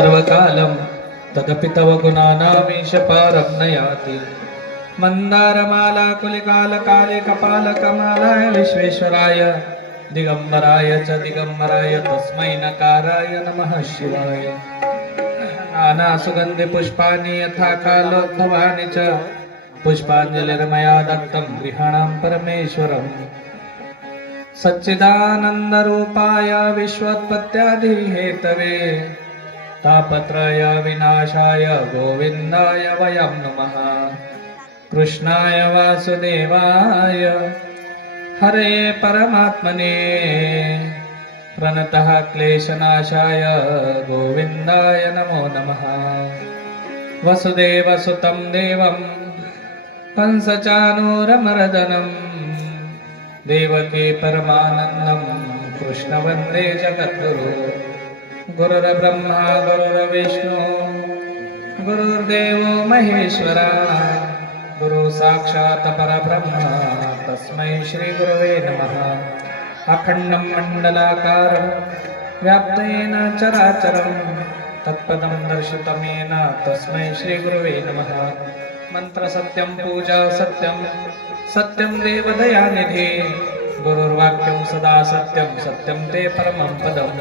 सर्वकालं तदपि तव गुणानामीश पारं न याति। मन्दारमाला कुलिकालकाले कपालकमालाय विश्वेश्वराय दिगम्बराय च दिगम्बराय तस्मै नकाराय नमः शिवाय। नानासुगन्धि पुष्पाणि यथा कालोद्भवानि च पुष्पाञ्जलिर्मया दत्तं गृहाणां परमेश्वरम्। सच्चिदानन्दरूपाय विश्वोत्पत्त्यादिहेतवे तापत्रय विनाशाय गोविन्दाय वयं नमः। कृष्णाय वासुदेवाय हरे परमात्मने प्रणतः क्लेशनाशाय गोविन्दाय नमो नमः। वसुदेवसुतं देवं कंसचाणूरमर्दनं देवकी परमानन्दं कृष्णवन्दे जगद्गुरु। गुरुर्ब्रह्मा गुरुर्विष्णु गुरुर्देवो महेश्वरा गुरु साक्षात् परब्रह्म तस्मै श्री गुरवे नमः। अखण्डं मण्डलाकारं व्याप्तेन चराचरं तत्पदं दर्शितं येन तस्मै श्री गुरवे नमः। मंत्र सत्यं पूजा सत्यं सत्यं देवदयानिधि गुरुर्वाक्यं सदा सत्यं सत्यं ते परमं पदम्।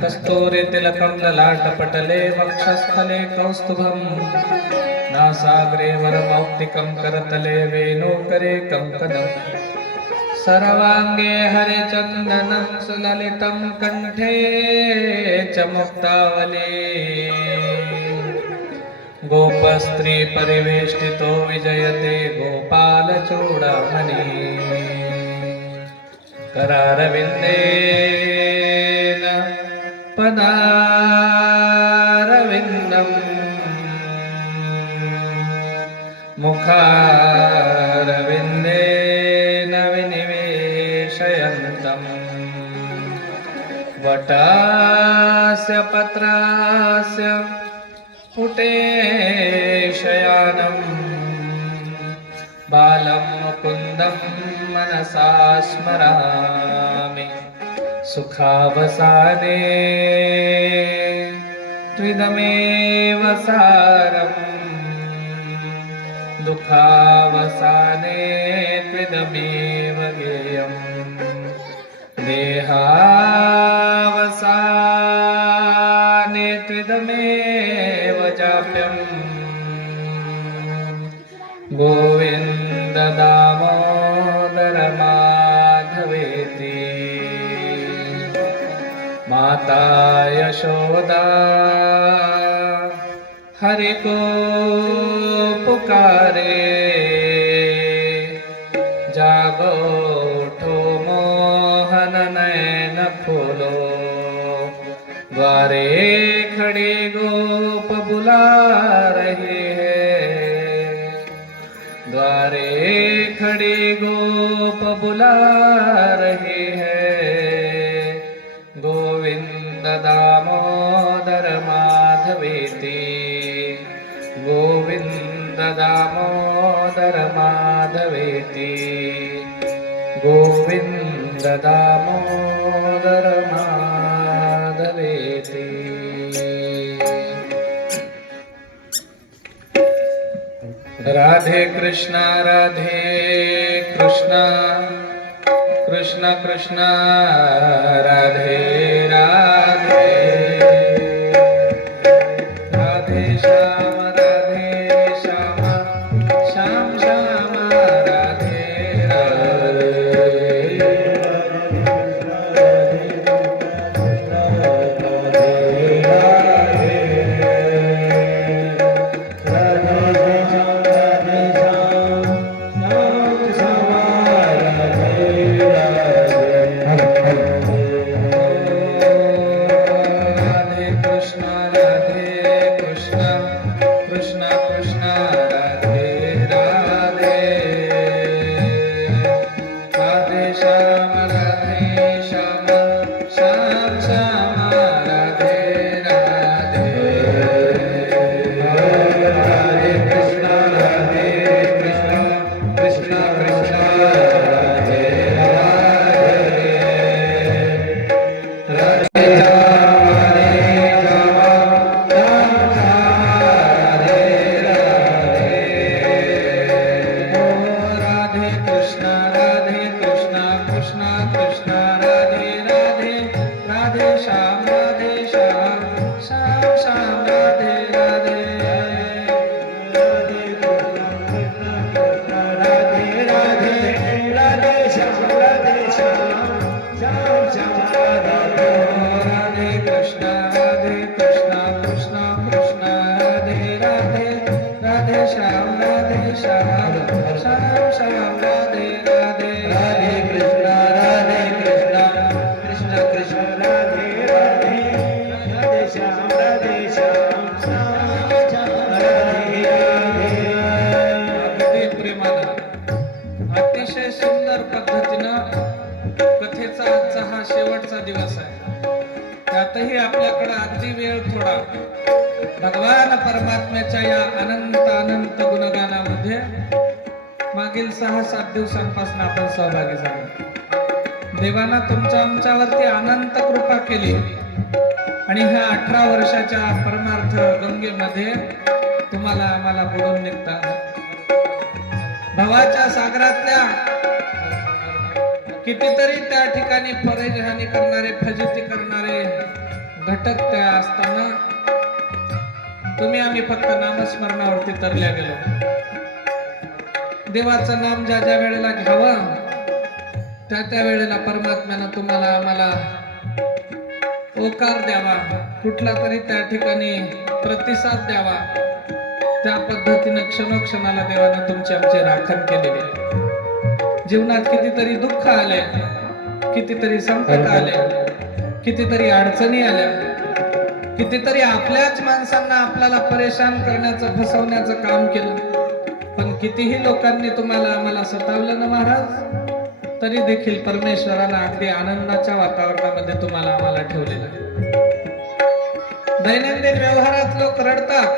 कस्तूरी तिलकं ललाटपटले वक्षस्थले कौस्तुभं नासाग्रे वरमौक्तिकं करतले वेणुकरे कङ्कणम्। सर्वाङ्गे हरिचन्दनं सुललितं कण्ठे च मुक्तावली गोपस्त्री परिवेष्टितो विजयते गोपालचूडामणि। करारविन्देन पदारविन्दं मुखारविन्देन विनिवेशयन्तं वटास्य पत्रास्य पुटे शयानं बालं मुकुन्दं मनसा स्मरामि। सुखावसाने त्विदमेव सारम् दुःखावसाने त्विदमेव गेयम्। देहावसाने त्विदमेव चाप्यम् गोविन्द दामोदर माधवेति। माता यशोदा हरि को पुकारे जागो उठो मोहन नयन खोलो। द्वारे खड़े गोप बुला रहे हैं द्वारे खड़े गोप बुला रहे हैं गोविंद दामोदर माधवेति। गोविंद दामोदर माधवेति। गोविंद दामोदर माधवेति। राधे कृष्णा कृष्ण कृष्ण राधे राधे। राधे श्याम श्याम श्याम राधे त्यासाठी वेळ थोडा भगवान परमात्म्याच्या या अनंत अनंत गुणगानामध्ये मागील 6-7 दिवसांपासून आपण सहभागी झालो. देवानं तुमच्या आमच्यावरती अनंत कृपा केली आणि ह्या 18 वर्षाच्या परमार्थ गंगेमध्ये तुम्हाला आम्हाला बुडून निघता भवाच्या सागरातल्या कितीतरी त्या ठिकाणी परेशानी करणारे फजिती करणारे घटक त्या असताना तुम्ही आम्ही फक्त नामस्मरणावरती तरल्या गेलो. देवाचं नाम ज्या ज्या वेळेला घ्यावं त्या त्या वेळेला परमात्म्यानं तुम्हाला आम्हाला होकार द्यावा, कुठला तरी त्या ठिकाणी प्रतिसाद द्यावा. त्या पद्धतीनं क्षणोक्षणाला देवानं तुमची आमची राखण केलेली आहे. जीवनात कितीतरी दुःख आले, कितीतरी संकट आले, कितीतरी अडचणी आल्या, कितीतरी आपल्याच माणसांना आपल्याला परेशान करण्याचं फसवण्याचं काम केलं. पण कितीही लोकांनी तुम्हाला आम्हाला सतावलं ना महाराज, तरी देखील परमेश्वरानं अगदी आनंदाच्या वातावरणामध्ये तुम्हाला आम्हाला ठेवलेलं. दैनंदिन व्यवहारात लोक रडतात.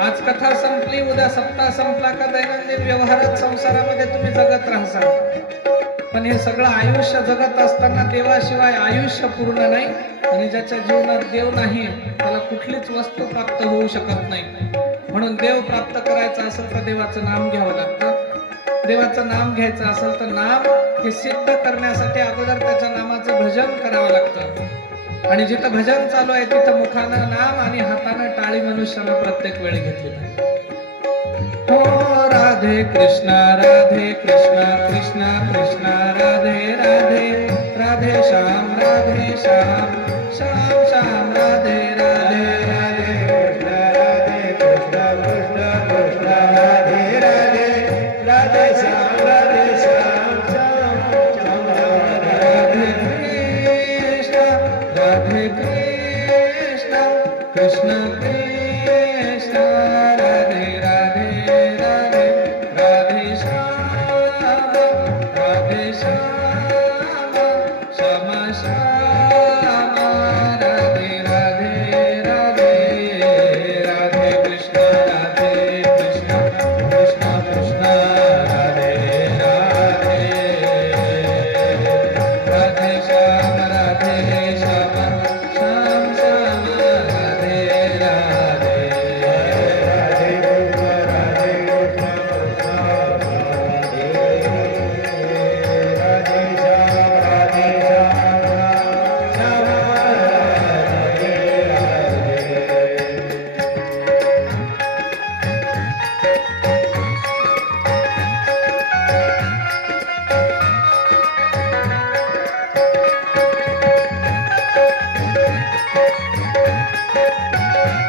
आज कथा संपली, उद्या सप्ताह संपला का दैनंदिन व्यवहारात संसारामध्ये तुम्ही जगत राहसाल. पण हे सगळं आयुष्य जगत असताना देवाशिवाय आयुष्य पूर्ण नाही. आणि ज्याच्या जीवनात देव नाही त्याला कुठलीच वस्तू प्राप्त होऊ शकत नाही. म्हणून देव प्राप्त करायचं असेल तर देवाचं नाम घ्यावं लागतं. देवाचं नाम घ्यायचं असेल तर नाम हे सिद्ध करण्यासाठी अगोदर त्याच्या नामाचं भजन करावं लागतं. आणि जिथं भजन चालू आहे तिथं मुखानं नाम आणि हातानं टाळी मनुष्यानं प्रत्येक वेळी घेतली पाहिजे. हो राधे कृष्णा कृष्णा कृष्णा राधे राधे राधे श्याम श्याम श्याम राधे राधे राधे कृष्णा कृष्णा कृष्णा राधे राधे राधे श्याम श्याम श्याम राधे कृष्णा कृष्ण कृष्ण राधे राधे राधे राधे श्याम श्याम श्याम राधे राधे राधे राधे कृष्ण कृष्ण कृष्ण राधे राधे राधे श्याम श्याम श्याम राधे राधे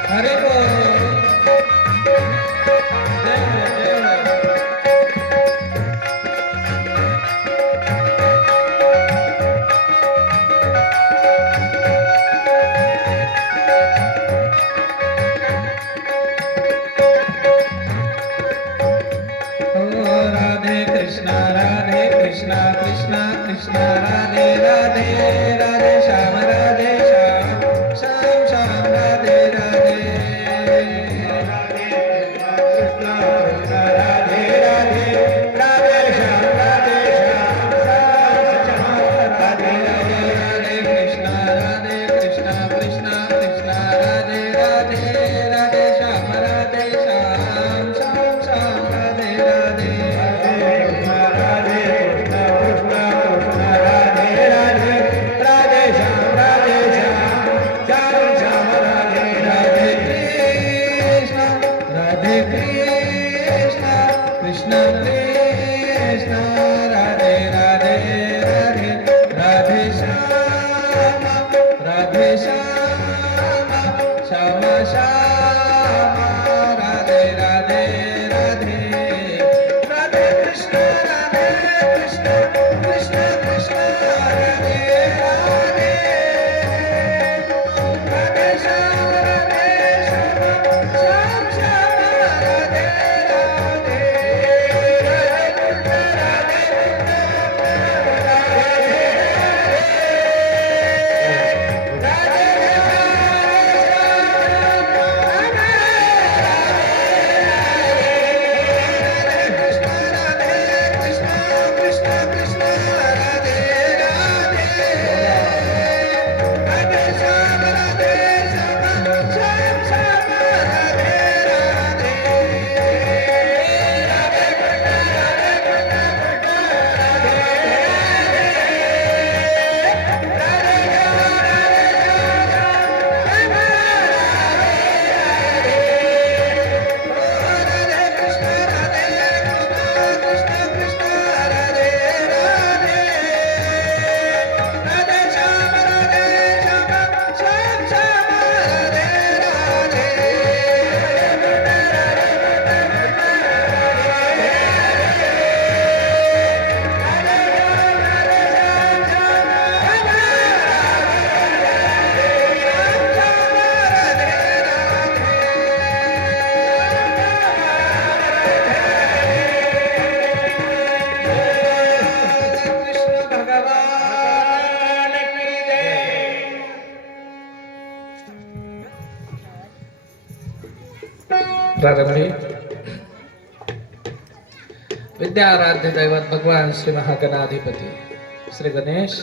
हरे बोल जय हो जय हो. राधे कृष्णा कृष्णा कृष्णा राधे राधे राधे श्याम श्याम श्याम राधे राधे कृष्णा राधे राधे राधे श्याम राधे राधे कृष्णा कृष्णा राधे राधे राधे श्याम श्याम श्याम राधे राधे कृष्ण कृष्ण राधे राधे राधे राधे श्याम श्याम श्याम राधे राधे राधे राधे कृष्ण कृष्ण कृष्ण राधे राधे राधे श्याम श्याम श्याम राधे प्रारंभी विद्या आराध्य दैवत भगवान श्री महागणाधिपती श्री गणेश,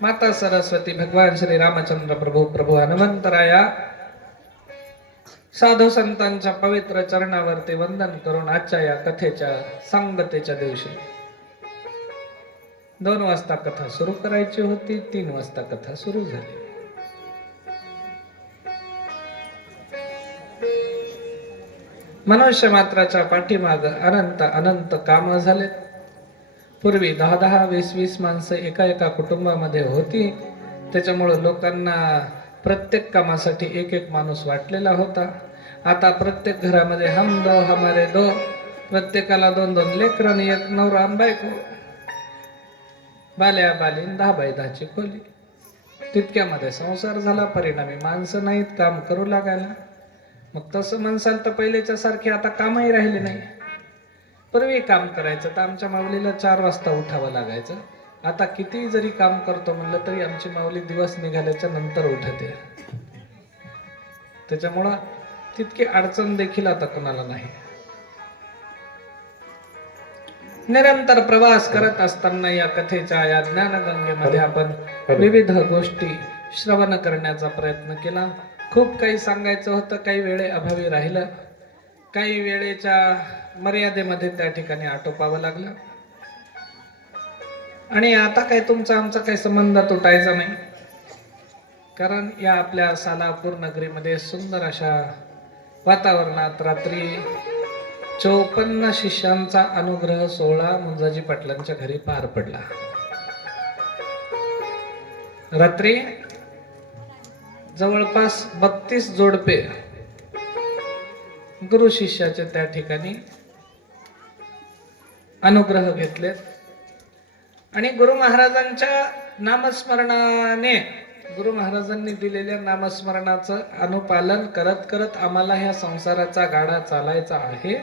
माता सरस्वती, भगवान श्री रामचंद्र प्रभू, प्रभू हनुमंतराया, साधू संतांच्या पवित्र चरणावरती वंदन करून आजच्या या कथेच्या सांगतेच्या दिवशी 2 वाजता कथा सुरू करायची होती, 3 वाजता कथा सुरू झाली. मनुष्य मात्राच्या पाठीमाग अनंत अनंत काम झालेत. पूर्वी 10-10, 20-20 माणसं एका कुटुंबामध्ये होती. त्याच्यामुळे लोकांना प्रत्येक कामासाठी एक माणूस वाटलेला होता. आता प्रत्येक घरामध्ये हम दो हमारे दो, प्रत्येकाला 2-2 लेकरं आणि 1 नवरा आणि बायको, बाल्या बालीन 10 बाय 10 ची खोली. तितक्यामध्ये संसार झाला. परिणामी माणसं नाहीत काम करू लागायला. मग तसं म्हणसाल तर पहिलेच्या सारखे आता कामही राहिले नाही. पूर्वी काम करायचं तर आमच्या माऊलीला 4 वाजता उठावं लागायचं. आता किती जरी काम करतो म्हणलं तरी आमची माऊली दिवस निघाल्याच्या नंतर उठते. त्याच्यामुळं तितकी अडचण देखील आता कोणाला नाही. निरंतर प्रवास करत असताना या कथेच्या या ज्ञानगंगेमध्ये आपण विविध गोष्टी श्रवण करण्याचा प्रयत्न केला. खूप काही सांगायचं होतं, काही वेळे अभावी राहिलं, काही वेळेच्या मर्यादेमध्ये त्या ठिकाणी आटोपावं लागलं. आणि आता काही तुमचा आमचा काही संबंध तुटायचा नाही, कारण या आपल्या सालापूर नगरीमध्ये सुंदर अशा वातावरणात रात्री 54 शिष्यांचा अनुग्रह सोहळा मुंजाजी पाटलांच्या घरी पार पडला. रात्री जवळपास 32 जोडपे गुरु शिष्याचे त्या ठिकाणी अनुग्रह घेतलेत. आणि गुरु महाराजांच्या नामस्मरणाने, गुरु महाराजांनी दिलेल्या नामस्मरणाचं अनुपालन करत करत आम्हाला ह्या संसाराचा गाडा चालायचा आहे,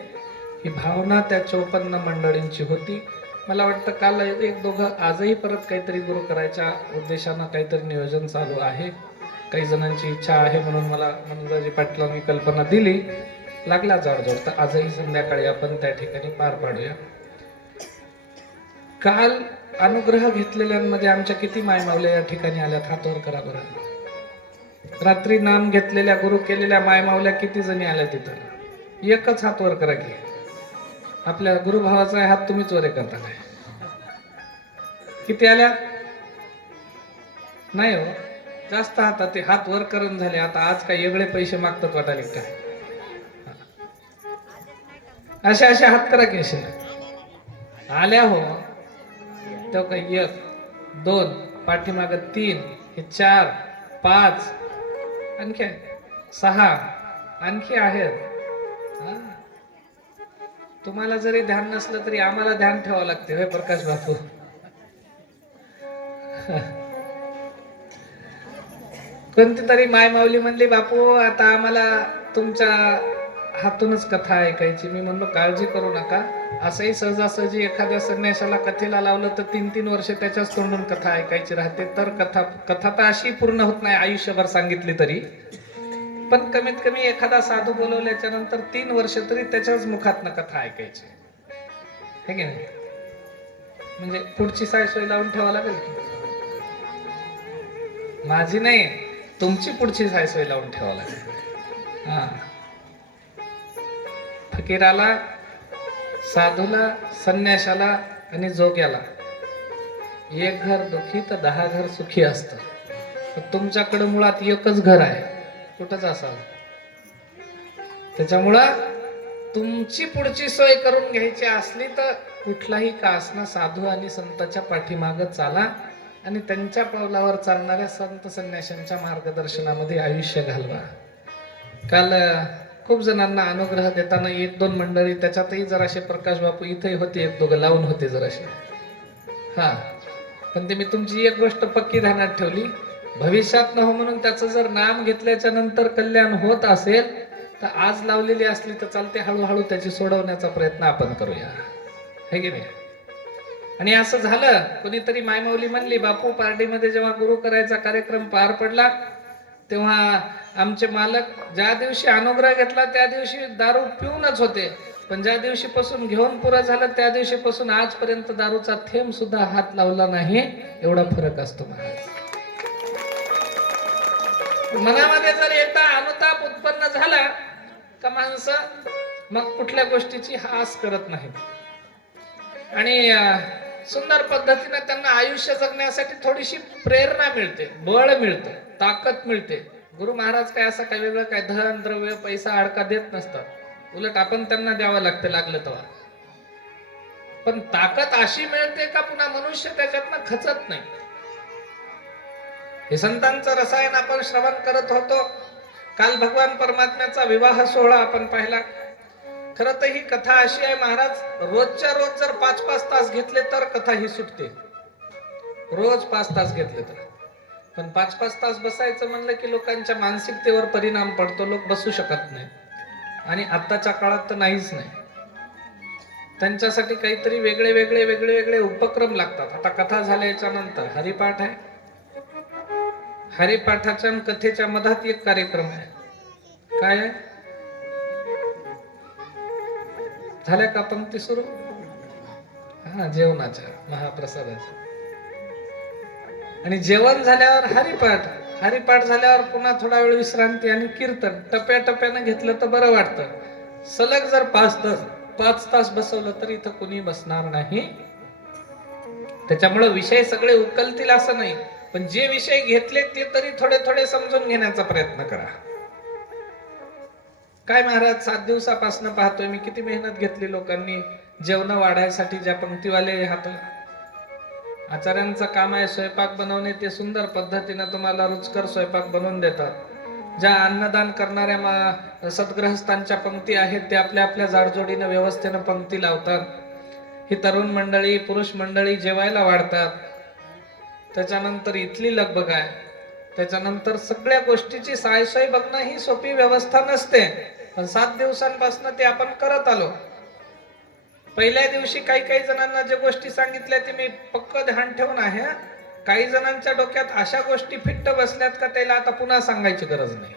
ही भावना त्या 54 मंडळींची होती. मला वाटतं काल 1-2 आजही परत काहीतरी गुरु करायच्या उद्देशानं काहीतरी नियोजन चालू आहे. काही जणांची इच्छा आहे म्हणून मला मुंजाजी पाटलांनी कल्पना दिली. लागला जाडजोड तर आजही संध्याकाळी आपण त्या ठिकाणी पार पाडूया. काल अनुग्रह घेतलेल्यांमध्ये आमच्या किती मायमावल्या या ठिकाणी आल्यात? हात वर करा बरं. रात्री नाम घेतलेल्या, गुरु केलेल्या मायमावल्या किती जणी आल्या तिथं? एकच हात वर करा की. आपल्या गुरुभावाचा हात तुम्हीच वर करता काय? किती आल्या? नाही हो, जास्त हातात ते हात वर करून झाले. आता आज काही वेगळे पैसे मागतात वाटायला काय? अशा हात करा की. अशा आल्या हो तो काही 1, 2, पाठीमाग 3, हे 4, 5, आणखी 6 आणखी आहेत. तुम्हाला जरी ध्यान नसलं तरी आम्हाला ध्यान ठेवावं लागते होय प्रकाश बापू. कोणती तरी माय माऊली म्हणली, बापू आता आम्हाला तुमच्या हातूनच कथा ऐकायची. मी म्हणलो काळजी करू नका. असंही सहजासहजी एखाद्या संन्यासाला कथेला लावलं तर 3-3 वर्ष त्याच्याच तोंडून कथा ऐकायची राहते. तर कथा तर अशी पूर्ण होत नाही आयुष्यभर सांगितली तरी, पण कमीत कमी एखादा साधू बोलवल्याच्या नंतर 3 वर्ष तरी त्याच्याच मुखातनं कथा ऐकायची, हे की नाही? म्हणजे पुढची सोय लावून ठेवा लागेल की. माझी नाही, तुमची पुढची सोय लावून ठेवा लागेल. हा, फकीराला, साधूला, संन्याशाला आणि जोग्याला 1 घर दुखी तर 10 घर सुखी असतं. तुमच्याकडे मुळात एकच घर आहे, कुठंच असाल. त्याच्यामुळं तुमची पुढची सोय करून घ्यायची असली तर कुठलाही का असना साधू आणि संतांच्या पाठीमागं चाला आणि त्यांच्या पावलावर चालणाऱ्या संत संन्याशांच्या मार्गदर्शनामध्ये आयुष्य घालवा. काल खूप जणांना अनुग्रह देताना 1-2 मंडळी, त्याच्यातही जराशे प्रकाश बापू इथेही होते, 1-2 लावून होते जराशे. हा, पण ते मी तुमची एक गोष्ट पक्की ध्यानात ठेवली, भविष्यात न हो म्हणून त्याचं जर नाम घेतल्याच्या नंतर कल्याण होत असेल तर आज लावलेली असली तर चालते, हळूहळू त्याची सोडवण्याचा प्रयत्न आपण करूया, हे की नाही? आणि असं झालं. कोणीतरी मायमाऊली म्हणली, बापू पार्टीमध्ये जेव्हा गुरु करायचा कार्यक्रम पार पडला तेव्हा आमचे मालक ज्या दिवशी अनुग्रह घेतला त्या दिवशी दारू पिऊनच होते, पण ज्या दिवशी पासून घेऊन पुरं झालं त्या दिवशी पासून आजपर्यंत दारूचा थेंब सुद्धा हात लावला नाही. एवढा फरक असतो महाराज. मनामध्ये जर एकदा अनुताप उत्पन्न झाला का माणसं मग कुठल्या गोष्टीची हास करत नाही. आणि सुंदर पद्धतीने त्यांना आयुष्य जगण्यासाठी थोडीशी प्रेरणा मिळते, बळ मिळते, ताकद मिळते. गुरु महाराज काय असं काही वेगळं काय धन द्रव्य पैसा अडका देत नसतात, उलट आपण त्यांना द्यावं लागतं लागलं तेव्हा. पण ताकद अशी मिळते का पुन्हा मनुष्य त्याच्यातनं खचत नाही. हे संतांचं रसायन आपण श्रवण करत होतो. काल भगवान परमात्म्याचा विवाह सोहळा आपण पाहिला. खरं तर ही कथा अशी आहे महाराज, रोजच्या रोज जर 5-5 तास घेतले तर कथा ही सुटते. रोज 5 तास घेतले तर. पण 5-5 तास बसायचं म्हणलं की लोकांच्या मानसिकतेवर परिणाम पडतो, लोक बसू शकत नाही. आणि आत्ताच्या काळात तर नाहीच नाही. त्यांच्यासाठी काहीतरी वेगळे वेगळे उपक्रम लागतात. आता कथा झाल्याच्या नंतर हरिपाठ आहे. हरिपाठाच्या कथेच्या मधात एक कार्यक्रम आहे. काय आहे? झाल्या का पंक्ती सुरू? हा, जेवणाच्या महाप्रसादाच्या. आणि जेवण झाल्यावर हरिपाठ. हरिपाठ झाल्यावर पुन्हा थोडा वेळ विश्रांती आणि कीर्तन. टप्प्याटप्प्यानं घेतलं तर बरं वाटतं. सलग जर 5 तास बसवलं तर इथं कुणी बसणार नाही. त्याच्यामुळे विषय सगळे उकलतील असं नाही, पण जे विषय घेतले ते तरी थोडे थोडे समजून घेण्याचा प्रयत्न करा. काय महाराज 7 दिवसापासून पाहतोय मी किती मेहनत घेतली लोकांनी जेवण वाढायसाठी. ज्या पंक्तीवाले हात आचार्यांचं काम आहे स्वयंपाक बनवणे, ते सुंदर पद्धतीने तुम्हाला रुचकर स्वयंपाक बनवून देतात. ज्या अन्नदान करणाऱ्या सद्गृहस्थांच्या पंक्ती आहेत ते आपल्या आपल्या जाडजोडीने व्यवस्थेनं पंक्ती लावतात. ही तरुण मंडळी पुरुष मंडळी जेवायला वाढतात. त्याच्यानंतर इथली लगबग आहे. त्याच्यानंतर सगळ्या गोष्टीची सायसोय बघणं ही सोपी व्यवस्था नसते, पण 7 दिवसांपासून ते आपण करत आलो. पहिल्या दिवशी काही जणांना जे गोष्टी सांगितल्या ते मी पक्क ध्यान ठेवून आहे. काही जणांच्या डोक्यात अशा गोष्टी फिट्ट बसल्यात का त्याला आता पुन्हा सांगायची गरज नाही.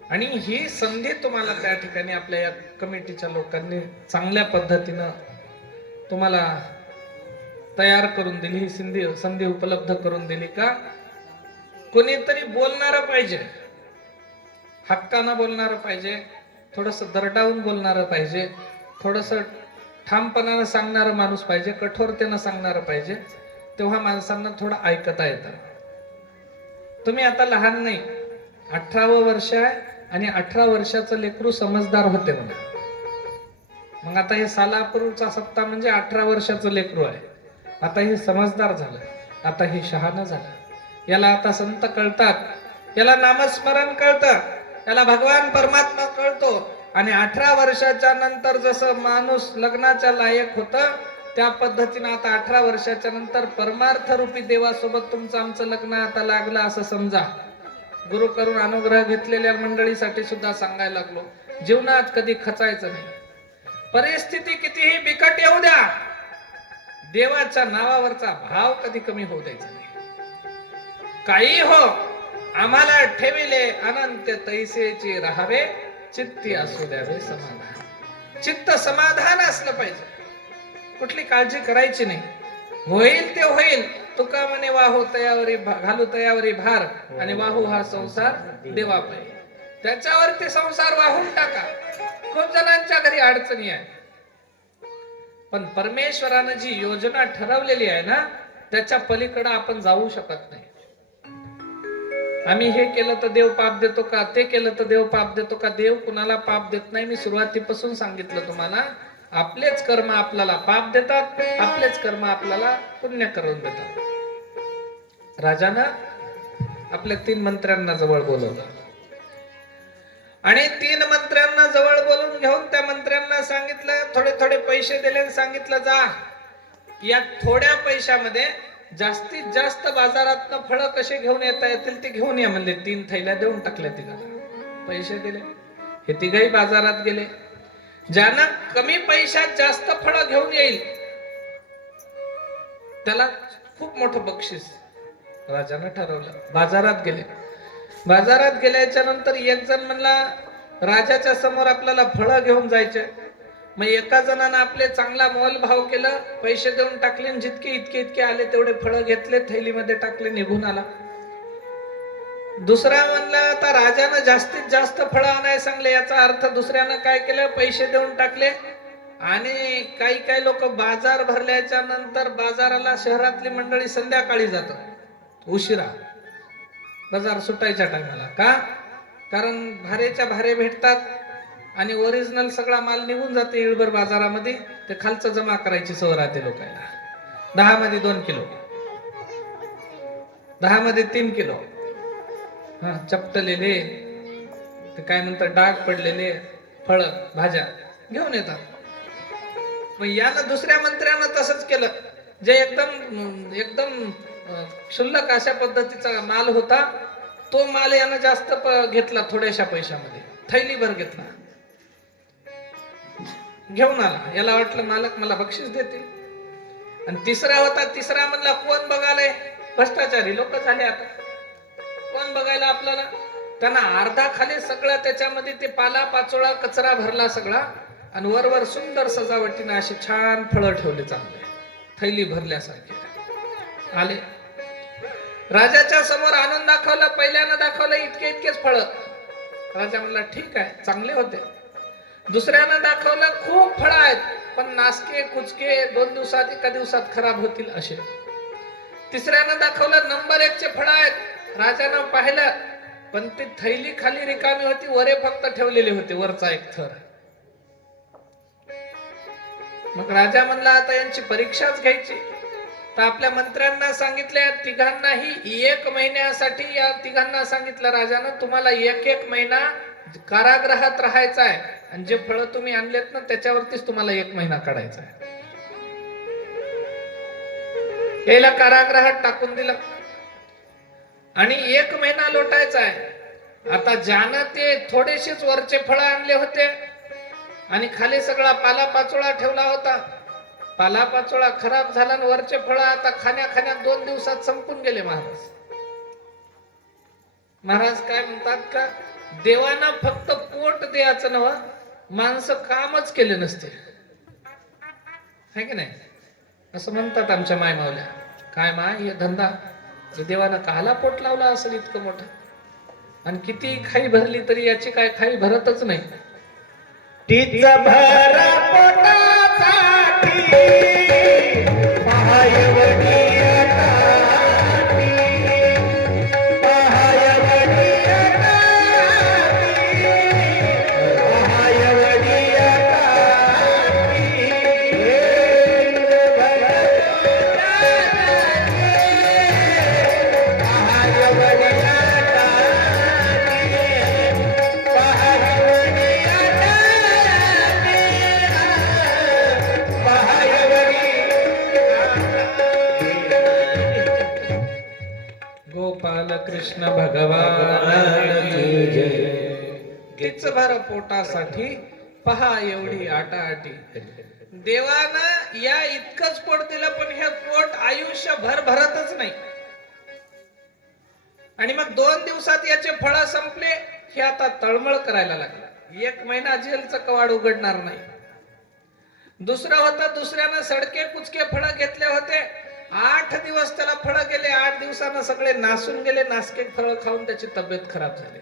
आणि ही संधी तुम्हाला त्या ठिकाणी आपल्या या कमिटीच्या लोकांनी चांगल्या पद्धतीनं तुम्हाला तयार करून दिली. ही संधी उपलब्ध करून दिली का कोणीतरी बोलणारं पाहिजे, हक्कानं बोलणारं पाहिजे, थोडस दरडावून बोलणारं पाहिजे, थोडस ठामपणानं सांगणारं माणूस पाहिजे, कठोरतेनं सांगणारं पाहिजे. तेव्हा माणसांना थोडं ऐकता येतं. तुम्ही आता लहान नाही, 18वं वर्ष आहे आणि 18 वर्षाचं लेकरू समजदार होते म्हणजे. मग आता हे सालापूरचा सप्ताह म्हणजे 18 वर्षाचं लेकरू आहे. आता हे समजदार झालं, आता हे शहाणं झालं. याला आता संत कळतात, याला नामस्मरण कळतं, याला भगवान परमात्मा कळतो. आणि 18 वर्षाच्या नंतर जसं माणूस लग्नाच्या लायक होतं त्या पद्धतीने आता 18 वर्षाच्या नंतर परमार्थ रूपी देवासोबत तुमचं आमचं लग्न आता लागलं असं समजा. गुरु करून अनुग्रह घेतलेल्या मंडळीसाठी सुद्धा सांगायला लागलो, जीवनात कधी खचायचं नाही. परिस्थिती कितीही बिकट येऊ द्या, देवाच्या नावावरचा भाव कधी कमी होऊ द्यायचा नाही. काही हो, आम्हाला ठेविले अनंत तैसेची राहावे, चित्ती असू द्यावे समाधान. चित्त समाधान असलं पाहिजे, कुठली काळजी करायची नाही. होईल ते होईल. तुका म्हणे वाहू तयावरी घालू तयावरी भार, आणि वाहू हा संसार देवा पाहिजे. त्याच्यावरती संसार वाहून टाका. खूप जणांच्या घरी अडचणी आहे, पण परमेश्वरानं जी योजना ठरवलेली आहे ना त्याच्या पलीकडे आपण जाऊ शकत नाही. आम्ही हे केलं तर देव पाप देतो का, ते केलं तर देव पाप देतो का? देव कुणाला पाप देत नाही. मी सुरुवातीपासून सांगितलं तुम्हाला, आपलेच कर्म आपल्याला पाप देतात, आपलेच कर्म आपल्याला पुण्य करून देतात. राजानं आपल्या 3 मंत्र्यांना जवळ बोलवलं आणि 3 मंत्र्यांना जवळ बोलून घेऊन त्या मंत्र्यांना सांगितलं, थोडे थोडे पैसे दिले आणि सांगितलं, जा या थोड्या पैशामध्ये जास्तीत जास्त बाजारातनं फळं कसे घेऊन येता येतील ते घेऊन या म्हणले. 3 थैल्या देऊन टाकल्या तिघांना, पैसे दिले. हे तिघही बाजारात गेले. ज्यांना कमी पैशात जास्त फळं घेऊन येईल त्याला खूप मोठं बक्षीस. राजानं ठरवलं. बाजारात गेले. बाजारात गेल्याच्या नंतर एक जण म्हणला राजाच्या समोर आपल्याला फळं घेऊन जायचे. मग एका जणानं आपले चांगला मोल भाव केलं, पैसे देऊन टाकले, जितके इतके आले तेवढे फळं घेतले, थैलीमध्ये टाकले, निघून आला. दुसरा म्हणला आता राजानं जास्तीत जास्त फळं आणायला सांगले. याचा अर्थ दुसऱ्यानं काय केलं, पैसे देऊन टाकले. आणि काही लोक बाजार भरल्याच्या नंतर बाजाराला शहरातली मंडळी संध्याकाळी जातात, उशिरा, बाजार सुटायच्या टायमाला. का? कारण भारेच्या भारे भेटतात आणि ओरिजिनल सगळा माल निघून जाते इळभर बाजारामध्ये. ते खालचं जमा करायची सवय राहते लोकांना. 10 मध्ये 2 किलो, 10 मध्ये 3 किलो, हा चपटलेले, ते काय म्हणतात डाग पडलेले फळ भाज्या घेऊन येतात. मग यानं दुसऱ्या मंत्र्यानं तसंच केलं. जे एकदम क्षुल्लक अशा पद्धतीचा माल होता, तो माल यानं जास्त घेतला, थोड्याशा पैशामध्ये थैलीभर घेतला, घेऊन आला. याला वाटलं मालक मला बक्षीस देतील. आणि तिसरा होता, तिसरा म्हणला कोण बघायला, भ्रष्टाचारी लोक झाले आता, कोण बघायला आपल्याला. त्यांना अर्धा खाली सगळं त्याच्यामध्ये ते पाला पाचोळा कचरा भरला सगळा, आणि वरवर सुंदर सजावटीने अशी छान फळं ठेवले, चांगले थैली भरल्यासारखे आले. राजाच्या समोर आणून दाखवलं, पहिल्यानं दाखवलं इतकेच फळं. राजा म्हणला ठीक आहे, चांगले होते. दुसऱ्यानं दाखवलं खूप फळं आहेत, पण नासके कुचके 2 दिवसात 1 दिवसात खराब होतील असे. तिसऱ्यानं दाखवलं नंबर 1 चे फळं आहेत. राजानं पाहिलं, पण ती थैली खाली रिकामी होती, वरे फक्त ठेवलेले होते, वरचा एक थर. मग राजा म्हणला आता यांची परीक्षाच घ्यायची. तर आपल्या मंत्र्यांना सांगितले, तिघांनाही 1 महिन्यासाठी या तिघांना सांगितलं राजानं, तुम्हाला 1 महिना कारागृहात राहायचं आहे, आणि जे फळं तुम्ही आणलेत ना त्याच्यावरतीच तुम्हाला 1 महिना काढायचा आहे. याला कारागृहात टाकून दिलं आणि 1 महिना लोटायचा आहे. आता ज्यानं ते थोडेसेच वरचे फळं आणले होते आणि खाली सगळा पाला पाचोळा ठेवला होता, पाला पाचोळा खराब झाला आणि वरचे फळं आता खाण्यात 2 दिवसात संपून गेले. महाराज काय म्हणतात का, देवाना फक्त पोट द्यायचं नव्ह, माणसं कामच केले नसते, है की नाही, असं म्हणतात आमच्या माय मावल्या. काय माय, हे धंदा हे देवानं काला पोट लावला असेल इतकं मोठं, आणि किती खाई भरली तरी याची काय खाई भरतच नाही. तीच भरा पोटासाठी पायवडी अटाटी, पायवडी अटाटी, पायवडी अटाटी. गोपाल कृष्ण भगवान की जय. तीच भर पोटासाठी पहा एवढी आटाआटी. देवानं या इतकंच पोट दिलं, पण हे पोट आयुष्यभर भरतच नाही. आणि मग 2 दिवसात याचे फळं संपले, हे आता तळमळ करायला लागला. 1 महिना जेलचं कवाड उघडणार नाही. दुसरं होतं, दुसऱ्यानं सडके कुचके फळं घेतले होते. 8 दिवस त्याला फळं गेले, 8 दिवसानं सगळे नासून गेले. नासके फळं खाऊन त्याची तब्येत खराब झाली.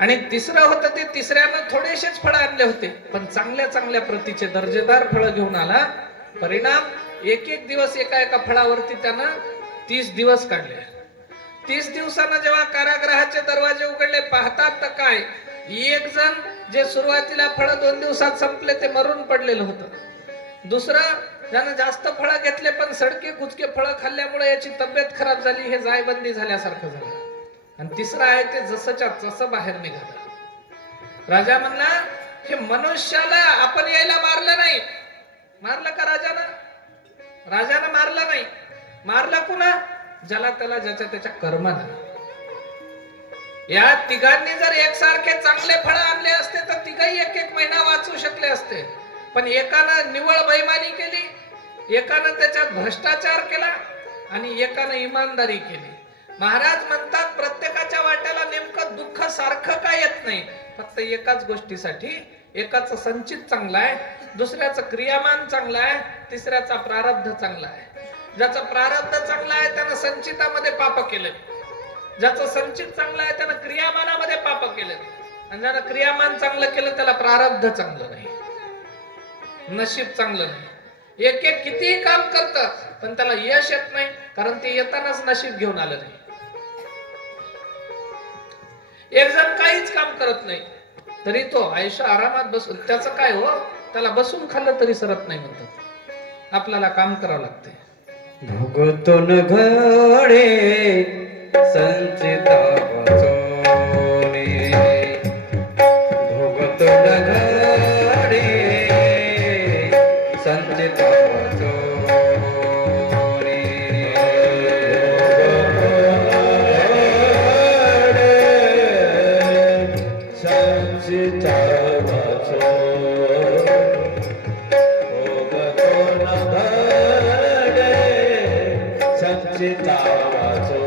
आणि तिसरं होतं, ते तिसऱ्यानं थोडेसेच फळं आणले होते, पण चांगल्या प्रतीचे दर्जेदार फळं घेऊन आला. परिणाम 1 दिवस एका फळावरती त्यानं 30 दिवस काढले. 30 दिवसानं जेव्हा कारागृहाचे दरवाजे उघडले, पाहतात तर काय, एक जण जे सुरुवातीला फळं 2 दिवसात संपले ते मरून पडलेलं होतं. दुसरं ज्यानं जास्त फळं घेतले पण सडके कुचके फळं खाल्ल्यामुळे याची तब्येत खराब झाली, हे जायबंदी झाल्यासारखं झालं. आणि तिसरं आहे ते जसंच्या तसं बाहेर निघालं. राजा म्हणला, हे मनुष्याला आपण यायला मारलं नाही. मारलं का राजानं? राजानं मारलं नाही. मारलं कुणा? ज्याला त्याला ज्याच्या त्याच्या कर्मानं. या तिघांनी जर एकसारखे चांगले फळं आणले असते तर तिघही 1 महिना वाचू शकले असते. पण एकानं निव्वळ बेईमानी केली, एकानं त्याच्यात भ्रष्टाचार केला, आणि एकानं इमानदारी केली. महाराज म्हणतात प्रत्येकाच्या वाट्याला नेमकं दुःख सारखं काय येत नाही, फक्त एकाच गोष्टीसाठी. एकाचं संचित चांगला आहे, दुसऱ्याचं क्रियामान चांगला आहे, तिसऱ्याचा प्रारब्ध चांगला आहे. ज्याचं प्रारब्ध चांगला आहे त्यानं संचितामध्ये पाप केलं, ज्याचं संचित चांगलं आहे त्यानं क्रियामानामध्ये पाप केलं, आणि ज्यानं क्रियामान चांगलं केलं त्याला प्रारब्ध चांगलं नाही, नशीब चांगलं नाही. एक एक कितीही काम करतात पण त्याला यश येत नाही, कारण ते येतानाच नशीब घेऊन आलं नाही. एक जण काहीच काम करत नाही तरी तो आयुष्य आरामात बसून, त्याचं काय हो, त्याला बसून खाल्लं तरी सरत नाही म्हणतात. आपल्याला काम करावं लागते. भोगतोन घडे संचिता वाचोने, भोगतोन घडे संचिता वाचोने, संचिता वाचो, भोगतोन घडे संचिता वाचो.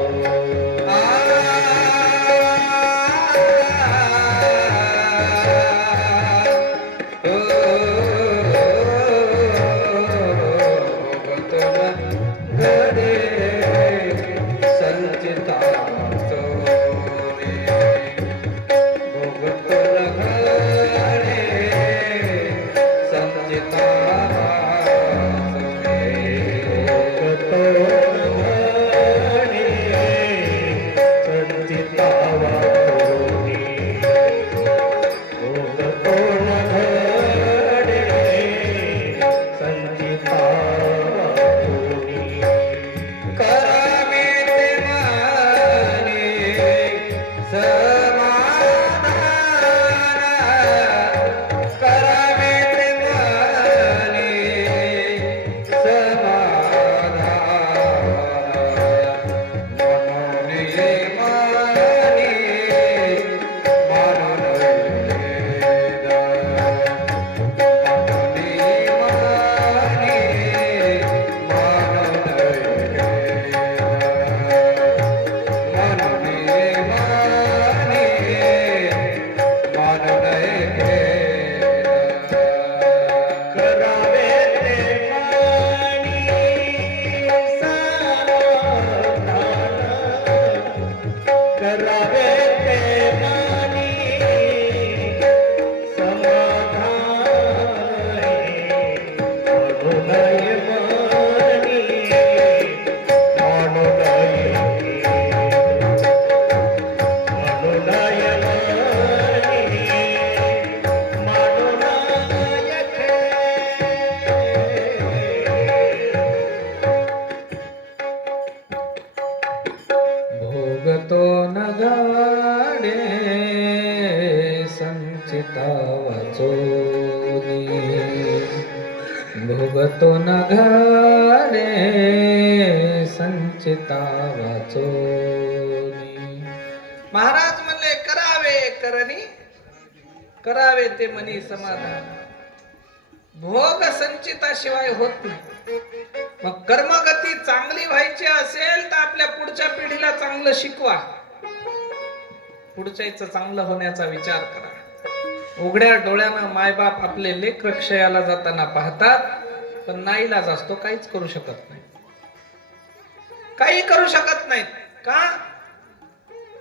भोगतो नगाडे संचिता वाचोनी, भोगतो नगाडे संचिता वाचोनी. महाराज म्हणले करावे करणी, करावे ते मनी समाधान. भोग संचिताशिवाय होत नाही. मग कर्मगती चांगली व्हायची असेल तर आपल्या पुढच्या पिढीला चांगलं शिकवा, पुढच्याच चांगलं होण्याचा विचार करा. उघड्या डोळ्यानं मायबाप आपले लेकरं क्षयाला जाताना पाहतात, पण नाईलाज असतो, काहीच करू शकत नाही, काही करू शकत नाहीत. का?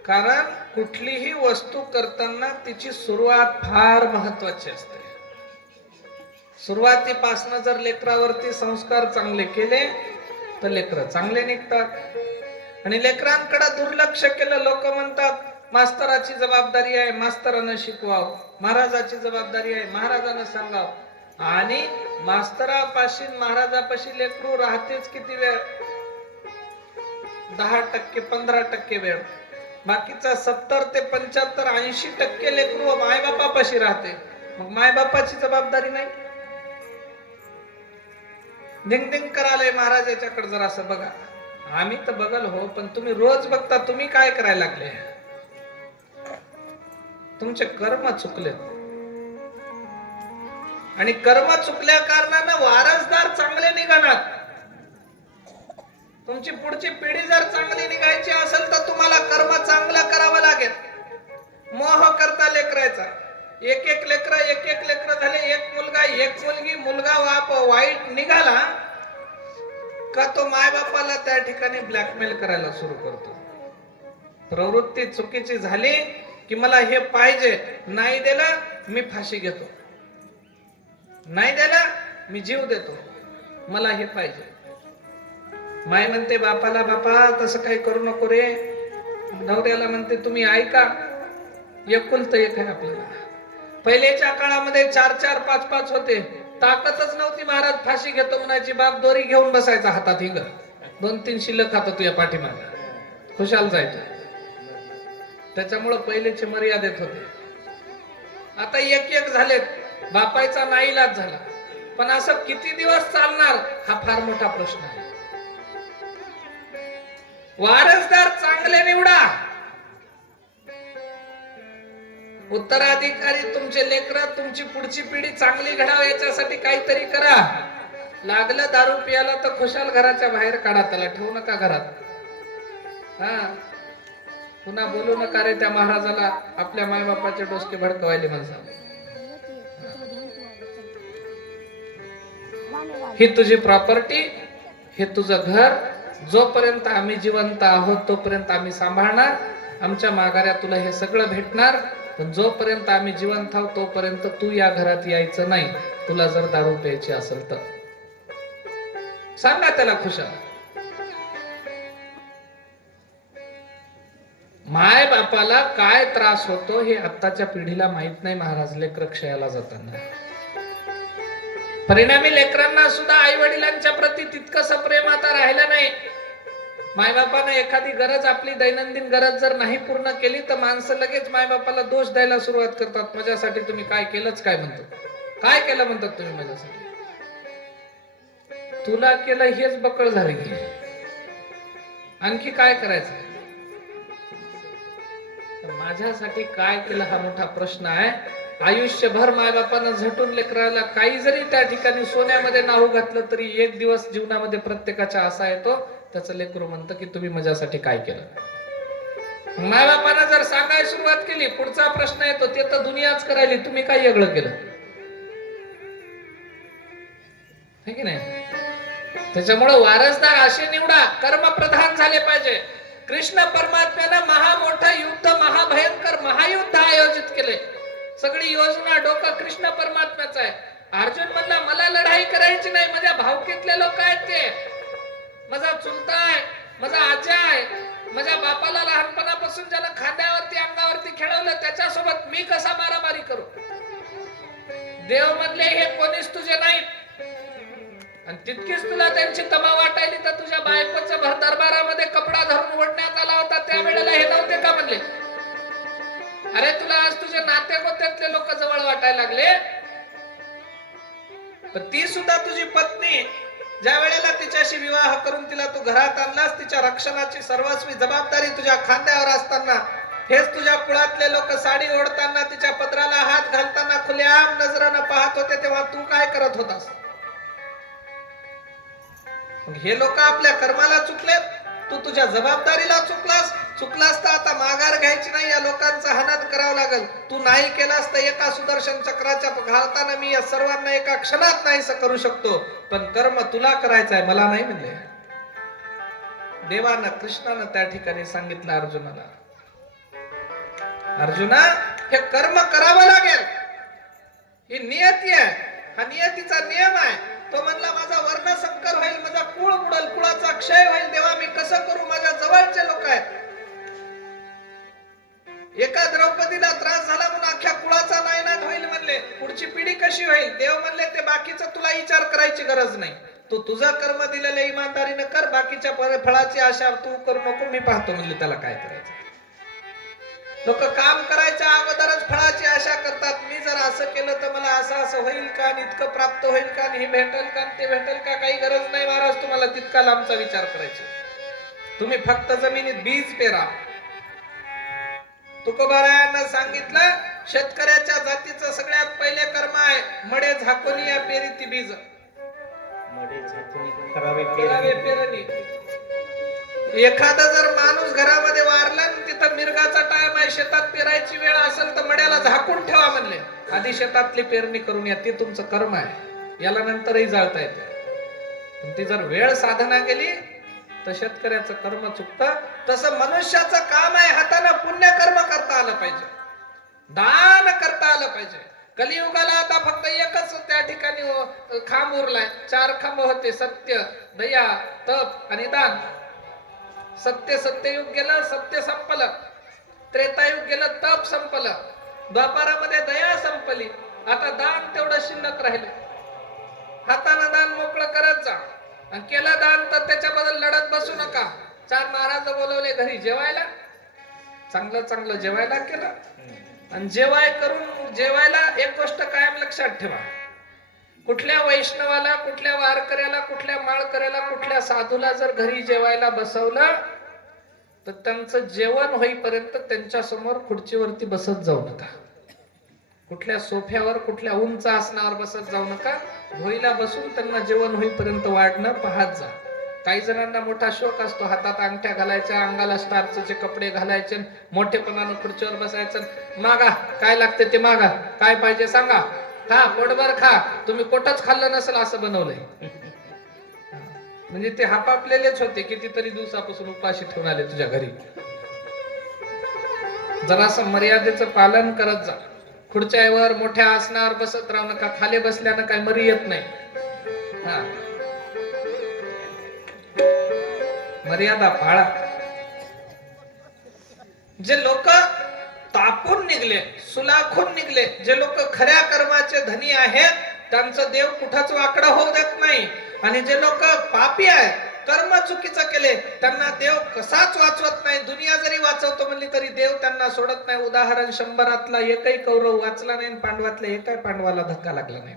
कारण कुठलीही वस्तू करताना तिची सुरुवात फार महत्वाची असते. सुरुवातीपासून जर लेकरावरती संस्कार चांगले केले तर लेकरं चांगले निघतात. आणि लेकरांकडे दुर्लक्ष केलं, लोक म्हणतात मास्तराची जबाबदारी आहे, मास्तरानं शिकवावं, महाराजाची जबाबदारी आहे, महाराजानं सांगावं. आणि मास्तरापाशी महाराजापाशी लेकरू राहतेच किती वेळ? 10%, 15% वेळ. बाकीचा 70 ते 75, 80% लेकरू मायबापापाशी राहते. मग मायबापाची जबाबदारी नाही. दिंग करायला महाराज याच्याकडे जरा असं बघा. आम्ही तर बघल हो, पण तुम्ही रोज बघता, तुम्ही काय करायला लागले? तुमचे कर्म चुकले, आणि कर्म चुकल्या कारणानं वारसदार चांगले निघणार. तुमची पुढची पिढी जर चांगली निघायची असेल तर तुम्हाला कर्म चांगलं करावं लागेल. मोह करता लेकरायचा. एक एक लेकर झाले, एक मुलगा एक मुलगी, मुलगा वाईट निघाला का तो माय बापाला त्या ठिकाणी ब्लॅकमेल करायला सुरू करतो. प्रवृत्ती चुकीची झाली की मला हे पाहिजे, नाही दिलं मी फाशी घेतो, नाही दिलं मी जीव देतो, मला हे पाहिजे. माय म्हणते बापाला, बापा तसं काही करू नको रे. नवऱ्याला म्हणते तुम्ही ऐका, एकुलतं एक आहे आपल्याला. पहिलेच्या काळामध्ये 4-4, 5-5 होते, ताकदच नव्हती. महाराज फाशी घेतो म्हणायची, बाप दोरी घेऊन बसायचा हातात, हिंग 2-3 शिल्लक खातो तुझ्या पाठीमागे, खुशाल जायचं. त्याच्यामुळे पहिलेचे मर्यादेत होते. आता एक झालेत, बापायचा नाईलाज झाला. पण असं किती दिवस चालणार हा फार मोठा प्रश्न आहे. वारसदार चांगले निवडा. उत्तराधिकारी तुमचे लेकर, तुमची पुढची पिढी चांगली घडाव याच्यासाठी काहीतरी करा. लागलं दारू पियाला तर खुशाल घराच्या बाहेर काढा, त्याला ठेवू नका घरात. हा, पुन्हा बोलू नका रे त्या महाराजाला आपल्या मायबापाचे डोसके भडकवायले माणसा. ही तुझी प्रॉपर्टी, हे तुझं घर. जोपर्यंत आम्ही जिवंत आहोत तोपर्यंत आम्ही सांभाळणार. आमच्या माघाऱ्या तुला हे सगळं भेटणार. पण जोपर्यंत आम्ही जिवंत आहोत तोपर्यंत तू या घरात यायचं नाही. तुला जर दारू प्यायची असेल तर सांगा त्याला खुशाल. माय बापाला काय त्रास होतो हे आत्ताच्या पिढीला माहित नाही महाराज. लेकर क्षयाला जाताना परिणामी लेकरांना सुद्धा आई वडिलांच्या प्रती तितकंसं प्रेम आता राहिलं नाही. मायबापानं एखादी गरज, आपली दैनंदिन गरज जर नाही पूर्ण केली तर माणसं लगेच मायबापाला दोष द्यायला सुरुवात करतात. माझ्यासाठी तुम्ही काय केलंच काय म्हणतात, काय केलं म्हणतात तुम्ही माझ्यासाठी. तुला केलं हेच बकळ झाली, आणखी काय करायचं. माझ्यासाठी काय केलं हा मोठा प्रश्न आहे. आयुष्यभर मायबापानं झटून लेकराला काही जरी त्या ठिकाणी सोन्यामध्ये नाहू घातलं तरी एक दिवस जीवनामध्ये प्रत्येकाच्या असा येतो, त्याचं लेकरू म्हणतं की तुम्ही माझ्यासाठी काय केलं. मायबापानं जर सांगायला सुरुवात केली, पुढचा प्रश्न येतो ते तर दुनियाच करायली, तुम्ही काय वेगळं केलं, है की नाही. त्याच्यामुळे वारसदार असे निवडा, कर्म प्रधान झाले पाहिजे. कृष्ण परमात्म्यानं महामोठं युद्ध, महाभयंकर महायुद्ध आयोजित केले. सगळी योजना डोकं कृष्ण परमात्म्याचं आहे. अर्जुन म्हणला मला लढाई करायची नाही, माझ्या भावकीतले लोक आहेत ते, माझा चुलता आहे, माझा आजा आहे, माझ्या बापाला लहानपणापासून ज्यानं खांद्यावरती अंगावरती खेळवलं त्याच्यासोबत मी कसा मारामारी करू. देव म्हणले हे कोणीच तुझे नाही. आणि तितकीच तुला त्यांची तमा वाटायली तर तुझ्या बायकोचं भर दरबारामध्ये कपडा धरून ओढण्यात आला होता, त्यावेळेला हे नव्हते का म्हणले. अरे तुला आज तुझे नाते गोत्यातले लोक जवळ वाटायला लागले, पण ती सुद्धा तुझी पत्नी. ज्या वेळेला तिच्याशी विवाह करून तिला तू घरात आणलास, तिच्या रक्षणाची सर्वस्वी जबाबदारी तुझ्या खांद्यावर असताना, हेच तुझ्या कुळातले लोक साडी ओढताना, तिच्या पदराला हात घालताना खुलेआम नजरानं पाहत होते, तेव्हा तू काय करत होतास. हे लोक आपल्या कर्माला चुकलेत, तू तुझ्या जबाबदारीला चुकलास तर आता माघार घ्यायची नाही. या लोकांचं हनन करावं लागेल. तू नाही केलास तर एका सुदर्शन चक्राच्या घालताना मी या सर्वांना एका क्षणात नाहीस करू शकतो. पण कर्म तुला करायचं आहे, मला नाही म्हणले. देवानं, कृष्णानं त्या ठिकाणी सांगितलं अर्जुनाला, अर्जुना हे कर्म करावं लागेल, ही नियती आहे, हा नियतीचा नियम आहे. तो म्हणला माझा वर्ण संकर होईल, माझा कुळ बुडेल, कुळाचा क्षय होईल. देवा मी कसं करू, माझ्या जवळचे लोक आहेत. एका द्रौपदीला त्रास झाला म्हणून अख्ख्या कुळाचा नायनाट होईल म्हणले, पुढची पिढी कशी होईल. देव म्हणले ते बाकीचं तुला विचार करायची गरज नाही, तू तुझं कर्म दिलेलं इमानदारीनं कर, बाकीच्या फळाची आशा तू करू नको, मी पाहतो म्हणले त्याला काय करायचं. लोक काम करायच्या अगोदरच फळाची आशा करतात. मी जर असं केलं तर मला असं होईल का, आणि इतकं प्राप्त होईल का, आणि हे भेटेल का, ते भेटेल का. काही गरज नाही महाराज तुम्हाला तितका लांबचा विचार करायचा. तुम्ही फक्त जमिनीत बीज पेरा. तुकोबारायांना सांगितलं शेतकऱ्याच्या जातीचं सगळ्यात पहिले कर्म आहे मडे झाकोनी या पेरीती बीज. मडे झाकोनी करावे पेरणी. एखादा जर माणूस घरामध्ये वारला आणि तिथं मिरगाचा टाइम आहे, शेतात पेरायची वेळ असेल तर मड्याला झाकून ठेवा म्हणले. आधी शेतातली पेरणी करून या, ते तुमचं कर्म आहे, याला नंतरही जाळता येते. पण ती जर वेळ साधना केली तर शेतकऱ्याचं कर्म चुकतं. तसं मनुष्याचं काम आहे हाताने पुण्य कर्म करता आलं पाहिजे, दान करता आलं पाहिजे. कलियुगाला आता फक्त एकच त्या ठिकाणी खांब उरलाय. 4 खांब होते, सत्य, दया, तप आणि दान. सत्ययुग गेलं, सत्य संपलं. त्रेतायुग गेलं, तप संपलं. द्वापारामध्ये दया संपली. आता दान तेवढं शिल्लक राहिलं. हातानं दान मोकळं करत जा. आणि केलं दान तर त्याच्याबद्दल लढत बसू नका. 4 महाराज बोलवले घरी जेवायला, चांगलं चांगलं जेवायला केलं. आणि जेवायला एक गोष्ट कायम लक्षात ठेवा, कुठल्या वैष्णवाला, कुठल्या वारकऱ्याला, कुठल्या माळकऱ्याला, कुठल्या साधूला जर घरी जेवायला बसवलं तर त्यांचं जेवण होईपर्यंत त्यांच्या समोर खुर्चीवरती बसत जाऊ नका. कुठल्या सोफ्यावर, कुठल्या उंच आसनावर बसत जाऊ नका. होईला बसून त्यांना जेवण होईपर्यंत वाढणं पाहत जा. काही जणांना मोठा शौक असतो, हातात अंगठ्या घालायच्या, अंगाला स्टारचे कपडे घालायचे, मोठेपणानं खुर्चीवर बसायचं. मागा, काय लागते ते मागा, काय पाहिजे सांगा, खा, पोटभर खा. तुम्ही पोटच खाल्लं नसेल असं बनवलंय. म्हणजे ते हापापलेलेच होते, कितीतरी दिवसापासून उपाशी ठेवून आले तुझ्या घरी. जरासं मर्यादेचं पालन करत जा. खुर्च्यावर, मोठ्या आसनावर बसत राहू नका. खाली बसल्यानं काय मरी येत नाही. हा, मर्यादा पाळा. जे लोक तापून निघले, सुलाखून निघले, जे लोक खऱ्या कर्माचे धनी आहेत, त्यांचं देव कुठंच वाकडं होऊ देत नाही. आणि जे लोक पापी आहेत, कर्म चुकीचं केले, त्यांना देव कसाच वाचवत नाही. दुनिया जरी वाचवतो म्हणली तरी देव त्यांना सोडत नाही. उदाहरण, 100तला एकही कौरव वाचला नाही, पांडवातल्या एकाही पांडवाला धक्का लागला नाही,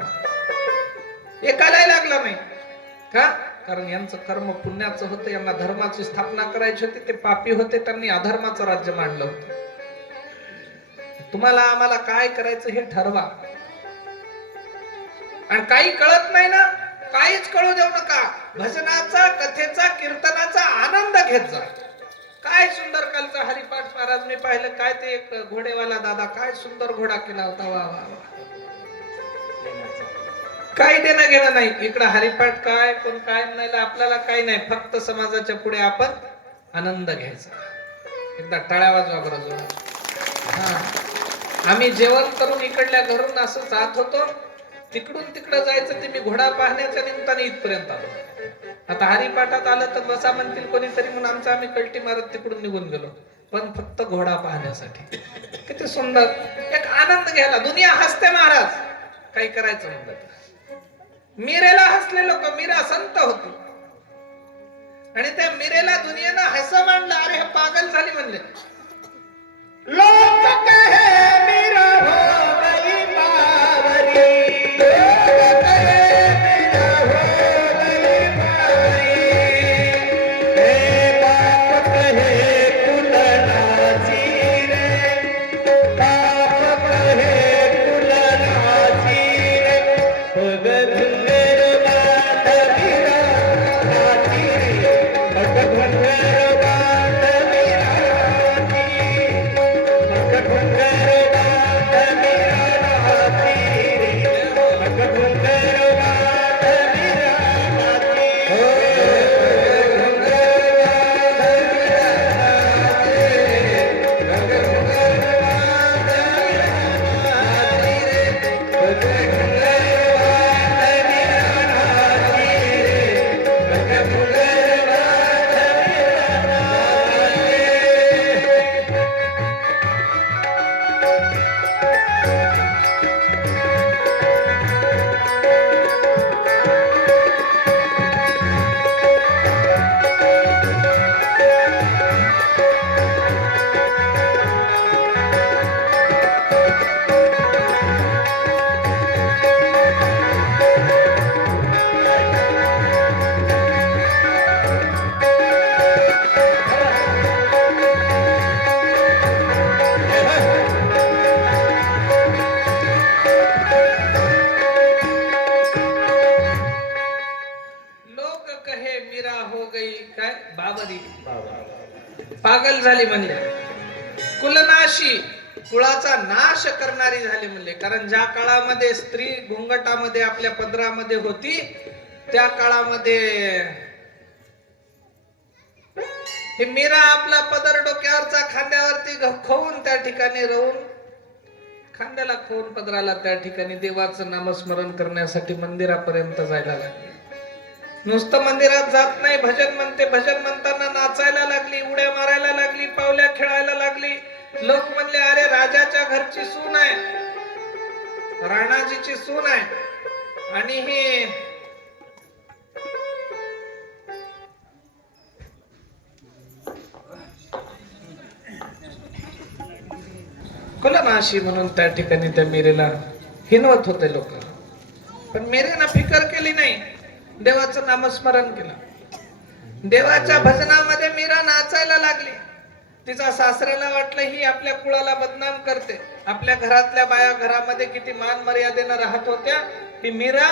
एकालाही लागला नाही. का? कारण यांचं कर्म पुण्याचं होतं, यांना धर्माची स्थापना करायची होती. ते पापी होते, त्यांनी अधर्माचं राज्य मांडलं होतं. तुम्हाला आम्हाला काय करायचं हे ठरवा. आणि काही कळत नाही ना, काहीच कळू देऊ नका. भजनाचा, कथेचा, कीर्तनाचा आनंद घेत जा. काय सुंदर कालचा हरिपाठ महाराज मी पाहिलं. काय ते एक घोडेवाला दादा, काय सुंदर घोडा केला होता. वा वा वा. काही देणं घेणं नाही. इकडं हरिपाठ काय, कोण काय म्हणायला, आपल्याला काही नाही. फक्त समाजाच्या पुढे आपण आनंद घ्यायचा. एकदा टाळ्या वाजवा बरं जोरात. हा, आम्ही जेवण करून इकडल्या घरून असं जात होतो. तिकडून तिकडं जायचं ते मी घोडा पाहण्याच्या निमित्ताने इथपर्यंत आलो. आता हरिपाठात आलं तर बसा म्हणतील कोणीतरी, म्हणून आमचं आम्ही कल्टी मारत तिकडून निघून गेलो. पण फक्त घोडा पाहण्यासाठी. किती सुंदर एक आनंद घ्यायला. दुनिया हसते महाराज, काही करायचं म्हणलं. मीरेला हसले लोक, मीरा संत होती. आणि त्या मीरेला दुनियेनं हस मांडलं. अरे हे पागल झाली म्हणले. लोक कहे मीरा हो गई बावरी, लोक कहे मीरा हो गई बावरी, हे बाप कहे कुलनाची रे, बाप कहे कुलनाची रे, भगत पागल झाली म्हणले, कुलनाशी कुळाचा नाश करणारी झाली म्हणले. कारण ज्या काळामध्ये स्त्री घुंगटामध्ये आपल्या पदरामध्ये होती, त्या काळामध्ये ही मीरा आपला पदर डोक्यावरचा खांद्यावरती खोवून त्या ठिकाणी राहून, खांद्याला खोवून पदराला त्या ठिकाणी देवाचं नामस्मरण करण्यासाठी मंदिरापर्यंत जायला लागली. नुसतं मंदिरात जात नाही, भजन म्हणते. भजन म्हणताना नाचायला लागली, उड्या मारायला लागली, पावल्या खेळायला लागली. लोक म्हणले, अरे राजाच्या घरची सून आहे, राणाजीची सून आहे, आणि ही कुलनाशी म्हणून त्या ठिकाणी त्या मीरेला हिनवत होते लोक. पण मीरेनं फिकर केली नाही, देवाचं नामस्मरण केलं. देवाच्या भजनामध्ये मीरा नाचायला लागली. तिचा सासऱ्याला वाटलं ही आपल्या कुळाला बदनाम करते. आपल्या घरातल्या बाया घरामध्ये किती मान मर्यादेनं राहत होत्या, ही मीरा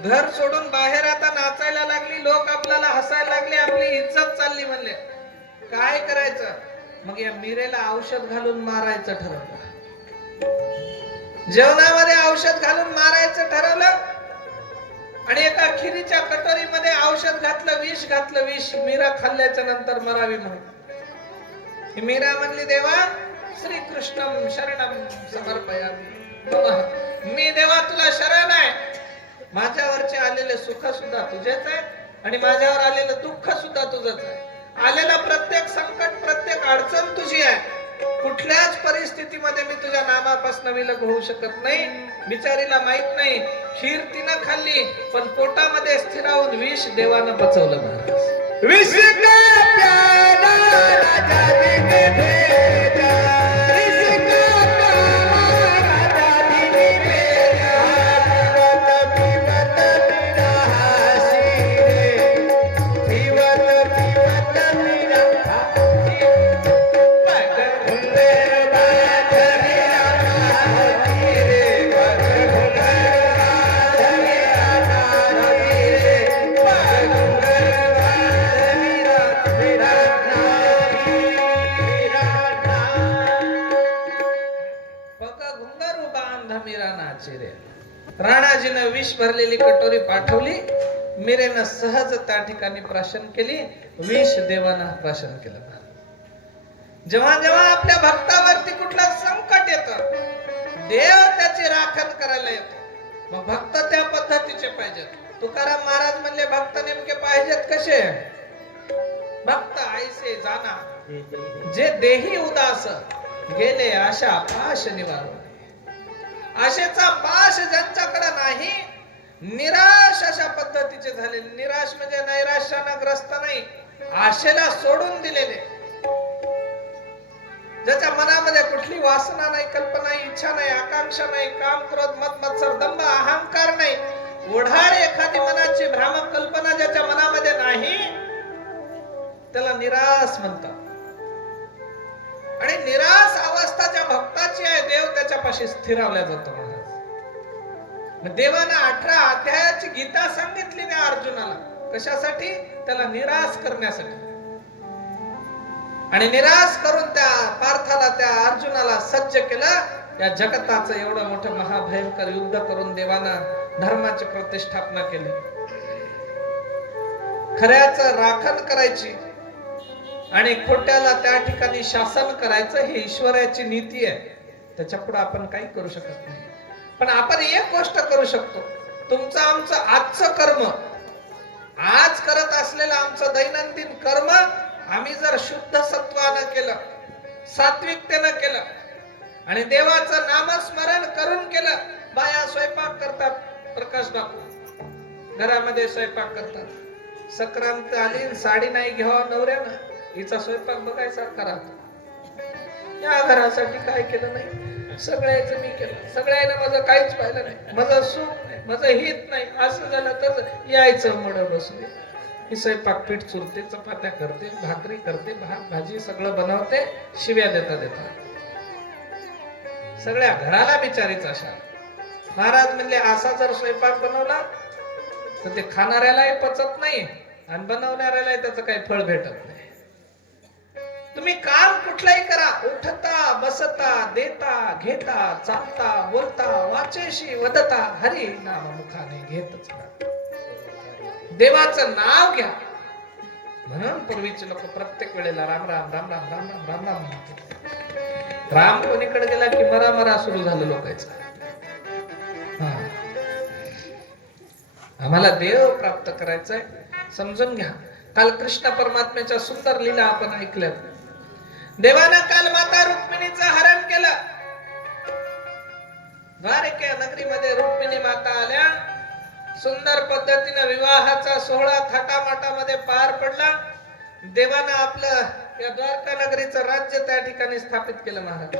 घर सोडून बाहेर आता नाचायला लागली. लोक आपल्याला हसायला लागले, आपली इज्जत चालली. म्हणले काय करायचं? मग या मीरेला औषध घालून मारायचं ठरवलं. जेवणामध्ये औषध घालून मारायचं ठरवलं, आणि एका खिरीच्या कटोरीमध्ये औषध घातलं, विष घातलं. विष मीरा खाल्ल्याच्या नंतर मरावी म्हणून. मीरा म्हणली, देवा श्री कृष्णम शरणम समर्पयामि. मी देवा तुला शरण आहे. माझ्यावरचे आलेले सुख सुद्धा तुझेच आहे, आणि माझ्यावर आलेलं दुःख सुद्धा तुझंच आहे. आलेला प्रत्येक संकट, प्रत्येक अडचण तुझी आहे. कुठल्याच परिस्थितीमध्ये मी तुझ्या नामापासून विलग होऊ शकत नाही. बिचारीला माहित नाही, खीर तिनं खाल्ली, पण पोटामध्ये स्थिर राहून विष देवानं पचवलं. महाराज विष का प्याला राजा दिने भेजा, विष का प्याला राजा दिने भेजा, पीवत निराहासी रे, पीवत निराहासी. गुंडेर बाज निराहासी रे, गुंडेर बाज निराहासी रे, राणाजीनं विष भरलेली कटोरी पाठवली. मीरेनं सहज त्या ठिकाणी प्राशन केली. विष देवानं प्राशन केलं. जेव्हा जेव्हा आपल्या भक्तावरती कुठलं संकट येतं, देव त्याची राखण करायला येतो. मग भक्त त्या पद्धतीचे पाहिजेत. तुकाराम महाराज म्हणले, भक्त नेमके पाहिजेत कसे? भक्त ऐसे जाना जे देही उदास, गेले आशा पाश निवार. आशेचा पाश ज्यांच्याकडे नाही, निराश अशा पद्धतीचे झाले. निराश म्हणजे नैराश्यानं ग्रस्त नाही, आशेला सोडून दिलेले. ज्याच्या मनामध्ये कुठली वासना नाही, कल्पना, इच्छा नाही, आकांक्षा नाही, काम, क्रोध, मत, मत्सर, दंभ, अहंकार नाही, ओढाळ एखादी मनाची भ्रामक कल्पना ज्याच्या मनामध्ये नाही, त्याला निराश म्हणतात. आणि निराश अवस्था ज्या भक्ताची आहे, देव त्याच्यापाशी स्थिरावल्या जातो. महाराज देवानं 18 अध्यायाची गीता सांगितली त्या अर्जुनाला. कशासाठी? त्याला निराश करण्यासाठी. आणि निराश करून त्या पार्थाला, त्या अर्जुनाला सज्ज केलं. या जगताचं एवढं मोठं महाभयंकर युद्ध करून देवानं धर्माची प्रतिष्ठापना केली. खऱ्याचं राखण करायची आणि खोट्याला त्या ठिकाणी शासन करायचं, हे ईश्वराची नीती आहे. त्याच्या पुढे आपण काही करू शकत नाही. पण आपण एक गोष्ट करू शकतो. तुमचं आमचं आजचं कर्म, आज करत असलेलं आमचं दैनंदिन कर्म आम्ही जर शुद्ध सत्वानं केलं, सात्विकतेनं केलं, आणि देवाचं नामस्मरण करून केलं. बाया स्वयंपाक करतात, प्रकाश दाखवून घरामध्ये स्वयंपाक करतात. संक्रांत आली, साडी नाही घ्यावा नवऱ्यानं, हिचा स्वयंपाक बघायसारखा राहतो. या घरासाठी काय केलं नाही, सगळ्याचं मी केलं. सगळ्यांना माझं काहीच पाहिलं नाही, माझं सुख नाही, माझं हित नाही. असं झालं तर यायचं मड बसून. ही स्वयंपाक पीठ चुरते, चपात्या करते, भाकरी करते, भात भाजी सगळं बनवते, शिव्या देता देता सगळ्या घराला बिचारीच अशा. महाराज म्हणले, असा जर स्वयंपाक बनवला तर ते खाणाऱ्यालाही पचत नाही आणि बनवणाऱ्यालाही त्याचं काही फळ भेटत नाही. तुम्ही काम कुठलाही करा, उठता बसता देता घेता चालता बोलता वाचेशी वदता हरी नाम मुखाने घेतच राहा. देवाचं नाव घ्या. म्हणून पूर्वीचे लोक प्रत्येक वेळेला राम राम राम राम राम राम राम राम म्हणतात. राम कोणीकडे गेला की मरा मरा सुरू झालं लोकांचं. आम्हाला देव प्राप्त करायचंय, समजून घ्या. काल कृष्ण परमात्म्याच्या सुंदर लीला आपण ऐकल्या. देवानं काल माता रुक्मिणीचं हरण केलं. द्वारका नगरीमध्ये रुक्मिणी माता आल्या. सुंदर पद्धतीने विवाहाचा सोहळा थाटामाटामध्ये पार पडला. देवानं आपलं या द्वारका नगरीचं राज्य त्या ठिकाणी स्थापित केलं महाराज.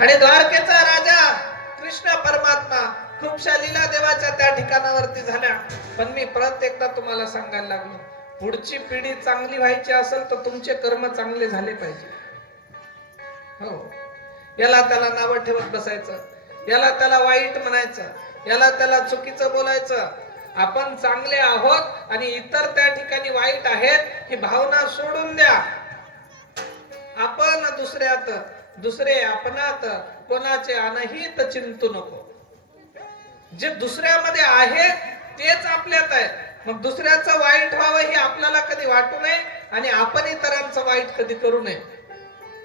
आणि द्वारकेचा राजा कृष्ण परमात्मा खूपशा लीला देवाच्या त्या ठिकाणावरती झाल्या. पण मी परत एकदा तुम्हाला सांगायला लागलो, पुढची पिढी चांगली व्हायची असेल तर तुमचे कर्म चांगले झाले पाहिजे. हो, याला त्याला नाव ठेवत बसायचं, याला त्याला वाईट म्हणायचं, याला त्याला चुकीचं बोलायचं. आपण चांगले आहोत आणि इतर त्या ठिकाणी वाईट आहेत ही भावना सोडून द्या. आपण दुसऱ्यात, दुसरे आपणात, कोणाचे अनहित चिंतू नको. जे दुसऱ्यामध्ये आहे तेच आपल्यात आहे. मग दुसऱ्याचं वाईट व्हावं हे आपल्याला कधी वाटू नये आणि आपण इतरांचं वाईट कधी करू नये,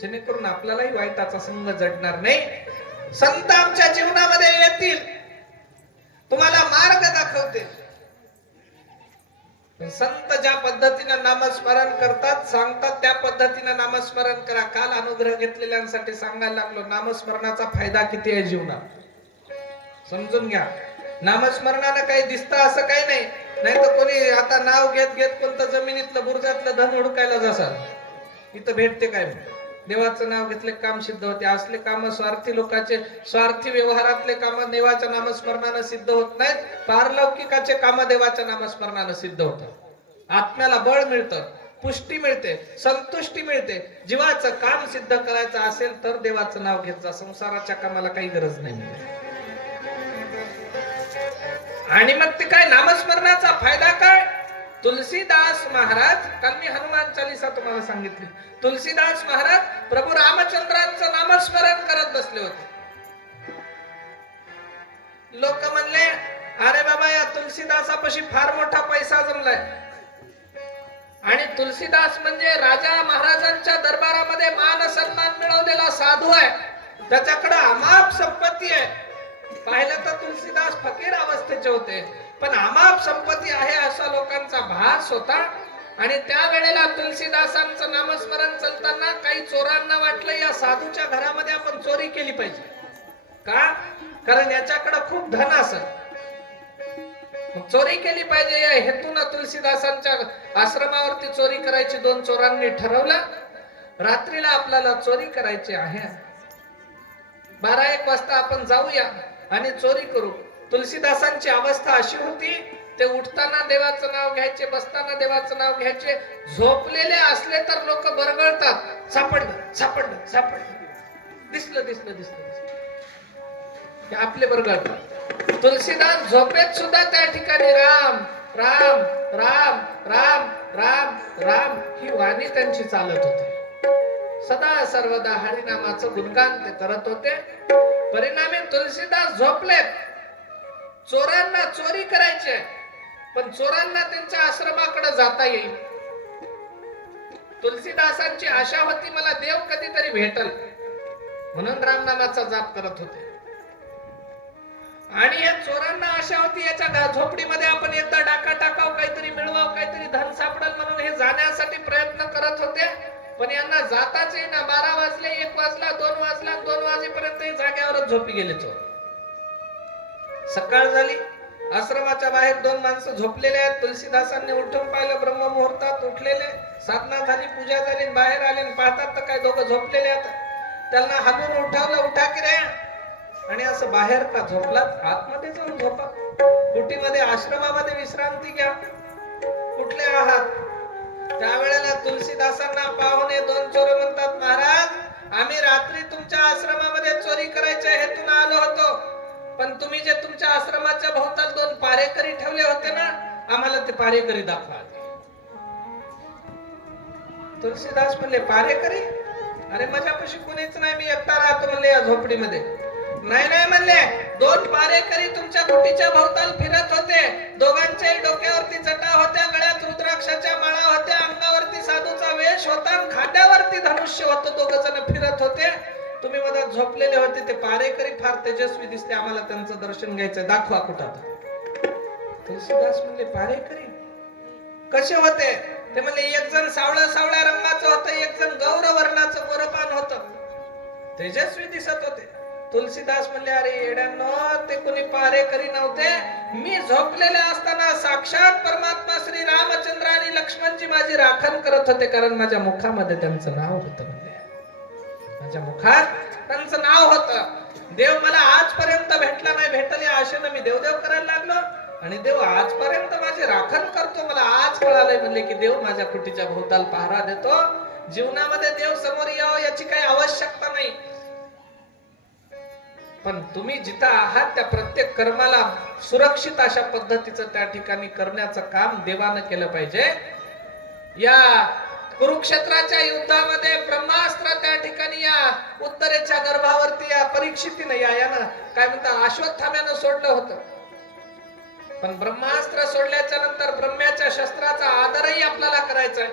जेणेकरून आपल्यालाही वाईटाचा संग जडणार नाही. संत आमच्या जीवनामध्ये येतील, तुम्हाला मार्ग दाखवतील. संत ज्या पद्धतीने नामस्मरण करतात, सांगतात त्या पद्धतीने नामस्मरण करा. काल अनुग्रह घेतलेल्यांसाठी सांगायला लागलो, नामस्मरणाचा फायदा किती आहे जीवनात समजून घ्या. नामस्मरणानं काही दिसतं असं काही नाही. नाही तर कोणी आता नाव घेत घेत कोणतं जमिनीतलं बुरजातलं धन हुडकायला जसा इथं भेटते काय. देवाचं नाव घेतले काम सिद्ध होते. असले काम स्वार्थी लोकांचे, स्वार्थी व्यवहारातले काम देवाच्या नामस्मरणानं सिद्ध होत नाहीत. पारलौकिकाचे काम देवाच्या नामस्मरणानं सिद्ध होतात. आत्म्याला बळ मिळतं, पुष्टी मिळते, संतुष्टी मिळते. जीवाचं काम सिद्ध करायचं असेल तर देवाचं नाव घेत जा. संसाराच्या कामाला काही गरज नाही. आणि मग ते काय नामस्मरणाचा फायदा काय. तुलसीदास महाराज, काल मी हनुमान चालीसा तुम्हाला सांगितली. तुलसीदास महाराज प्रभू रामचंद्रांचं नामस्मरण करत बसले होते. लोक म्हणले, अरे बाबा या तुलसीदासापाशी फार मोठा पैसा जमलाय. आणि तुलसीदास म्हणजे राजा महाराजांच्या दरबारामध्ये मान सन्मान मिळवलेला साधू आहे. त्याच्याकडे अमाप संपत्ती आहे. पाहिलं तर तुलसीदास फकीर अवस्थेचे होते, पण अमाप संपत्ती आहे असा लोकांचा भास होता. आणि त्या वेळेला तुलसीदासांचं नामस्मरण चालताना काही चोरांना वाटलं या साधूच्या घरामध्ये आपण चोरी केली पाहिजे. का? कारण याच्याकडे खूप धन असत, चोरी केली पाहिजे या हेतून तुलसीदासांच्या आश्रमावरती चोरी करायची 2 चोरांनी ठरवलं. रात्रीला आपल्याला चोरी करायची आहे, 12-1 वाजता आपण जाऊया आणि चोरी करू. तुलसीदासांची अवस्था अशी होती, ते उठताना देवाचं नाव घ्यायचे, बसताना देवाचं नाव घ्यायचे. झोपलेले असले तर लोक बरगळतात, सापडलं सापडलं सापडलं, दिसलं दिसलं दिसलं, हे आपले बरगळतात. तुलसीदास झोपेत सुद्धा त्या ठिकाणी राम राम राम राम राम राम ही वाणी त्यांची चालत होती. सदा सर्वदा हरिनामाचं गुणगान ते करत होते. परिणामी तुलसीदास झोपलेत. चोरांना चोरी करायची, पण चोरांना त्यांच्या आश्रमाकडे जाता येईल. तुलसीदासांची आशा होती मला देव कधीतरी भेटल, म्हणून रामनामाचा जाप करत होते. आणि या चोरांना आशा होती याच्या झोपडीमध्ये आपण एकदा डाका टाकाव, काहीतरी मिळवाव, काहीतरी धन सापडेल म्हणून हे जाण्यासाठी प्रयत्न करत होते. पण यांना जाताच येईना. 12 वाजले, 1 वाजला, 2 वाजला, 2 वाजेपर्यंत जाग्यावरच झोपी गेले चोर. सकाळ झाली, आश्रमाच्या बाहेर 2 माणसं झोपलेले आहेत. तुलसीदासांनी उठून पाहिलं, ब्रह्ममुहूर्तात उठलेले, साधना झाली, पूजा झाली, बाहेर आले, पाहतात तर काय दोघं झोपलेले आहेत. त्यांना हालून उठवलं, उठा की रे. आणि असं बाहेर का झोपलात? आतमध्ये जाऊन झोपा, कुटीमध्ये आश्रमामध्ये विश्रांती घ्या. कुठले आहात? त्यावेळेला तुलसीदासांना पाहून 2 चोर म्हणतात, महाराज आम्ही रात्री तुमच्या आश्रमामध्ये चोरी करायच्या हेतून आलो होतो, पण तुम्ही जे तुमच्या आश्रमाच्या भोवताल 2 पारेकरी ठेवले होते ना, आम्हाला ते पारेकरी दाखवा. तुलसीदास म्हणले पारेकरी, अरे माझ्यापाशी कोणीच नाही, मी एकटा राहतो म्हणले या झोपडीमध्ये. नाही नाही म्हणले, दोन पारेकरी तुमच्या कुटीच्या भोवताल फिरत होते. दोघांच्याही डोक्यावरती जटा होत्या, गळ्यात रुद्राक्षाच्या माळा होत्या, अंगावरती साधूचा वेश होता, खांद्यावरती धनुष्य होतं. दोघ जण फिरत होते. तुम्ही मधात झोपलेले होते. ते पारेकरी फार तेजस्वी दिसते, आम्हाला त्यांचं दर्शन घ्यायचं, दाखवा कुठं. तुलसीदास म्हणले पारेकरी कसे होते? ते म्हणले एक जण सावळ्या सावळ्या रंगाचं होतं, एक जण गौरवर्णाचं गोरपान होतं, तेजस्वी दिसत होते. तुलसीदास म्हणले अरे येड्यांनो, ते कोणी पारेकरी नव्हते. मी झोपलेले असताना साक्षात परमात्मा श्री रामचंद्र आणि लक्ष्मणजी माझी राखण करत होते, कारण माझ्या मुखामध्ये त्यांचं नाव होतं. म्हणले माझ्या मुखात त्यांचं नाव होतं. देव मला आजपर्यंत भेटला नाही, भेटल या आशेनं मी देवदेव करायला लागलो, आणि देव आजपर्यंत माझे राखण करतो. मला आज कळालंय म्हणले की देव माझ्या कुटीच्या भोवताल पहारा देतो. जीवनामध्ये देव समोर यावं याची काही आवश्यकता नाही, पण तुम्ही जिथं आहात त्या प्रत्येक कर्माला सुरक्षित अशा पद्धतीचं त्या ठिकाणी करण्याचं काम देवानं केलं पाहिजे. या कुरुक्षेत्राच्या युद्धामध्ये ब्रह्मास्त्र त्या ठिकाणी या उत्तरेच्या गर्भावरती या परीक्षितीनं यानं काय म्हणतात अश्वत्थाम्यानं सोडलं होतं. पण ब्रह्मास्त्र सोडल्याच्या नंतर ब्रह्म्याच्या शस्त्राचा आदरही आपल्याला करायचा आहे,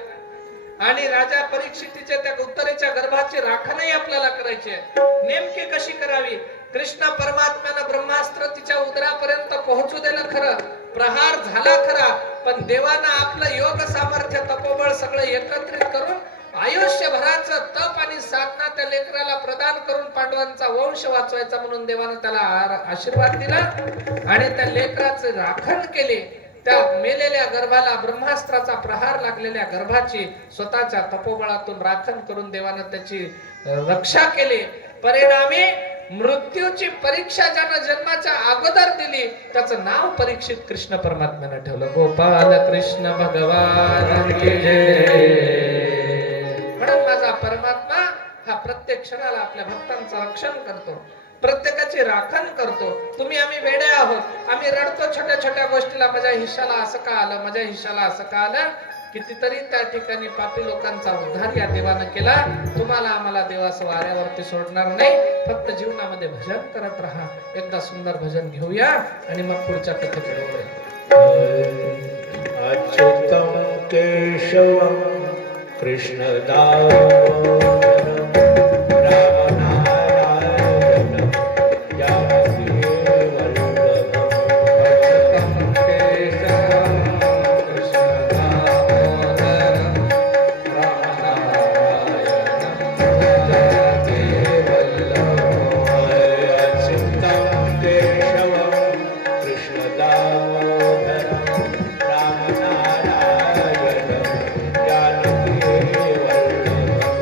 आणि राजा परीक्षितीच्या त्या उत्तरेच्या गर्भाची राखणही आपल्याला करायची आहे. नेमकी कशी करावी? कृष्ण परमात्म्यानं ब्रह्मास्त्र तिच्या उदरापर्यंत पोहोचू दिलं खरं, प्रहार झाला खरा, पण देवानं आपलं योग सामर्थ्य तपोबळ सगळं एकत्रित करून आयुष्यभराचं तप आणि साधना त्या लेकराला प्रदान करून पांडवांचा वंश वाचवायचा म्हणून देवानं त्याला आशीर्वाद दिला, आणि त्या लेकराचे राखण केले. त्या मेलेल्या गर्भाला, ब्रह्मास्त्राचा प्रहार लागलेल्या गर्भाची स्वतःच्या तपोबळातून राखण करून देवानं त्याची रक्षा केली. परिणामी मृत्यूची परीक्षा ज्यानं जन्माच्या अगोदर दिली त्याचं नाव परीक्षित कृष्ण परमात्म्यानं ठेवलं. गोपाल कृष्ण भगवान की जय. म्हणून माझा परमात्मा हा प्रत्येक क्षणाला आपल्या भक्तांचं रक्षण करतो, प्रत्येकाची राखण करतो. तुम्ही आम्ही वेडे आहोत, आम्ही रडतो छोट्या छोट्या गोष्टीला, माझ्या हिश्शाला असं का आलं, माझ्या हिश्शाला असं का आलं. कितीतरी त्या ठिकाणी पापी लोकांचा उद्धार या देवानं केला. तुम्हाला आम्हाला देव असं वाऱ्यावरती सोडणार नाही. फक्त जीवनामध्ये भजन करत राहा. एकदा सुंदर भजन घेऊया आणि मग पुढच्या कथेकडे वळूया. अच्युतं केशवं कृष्णदामोदरं रामनारायणं जानकी वल्लभं. अच्युतं केशवं कृष्णदामोदरं रामनारायणं जानकी वल्लभं. अच्युतं केशवं कृष्णदामोदरं रामनारायणं जानकी वल्लभं.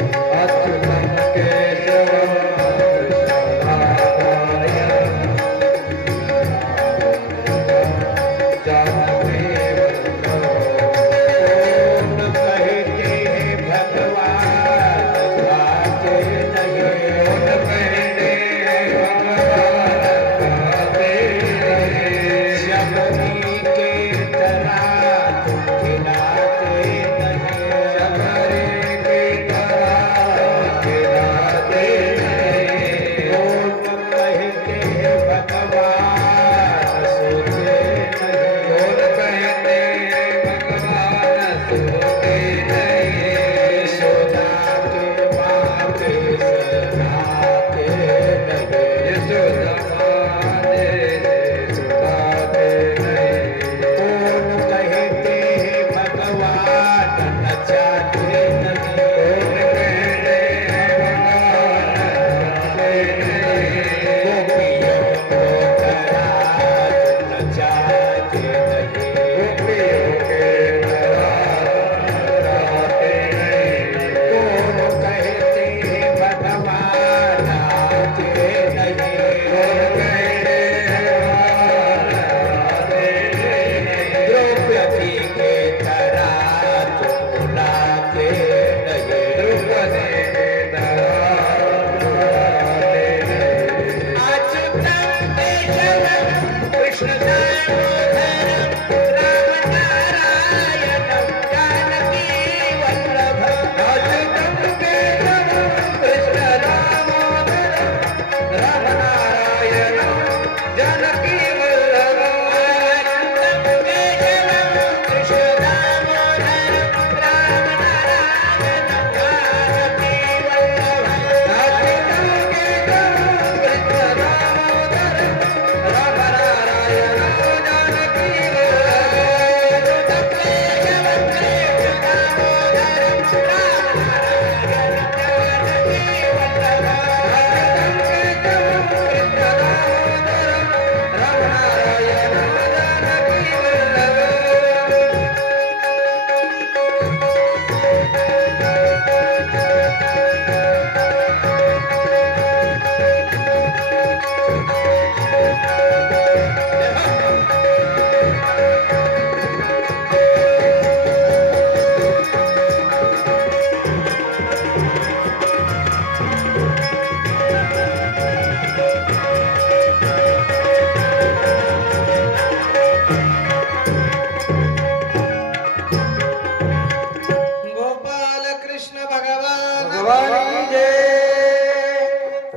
भगवान जय.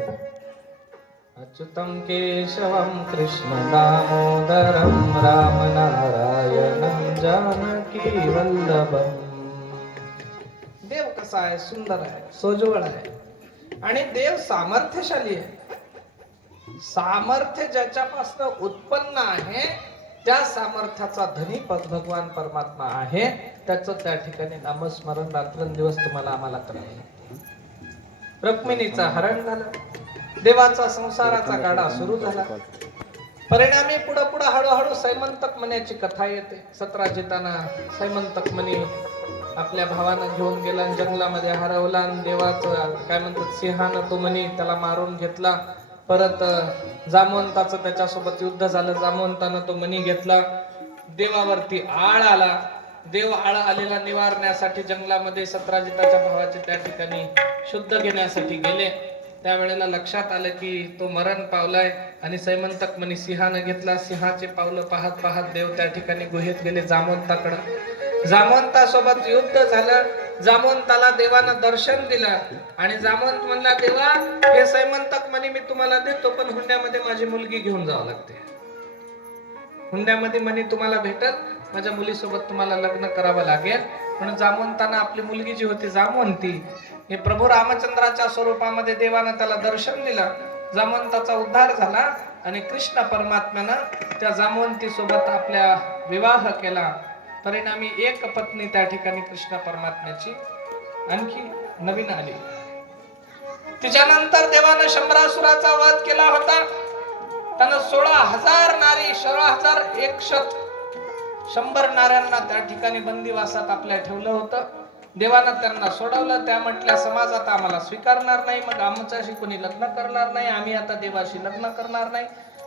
अच्युतं केशवं कृष्ण दामोदरं राम नारायणं जानकी वल्लभम. देव कसा आहे? सुंदर आहे, सोज्वळ आहे आणि देव सामर्थ्यशाली आहे. सामर्थ्य ज्याच्यापासून उत्पन्न आहे त्या सामर्थ्याचा धनी भगवान परमात्मा आहे. त्याचं त्या ठिकाणी नामस्मरण रात्रंदिवस तुम्हाला आम्हाला करावं लागतं. रुक्मिणीचं हरण झालं, देवाचा संसाराचा गाडा सुरू झाला. परिणामी पुढं पुढं हळूहळू सैमंतक मण्याची कथा येते. सत्राजिताना सैमंतक मणी आपल्या भावानं घेऊन गेला, जंगलामध्ये हरवला. देवाचं काय म्हणतात, सिंहानं तो मणी त्याला मारून घेतला. परत जामवंताचं त्याच्यासोबत युद्ध झालं. जामवंतानं तो मणी घेतला. देवावरती आळ आला. देव आळ आलेला निवारण्यासाठी जंगलामध्ये सत्राजिताच्या भावाचे त्या ठिकाणी शुद्ध घेण्यासाठी गेले. त्यावेळेला लक्षात आलं की तो मरण पावलाय आणि सैमंतक मणी सिंहानं घेतला. सिंहाचे पावलं पाहत पाहत देव त्या ठिकाणी गुहेत गेले जामवंताकडं. जामवंतासोबत युद्ध झालं. जामवंताला देवानं दर्शन दिलं आणि जामवंत म्हणला, देवा हे सैमंतक मणी मी तुम्हाला देतो, पण हुंड्यामध्ये माझी मुलगी घेऊन जावं लागते. हुंड्यामध्ये मणी तुम्हाला भेटल, माझ्या मुलीसोबत तुम्हाला लग्न करावं लागेल. म्हणून जामवंतानं आपली मुलगी जी होती जामवंती, हे प्रभू रामचंद्राच्या स्वरूपामध्ये देवानं त्याला दर्शन दिलं. जामवंताचा उद्धार झाला आणि कृष्ण परमात्म्यानं त्या जामवंती सोबत आपल्या विवाह केला. परिणामी एक पत्नी त्या ठिकाणी कृष्ण परमात्म्याची आणखी नवीन आली. तिच्यानंतर देवानं शंभरासुराचा वध केला होता. त्यानं 16,000 नारी, 16,100 नाऱ्यांना त्या ठिकाणी बंदिवासात आपल्या ठेवलं होतं. देवानं त्यांना सोडवलं. त्या म्हटल्या, समाज आता आम्हाला स्वीकारणार नाही, मग आमच्याशी कोणी लग्न करणार नाही, आम्ही आता देवाशी लग्न करणार नाही,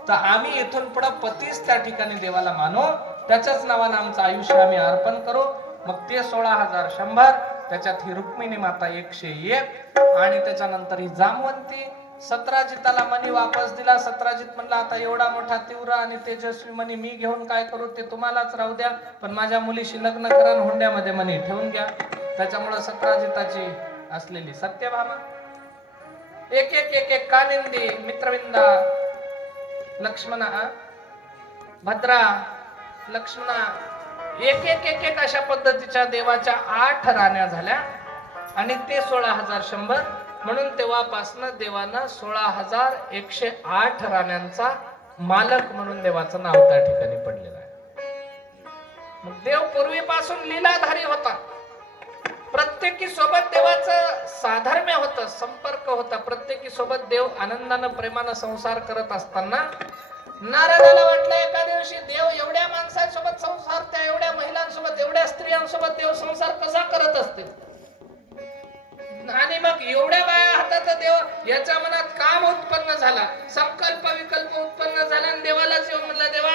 तर आम्ही इथून पुढे पतीच त्या ठिकाणी देवाला मानू, त्याच्याच नावानं आमचं आयुष्य आम्ही अर्पण करू. मग ते 16,100, त्याच्यात ही रुक्मिणी माता 101 आणि त्याच्यानंतर ही जामवंती. सत्राजिताला मणी वापस दिला. सत्राजित म्हणला, आता एवढा मोठा तीव्र आणि तेजस्वी मणी मी घेऊन काय करू, ते तुम्हालाच राहू द्या, पण माझ्या मुलीशी लग्न करा, हुंड्यामध्ये मणी ठेवून घ्या. त्याच्यामुळे सत्राजिताची असलेली सत्यभामा, एक एक एक एक कानिंदी, मित्रविंदा, लक्ष्मणा, भद्रा, लक्ष्मणा, एक एक एक एक अशा पद्धतीच्या देवाच्या 8 राण्या झाल्या आणि ते 16,100. म्हणून तेव्हापासून देवानं 16,108 राण्यांचा मालक म्हणून देवाचं नाव त्या ठिकाणी पडलेलं आहे. मग देव पूर्वीपासून लीलाधारी होता. प्रत्येकी सोबत देवाचं साधर्म्य होतं, संपर्क होता. प्रत्येकी सोबत देव आनंदानं प्रेमानं संसार करत असताना नारदाला वाटलं, एका दिवशी देव एवढ्या माणसांसोबत संसार, त्या एवढ्या महिलांसोबत, एवढ्या स्त्रियांसोबत देव संसार कसा करत असतील, आणि मग एवढ्या बाया हातात देव, याच्या मनात काम उत्पन्न झाला, संकल्प विकल्प उत्पन्न झाला आणि देवालाच येऊन म्हणला, देवा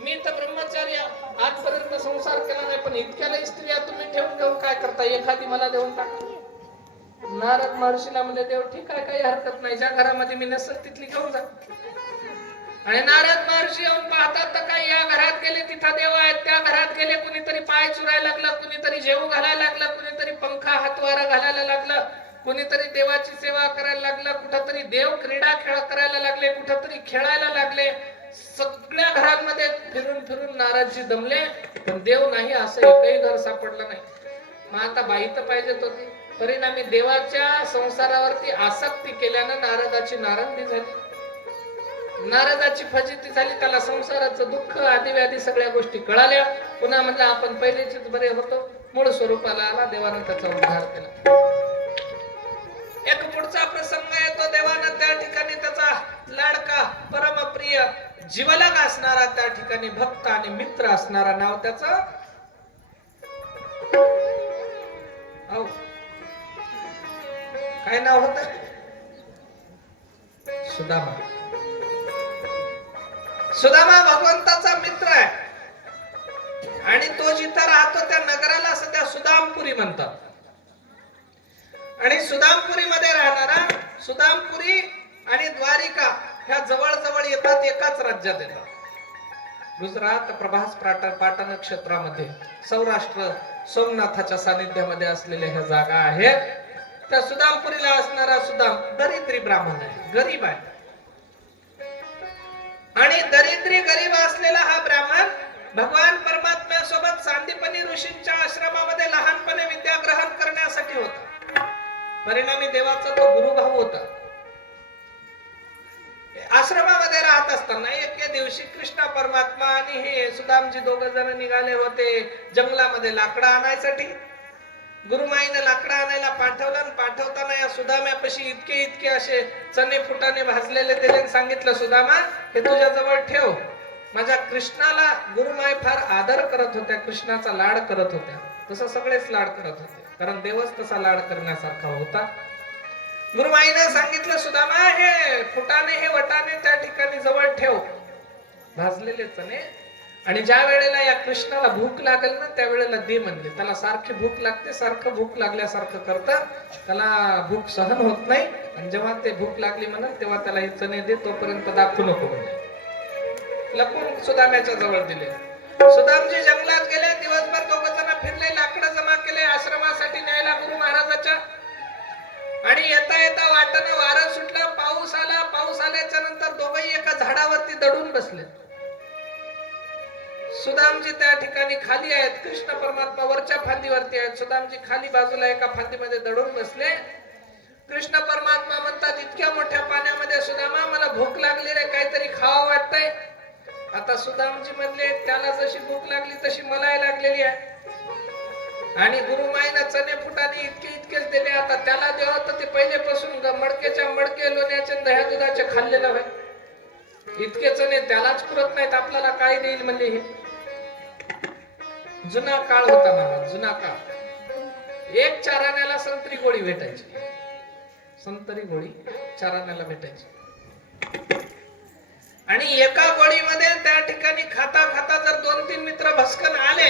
मी तर ब्रह्मचारी आजपर्यंत संसार केला नाही, पण इतक्याला स्त्रिया तुम्ही ठेवून घेऊन काय करता, एखादी मला देऊन टाका. नारद महर्षीला म्हणजे देव, ठीक आहे, काही हरकत नाही, ज्या घरामध्ये मी नसेल तिथली घेऊन जा. आणि नारद महर्षी येऊन पाहतात तर काही या घरात गेले तिथं देव आहेत, त्या घरात गेले कुणीतरी पाय चुरायला लागला, कुणीतरी जेवू घालायला लागला, कुणीतरी पंखा हातवारा घालायला लागला, कुणीतरी देवाची सेवा करायला लागला, कुठंतरी देव क्रीडा खेळ करायला लागले, कुठंतरी खेळायला लागले. सगळ्या घरांमध्ये फिरून फिरून नारदजी दमले, पण देव नाही, असं एकही घर सापडलं नाही. मग आता बाई तर पाहिजेत होती. परिणामी देवाच्या संसारावरती आसक्ती केल्यानं नारदाची नारंदी झाली, नारदाची फजिती झाली. त्याला संसाराचं दुःख आदी व्याधी सगळ्या गोष्टी कळाल्या. पुन्हा म्हणलं आपण पहिलेचेच बरे होतो, मूळ स्वरूपाला आला. देवानं त्याचा उद्धार केला. एक पुढचा प्रसंग येतो. देवानं त्या ठिकाणी त्याचा लाडका परमप्रिय जीवलग असणारा, त्या ठिकाणी भक्त आणि मित्र असणारा, नाव त्याचं काय नाव होत, सुदामा. सुदामा भगवंताचा मित्र आहे आणि तो जिथं राहतो त्या नगराला सध्या सुदामपुरी म्हणतात. आणि सुदामपुरी मध्ये राहणारा, सुदामपुरी आणि द्वारिका ह्या जवळ जवळ येतात, एकाच राज्यात येतात. गुजरात प्रभास पाटण क्षेत्रामध्ये, सौराष्ट्र सोमनाथाच्या सानिध्यामध्ये असलेल्या ह्या जागा आहेत. त्या सुदामपुरीला असणारा सुदाम दरिद्री ब्राह्मण आहे, गरीब आहे. आणि दरिद्री गरीब असलेला हा ब्राह्मण भगवान परमात्म्यासोबत सांदीपनी ऋषींच्या आश्रमामध्ये लहानपणे विद्या ग्रहण करण्यासाठी होता. परिणामी देवाचा तो गुरुभाऊ होता. आश्रमामध्ये राहत असताना एके दिवशी कृष्ण परमात्मा आणि हे सुदामजी दोघ जण निघाले होते जंगलामध्ये लाकडं आणायसाठी. गुरुमाईने लाकडं आणायला पाठवलं आणि पाठवताना या सुदाम्यापाशी इतके असे चणे फुटाने भाजलेले दिले आणि सांगितलं, सुदामा हे तुझ्या जवळ ठेव. माझ्या कृष्णाला गुरुमाई फार आदर करत होत्या, कृष्णाचा लाड करत होत्या. तसं सगळेच लाड करत होते, कारण देवच तसा लाड करण्यासारखा होता. गुरुमाईने सांगितलं, सुदामा हे फुटाने हे वटाने त्या ठिकाणी जवळ ठेव, भाजलेले चणे. आणि ज्या वेळेला या कृष्णाला भूक लागेल ना त्यावेळेला दे म्हणले. त्याला सारखी भूक लागते, सारखं भूक लागल्यासारखं करतं, त्याला भूक सहन होत नाही. आणि जेव्हा ते भूक लागली म्हणत तेव्हा त्याला हे चणे दे, तोपर्यंत दाखवू नको म्हणले. लपून सुदाम्याच्या जवळ दिले. सुदामजी जंगलात गेले, दिवसभर दोघ जण फिरले, लाकडं जमा केले आश्रमासाठी न्यायला गुरु महाराजाच्या. आणि येता येता वाटेनं वारं सुटलं, पाऊस आला. पाऊस आल्याच्या नंतर दोघही एका झाडावरती दडून बसले. सुदामजी त्या ठिकाणी खाली आहेत, कृष्ण परमात्मा वरच्या फांदीवरती आहेत. सुदामजी खाली बाजूला एका फांदीमध्ये दडून बसले. कृष्ण परमात्मा म्हणतात, इतक्या मोठ्या पाण्यामध्ये सुदामा मला भूक लागली रे, काहीतरी खावं वाटतंय. आता सुदामजी म्हणले, त्याला जशी भूक लागली तशी मलाही लागलेली आहे. आणि गुरुमाईनं चणे फुटाने इतकेच दिले. आता त्याला देव तर ते पहिलेपासून मडकेच्या मडके लोण्याचे दह्या दुधाचे खाल्लेलं आहे. इतके चणे त्यालाच पुरत नाहीत, आपल्याला काय देईल म्हणले. हे जुना काळ होता महाराज, जुना काळ. एक चाराण्याला संत्री गोळी भेटायची, संत्री गोळी चाराण्याला भेटायची. आणि एका गोळीमध्ये त्या ठिकाणी खाता खाता जर 2-3 मित्र भस्कन आले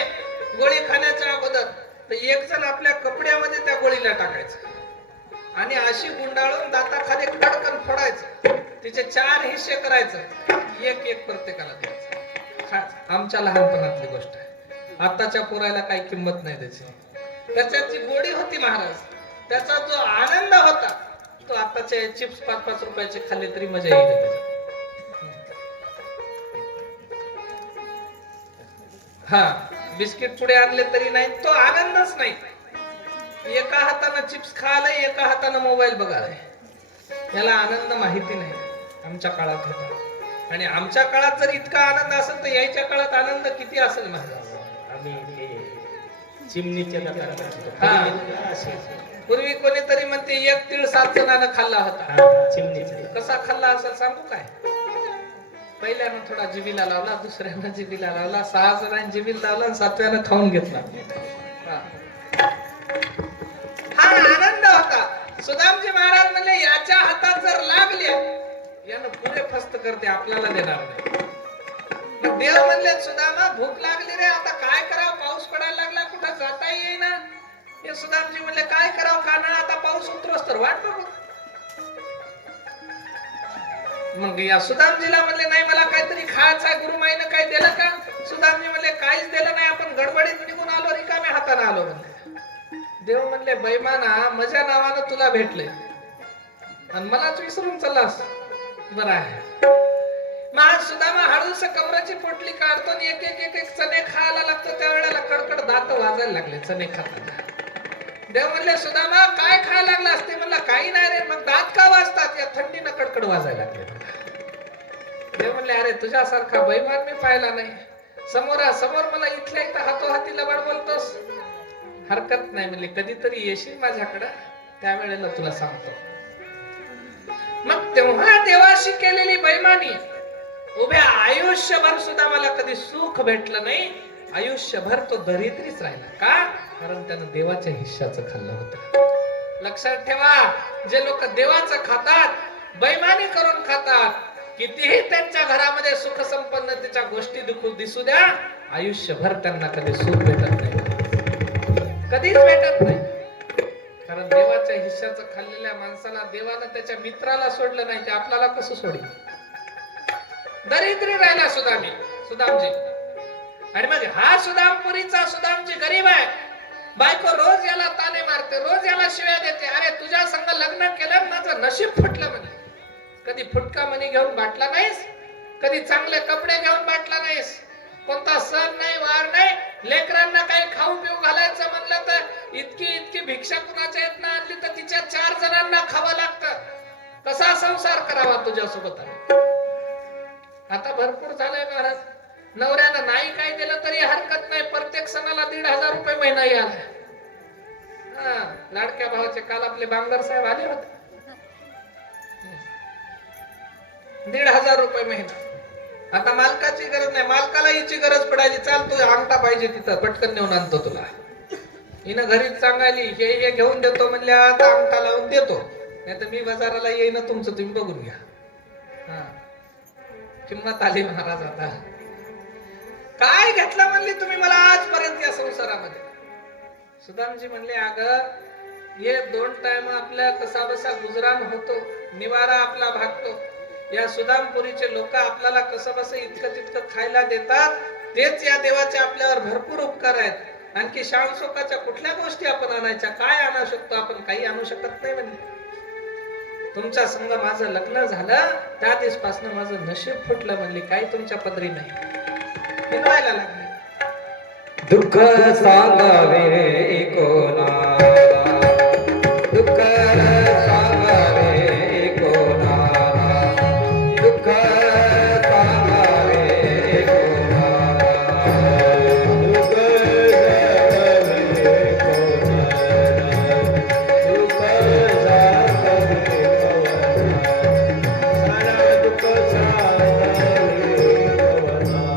गोळी खाण्याच्या अगोदर, तर एक जण आपल्या कपड्यामध्ये त्या गोळीला टाकायचं आणि अशी गुंडाळून दाताखाली कडकन फोडायचं. तिचे 4 हिस्से करायचं, एक प्रत्येकाला द्यायचं. आमच्या लहानपणातली गोष्ट आहे. आताच्या पोराला काही किंमत नाही त्याची. त्याच्यात जी गोडी होती महाराज, त्याचा जो आनंद होता तो आताचे चिप्स 5-5 रुपयाचे खाल्ले तरी मजा येईल. हा बिस्किट पुढे आणले तरी नाही, तो आनंदच नाही. एका हाताने चिप्स खायला, एका हाताने मोबाईल बघायला, याला आनंद माहिती नाही. आमच्या काळात होता. आणि आमच्या काळात जर इतका आनंद असेल तर यायच्या काळात आनंद किती असेल महाराज. आम्ही चिमणीच्या पूर्वी कोणीतरी म्हणते 1 तीळ 7 जणांना खाल्ला होता. चिमणीचा कसा खाल्ला असेल सांगू काय. पहिल्यानं थोडा जिबीला लावला, दुसऱ्यानं जिबीला लावला, 6 जणांनी जिबीला लावला आणि 7व्यानं खाऊन घेतला. हा आनंद होता. सुदामजी महाराज म्हणले, याच्या हातात जर लागले यानं पुरे फस्त करते, आपल्याला देणार नाही. देव म्हणले, सुदामा भूक लागली रे, आता काय करावं, पाऊस पडायला लागला, कुठं जाता येईना. हे सुदामजी म्हणले, काय करावं काना, आता पाऊस उतरोस तर वाट बघू. मग या सुदामजीला म्हणले, नाही मला काहीतरी खायचं. गुरुमाईनं काही दिलं का. सुदामजी म्हणले, काहीच दिलं नाही, आपण गडबडीत निघून आलो, रिकाम्या हाताने आलो म्हणले. देव म्हणले, बैमाना माझ्या नावानं तुला भेटले आणि मलाच विसरून चाललास. बरं आहे. मग सुदामा हळूस कमराची पोटली काढतो आणि एक चणे खायला लागतो. त्यावेळेला कडकड दात वाजायला लागले चणे खाताना. देव म्हणले, सुदामा काय खायला लागला असते. म्हणला, काही नाही रे. मग दात का वाजतात. या थंडीनं कडकड वाजायला लागले. देव म्हणले, अरे तुझ्यासारखा बैमान मी पाहिला नाही. समोर मला इथल्या इथं हातोहाती लबाड बोलतोस. हरकत नाही म्हणले, कधीतरी येशील माझ्याकडं, त्यावेळेला तुला सांगतो. मग तेव्हा देवाशी केलेली बैमानी उभ्या आयुष्यभर सुद्धा मला कधी सुख भेटलं नाही. आयुष्यभर तो दरिद्रीच राहिला. का. कारण त्यानं देवाच्या हिश्श्याचं खाल्लं होतं. लक्षात ठेवा, जे लोक देवाचं खातात, बैमानी करून खातात, कितीही त्यांच्या घरामध्ये सुख संपन्नतेच्या गोष्टी दिसू द्या, आयुष्यभर त्यांना कधी सुख भेटत नाही, कधीच भेटत नाही. कारण देवाच्या हिश्श्याचं खाल्लेल्या माणसाला देवानं त्याच्या मित्राला सोडलं नाही, ते आपल्याला कसं सोडेल. दरिद्री राहिला सुदामजी. आणि मग हा सुदामपुरीचा सुदामजी गरीब आहे. बायको रोज याला ताने मारते, रोज याला शिव्या देते. अरे तुझ्या संग लग्न केलं माझं नशीब फुटलं म्हणे. कधी फुटका मनी घेऊन बाटला नाहीस, कधी चांगले कपडे घेऊन बाटला नाहीस, कोणता सण नाही वार नाही, लेकरांना काही खाऊ पिऊ घालायचं म्हणलं तर इतकी भिक्षा कुणाच्या येत आणली तर तिच्या 4 जणांना खावं लागतं. कसा संसार करावा तुझ्यासोबत? आता भरपूर झालंय महाराज. नवऱ्यानं नाही काय दिलं तरी हरकत नाही, प्रत्येक सणाला 1,500 रुपये महिना यायला. लाडक्या भावाचे काल आपले बांगर साहेब आले होते. 1,500 रुपये महिना. आता मालकाची गरज नाही, मालकाला हिची गरज पडायची. चाल तू अंगठा पाहिजे तिथं, पटकन नेऊन आणतो तुला. हिनं घरीच सांगायली हे घेऊन देतो म्हणल्या, आता अंगठा लावून देतो, नाही तर मी बाजाराला येईन, तुमचं तुम्ही बघून घ्या. किंमत आली महाराज. आता काय घेतलं म्हणली तुम्ही मला आजपर्यंत या संसारामध्ये? सुदामजी म्हणले अगं ये 2 टाइम आपल्या कसा बसा गुजरान होतो, निवारा आपला भागतो. या सुदामपुरीचे लोक आपल्याला कसं बस इतकं तितकं खायला देतात, तेच या देवाचे आपल्यावर भरपूर उपकार आहेत. आणखी शाळसोकाच्या कुठल्या गोष्टी आपण आणायच्या? काय आणू शकतो आपण? काही आणू शकत नाही म्हणले. तुमच्या संग माझं लग्न झालं त्या दिवसपासून माझं नशीब फुटलं म्हणले. काही तुमच्या पदरी नाही. हिंदवायला लागले. दुःख सांगावे कोणाला, दुःख सांगावे कोणाला, दुःख सांगावे कोणाला, दुःख सांगावे कोणाला, दुःख सांगावे कोणाला, दुःख सांगावे कोणाला.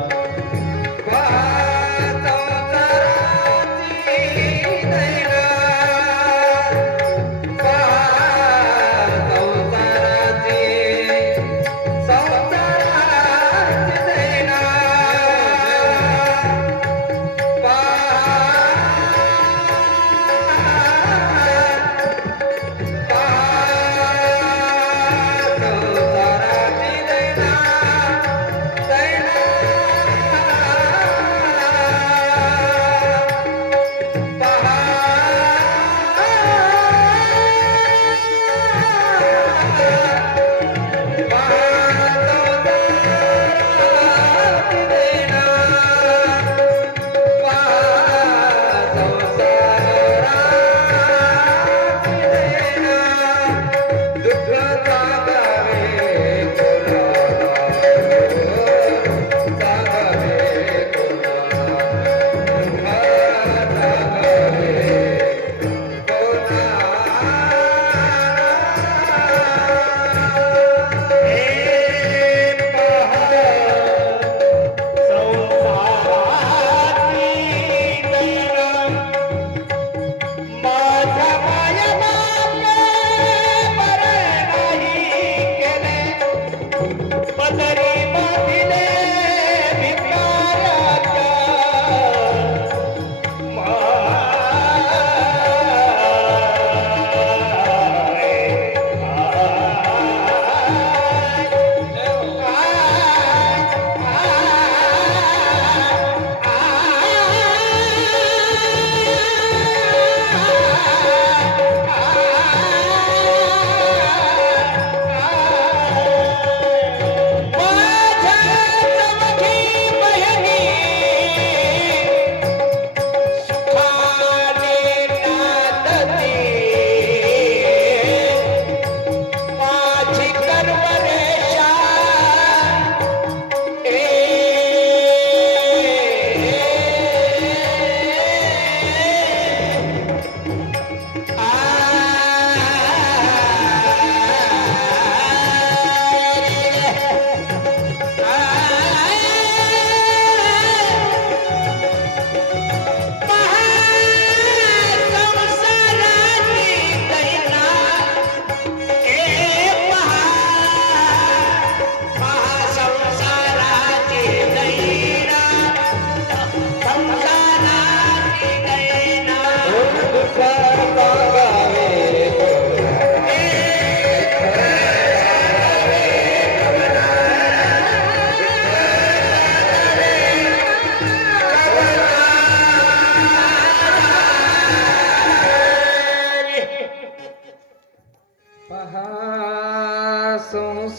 पहा संसाराची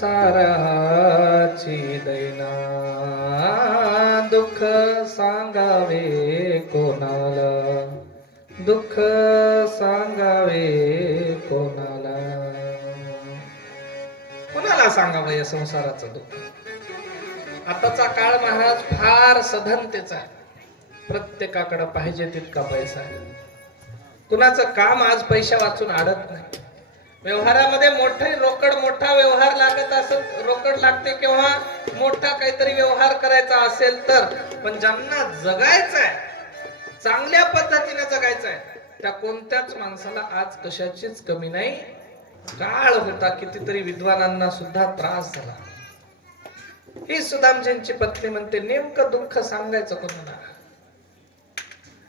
दैना, दुःख सांगावे कोणाला, दुःख सांगावे कोणाला. कोणाला सांगावं या संसाराचं दुःख. आताचा काळ महाराज फार सधनतेचा आहे. प्रत्येकाकडे पाहिजे तितका पैसा आहे. कुणाचं काम आज पैसा वाचून अडत नाही. व्यवहारामध्ये मोठा व्यवहार लागत असत, रोकड लागते किंवा मोठा काहीतरी व्यवहार करायचा असेल तर. पण ज्यांना जगायचं आहे, चांगल्या पद्धतीने जगायचं आहे, त्या कोणत्याच माणसाला आज कशाचीच कमी नाही. काळ होता कितीतरी विद्वानांना सुद्धा त्रास झाला. ही सुदामजींची पत्नी म्हणते नेमकं दुःख सांगायचं कोणाला.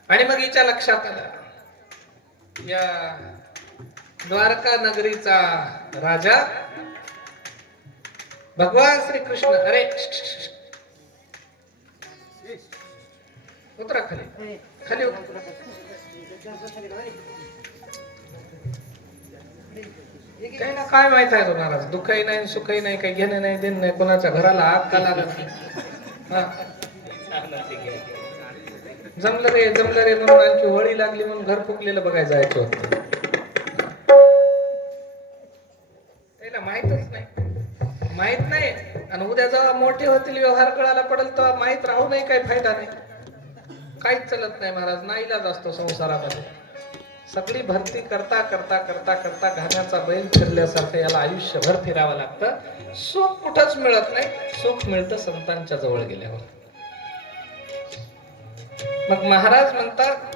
आणि मग हिच्या लक्षात आलं, या द्वारका नगरीचा राजा भगवान श्री कृष्ण. अरे उतरा खाली, खाली उतरा. काही ना काय माहित आहे तुम्हाला, दुःखही नाही सुखही नाही, काही घेणं नाही देणं नाही, कोणाच्या घराला आग का लागत नाही. जमलं रे म्हणून आणखी होळी लागली म्हणून घर फुकलेलं बघायला जायचं होतं. त्याला माहितच नाही, माहित नाही. आणि उद्या जेव्हा मोठे होतील, व्यवहार कळायला पडेल तेव्हा माहित राहू नाही, काही फायदा नाही, काहीच चलत नाही महाराज. नाईलाज असतो संसारामध्ये. सगळी भरती करता करता करता करता घाण्याचा बैल फिरल्यासारखं याला आयुष्यभर फिरावं लागतं. सुख कुठंच मिळत नाही, सुख मिळतं संतांच्या जवळ गेल्यावर. मग महाराज म्हणतात,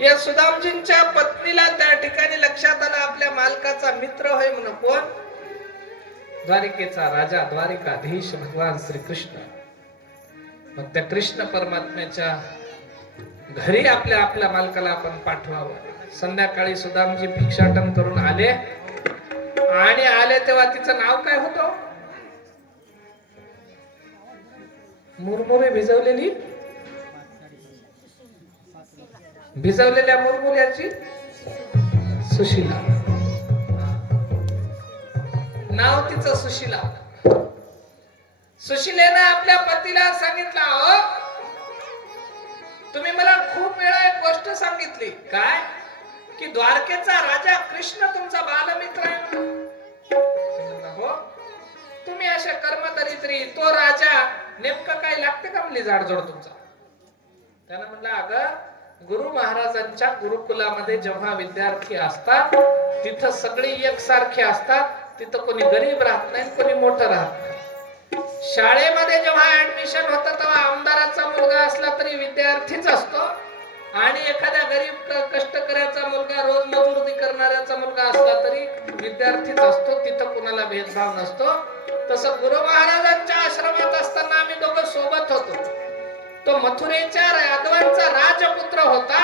या सुदामजींच्या पत्नीला त्या ठिकाणी लक्षात आलं आपल्या मालकाचा मित्र होय म्हणून. कोण? द्वारिकेचा राजा, द्वारिकाधीश भगवान श्रीकृष्ण. मग त्या कृष्ण परमात्म्याच्या घरी आपल्या मालकाला आपण पाठवावं. संध्याकाळी सुदामजी भिक्षाटन करून आले, आणि आले तेव्हा तिचं नाव काय होतं? मुरमुरे भिजवलेल्या मुरमुऱ्याची सुशीला. नाव तिचं सुशीला. सुशीलेनं आपल्या पतीला सांगितलं, अहो तुम्ही मला खूप वेळा एक गोष्ट सांगितली. काय? की द्वारकेचा राजा कृष्ण तुमचा बालमित्र आहे. हो, तुम्ही अशा कर्मदरिद्री, तो राजा नेमकं काय लागते का म्हणली जाडजोड तुमचा? त्यानं म्हणलं, अगं गुरु महाराजांच्या गुरुकुलामध्ये जेव्हा विद्यार्थी असतात तिथं सगळे एकसारखे असतात. तिथं कोणी गरीब राहत नाही, कोणी मोठं राहत नाही. शाळेमध्ये जेव्हा ऍडमिशन होतं तेव्हा आमदाराचा मुलगा असला तरी विद्यार्थीच असतो, आणि एखाद्या गरीब कष्टकऱ्याचा मुलगा, रोज मजुरी करणाऱ्याचा मुलगा असला तरी विद्यार्थीच असतो. तिथं कुणाला भेदभाव नसतो. तसं गुरु महाराजांच्या आश्रमात असताना आम्ही दोघं सोबत होतो. तो मथुरेच्या यादवांचा राजपुत्र होता,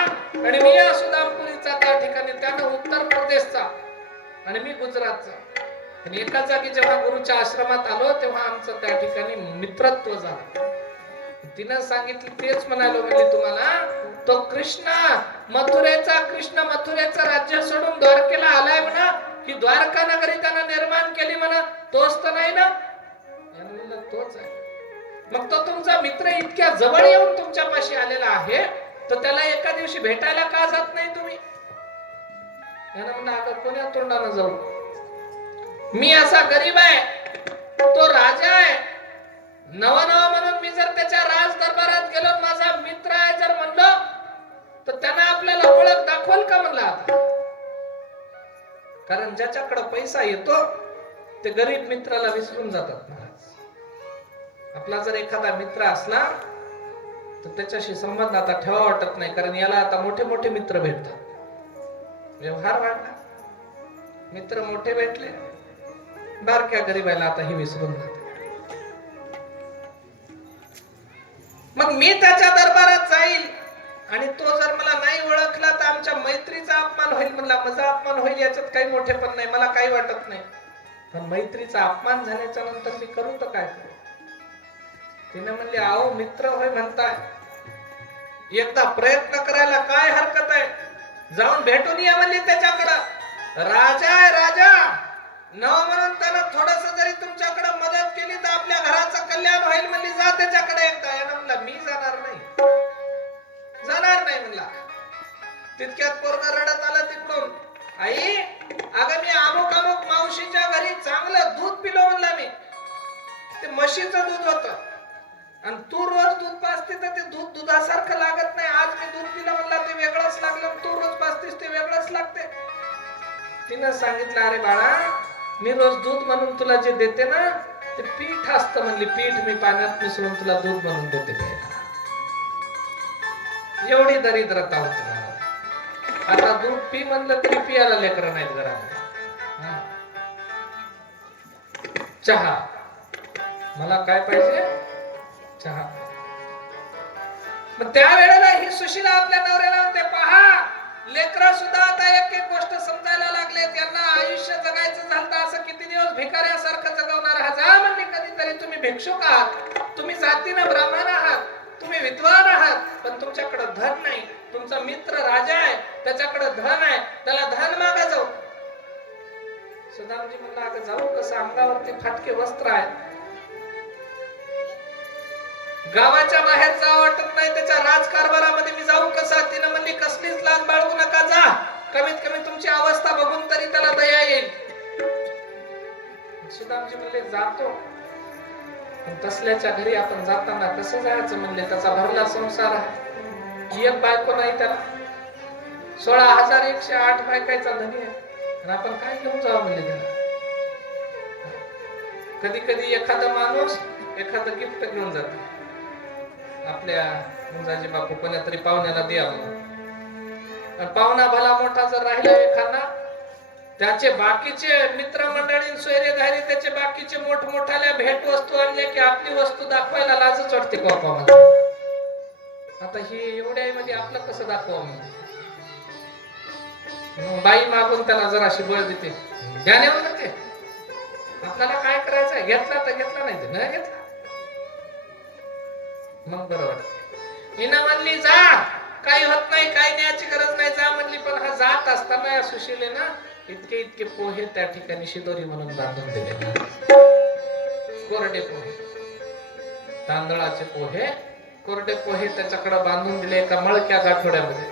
आणि मी या सुदामपुरीचा त्या ठिकाणी, त्यानं उत्तर प्रदेशचा आणि मी गुजरातचा. आणि एका जागी जेव्हा गुरुच्या आश्रमात आलो तेव्हा आमचं त्या ठिकाणी मित्रत्व झालं. तिनं सांगितलं, तेच म्हणालो म्हणजे तुम्हाला, तो कृष्ण मथुरेचं राज्य सोडून द्वारकेला आलाय म्हणा, की द्वारका नगरी त्यानं निर्माण केली म्हणा, तोच तर नाही ना? तोच आहे. मग तो तुमचा मित्र इतक्या जवळ येऊन तुमच्या पाशी आलेला आहे, तर त्याला एका दिवशी भेटायला का जात नाही तुम्ही? यानं म्हणलं, आता कोण्या तोंडानं जाऊ? मी असा गरीब आहे, तो राजा आहे. नवा म्हणून मी जर त्याच्या राज दरबारात गेलो, माझा मित्र आहे जर म्हणलो, तर त्यानं आपल्याला ओळख दाखवल का म्हणला? आता कारण ज्याच्याकडे पैसा येतो ते गरीब मित्राला विसरून जातात. आपला जर एखादा मित्र असला तर त्याच्याशी संबंध आता ठेवा वाटत नाही, कारण याला आता मोठे मोठे मित्र भेटतात. व्यवहार वाढला, मित्र मोठे भेटले, बारक्या गरीबाला आता ही विसरून जाते. मग मी त्याच्या दरबारात जाईल, आणि तो जर मला नाही ओळखला तर आमच्या मैत्रीचा अपमान होईल. म्हणला, माझा अपमान होईल याच्यात काही मोठेपण नाही, मला काही वाटत नाही. पण मैत्रीचा अपमान झाल्याच्या नंतर मी करू तर काय करू? तिने म्हणले, आओ मित्र होय म्हणताय, एकदा प्रयत्न करायला काय हरकत आहे? जाऊन भेटून या म्हणली त्याच्याकडं. राजा आहे राजा, न म्हणून त्यानं थोडस जरी तुमच्याकडे मदत केली तर आपल्या घराचं कल्याण होईल म्हणली, जा त्याच्याकडे एकदा. यानं म्हणला मी जाणार नाही म्हणला. तितक्यात पोरगा रडत आला तिकडून, आई अगं मी अमुक अमुक मावशीच्या घरी चांगलं दूध पिलो म्हणला मी. ते म्हशीचं दूध होतं आणि तू रोज दूध पाजते तर ते दूध दुधासारखं लागत नाही. आज मी दूध पिलं म्हणला ते वेगळंच लागलं, तू रोज पाजतेस ते वेगळंच लागते. तिनं सांगितलं अरे बाळा मी रोज दूध म्हणून तुला जे देते ना ते पीठ असतं म्हणली, पीठ मी पाण्यात मिसळून तुला दूध म्हणून देते प्यायला. एवढी दरिद्रता होती मला. आता दूध पी म्हणलं तरी पियाला लेकरं नाहीत घरात. चहा मला काय पाहिजे, चहा. मग त्यावेळेला ही सुशीला आपल्या नवऱ्याला म्हणते, पहा लेकरं सुद्धा आता एक एक गोष्ट समजायला लागले, त्यांना आयुष्य जगायचं झालं असं किती दिवस भिकाऱ्यासारखं जगवणार आहात. जा म्हणले कधीतरी तुम्ही भिक्षुक आहात, तुम्ही जातीनं ब्राह्मण आहात, तुम्ही विद्वान आहात, पण तुमच्याकडे धन नाही. तुमचा मित्र राजा आहे, त्याच्याकडे धन आहे, त्याला धन मागा जाऊ. सुदामजी म्हणला अगं जाऊ कसं, अंगावरती फाटके वस्त्र आहे, गावाच्या बाहेर जावं वाटत नाही, त्याच्या राजकारभारामध्ये मी जाऊ कसा. तिनं म्हणली कसलीच लाज बाळगू नका, जा, कमीत कमी तुमची अवस्था बघून तरी त्याला दया येईल. सुदामजी म्हणले जातो, पण तसल्याच्या घरी आपण जाताना कसं जायचं म्हणले, त्याचा भरला संसार आहे, एक बायको नाही त्याला, 16,108 बायकाचा धनी आहे, आणि आपण काय घेऊन जावं म्हणले त्याला. कधी कधी एखादा माणूस एखादं गिफ्ट घेऊन जातो, आपल्या मुंजाजी बापू कोणा तरी पाहुण्याला द्यावं. पाहुणा भला मोठा जर राहिला एखादा, त्याचे बाकीचे मित्रमंडळी सोयरेधारी त्याचे बाकीचे मोठमोठ्याल्या भेट वस्तू आणले की आपली वस्तू दाखवायला लाजच वाटते कोपामध्ये. आता ही एवढ्या मध्ये आपलं कसं दाखवावं म्हणजे, बाई मागून त्याला जराशी बळ देते, ध्यान ते आपल्याला काय करायचं, घेतला तर घेतला, नाही तर नाही घेतला, मग बरं वाटत. हिना म्हणली जा काही होत नाही, काही न्यायची गरज नाही, जा म्हणली. पण हा जात असताना या सुशीलेनं इतके इतके पोहे त्या ठिकाणी शिदोरी म्हणून बांधून दिले, कोरडे पोहे, तांदळाचे पोहे, कोरडे पोहे त्याच्याकडे बांधून दिले एका मळक्या गाठोड्यामध्ये.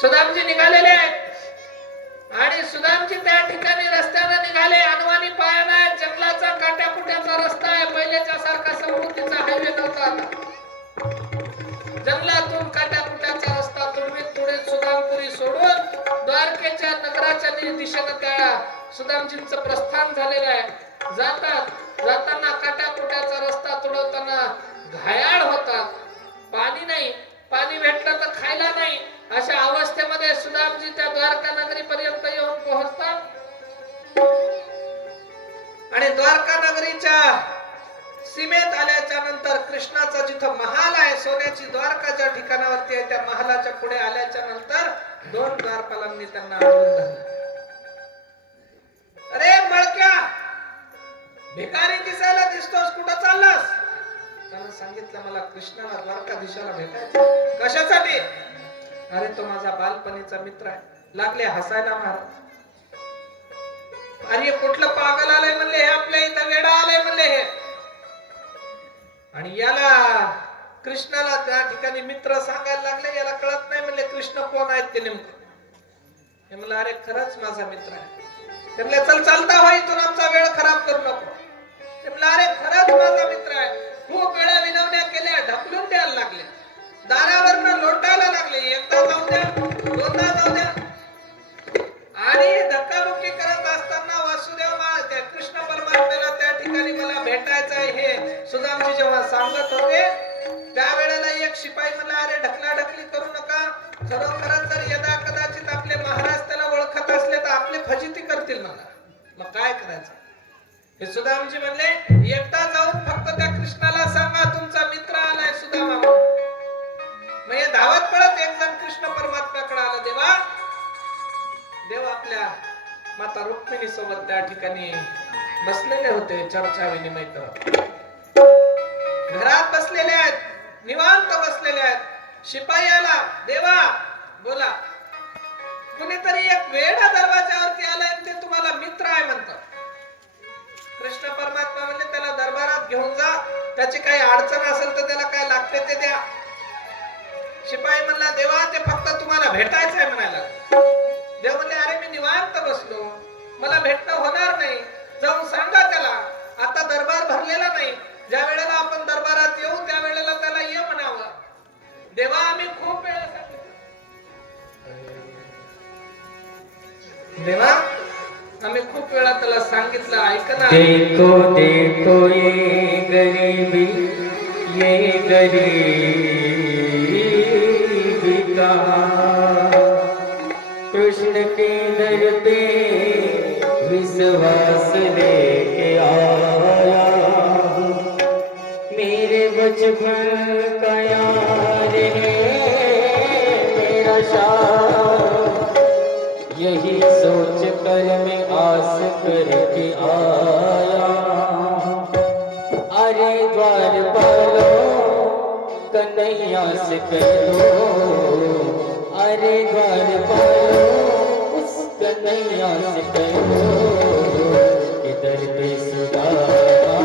सुदामजी निघालेले आहेत आणि सुदामजी त्या ठिकाणी रस्त्याने निघाले, अनवाणी पायाने आहेत, जंगलाचा काट्याकुट्याचा रस्ता आहे, पहिल्याच्या सारखा समृद्धीचा हायवे नव्हता. जंगलातून काट्याकुट्याचा रस्ता तुडवीत तुडवीत सुदामपुरी सोडून द्वारकेच्या नगराच्या दिशेने त्या सुदामजींचं प्रस्थान झालेलं आहे. जाताना काट्याकुट्याचा रस्ता तुडवताना घायाळ होतात, पाणी नाही, पाणी भेटलं तर खायला नाही, अशा अवस्थेमध्ये सुदामजी त्या द्वारका नगरी पर्यंत येऊन पोहोचतात. आणि द्वारका नगरीच्या सीमेत आल्याच्या नंतर कृष्णाचा जिथं महाल आहे, सोन्याची द्वारका ज्या ठिकाणावरती आहे, त्या महालाच्या पुढे आल्याच्या नंतर 2 द्वारपालांनी त्यांना अडवून धरलं. अरे मळक्या, भिकारी दिसायला दिसतोस, कुठं चाललास? त्यानं सांगितलं मला कृष्णाला द्वारकाधीशाला भेटायचं. कशासाठी? अरे तो माझा बालपणीचा मित्र आहे. लागले हसायला महाराज. अरे कुठलं पागल आलंय म्हणले हे, आपल्या इथं वेडा आलाय म्हणले हे. आणि याला कृष्णाला त्या ठिकाणी मित्र सांगायला लागले, याला कळत नाही म्हणले कृष्ण कोण आहेत ते नेमकं. हे म्हणलं अरे खरंच माझा मित्र आहे. ते म्हणले चल चालता हो इथून, आमचा वेळ खराब करू नको. ते म्हणलं अरे खरंच माझा मित्र आहे. खूप वेळा विनवण्या केल्या, ढकलून द्यायला लागले, दारावरनं लोटायला लागले, एकदा जाऊ द्या, दोनदा जाऊ द्या. आणि धक्काबुक्की करत असताना वासुदेव त्या कृष्ण परमात्म्याला त्या ठिकाणी मला भेटायचं आहे हे सुदामजी जेव्हा सांगत होते, त्यावेळेला एक शिपाई म्हणला अरे ढकलाढकली करू नका, खरोखरच जर यदा कदाचित आपले महाराज त्याला ओळखत असले तर आपली फजिती करतील मला. मग काय करायचं? हे सुदामजी म्हणले एकटा जाऊन फक्त त्या कृष्णाला सांगा तुमचा मित्र आलाय सुदामा म्हणून. मग हे धावत पडत एक जण कृष्ण परमात्म्याकडे आला. देव आपल्या माता रुक्मिणी सोबत त्या ठिकाणी बसलेले होते, चर्चा विनिमय करत. घरात बसलेले आहेत, निवांत बसलेले आहेत. शिपाई आला, देवा बोला. कुणीतरी एक वेडा दरवाजावरती आलाय, ते तुम्हाला मित्र आहे म्हणतात. त्याची काही अडचण असेल तर त्याला काय लागते ते द्या. शिपाई म्हणला देवा ते फक्त तुम्हाला भेटायचं आहे म्हणायला. देव म्हणले अरे मी निवांत बसलो, मला भेटणं होणार नाही, जाऊन सांगा त्याला आता दरबार भरलेला नाही, ज्या वेळेला आपण दरबारात येऊ त्या वेळेला त्याला ये म्हणावं. देवा आम्ही खूप वेळा सांगितलं, देवा आम्ही खूप वेळा त्याला सांगितलं ऐकना. देखो ये गरीबी का कृष्ण के दर पे विश्वास लेके आया, मेरे बचपन का यार है मेरा शाह, यही सोच कर मैं आस करके आया, अरे द्वारपालो कन्हैया से कह दो, अरे द्वारपालो उस कन्हैया से कह दो, इधर पे सुदामा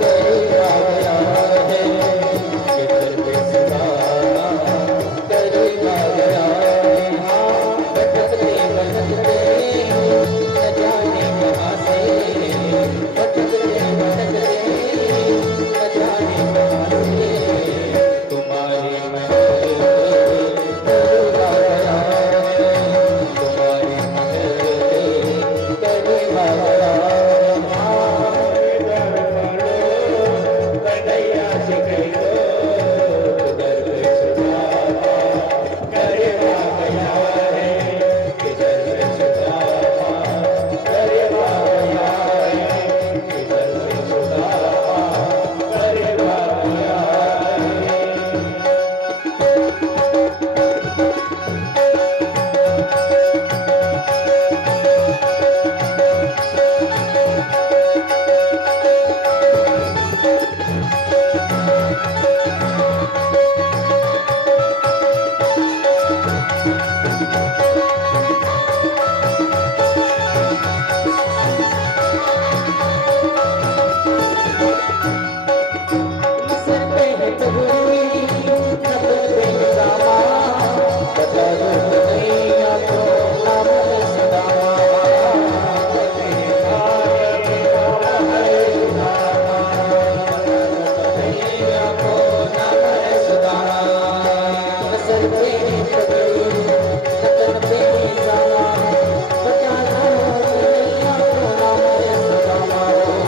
करुणा गया है, इधर पे सुदामा करुणा गया है, हाँ भटकते भटकते न जाने कहाँ से, भटकते भटकते न जाने कहाँ से, तुम्हारे महल पे करुणा गया है, तुम्हारे महल पे करुणा गया है, हाँ कन्हैया से कह दो, उधर पे सुदामा करुणा गया है, इधर पे सुदामा करुणा गया है, इधर पे सुदामा करुणा गया है। सर पे है पगड़ी, नभे पे निजामा, बता दो कन्हैया को नाम है सुदामा, कन्हैया को नाम है सुदामा, सर पे है पगड़ी, नभे पे निजामा, बता दो कन्हैया को नाम है सुदामा, सुन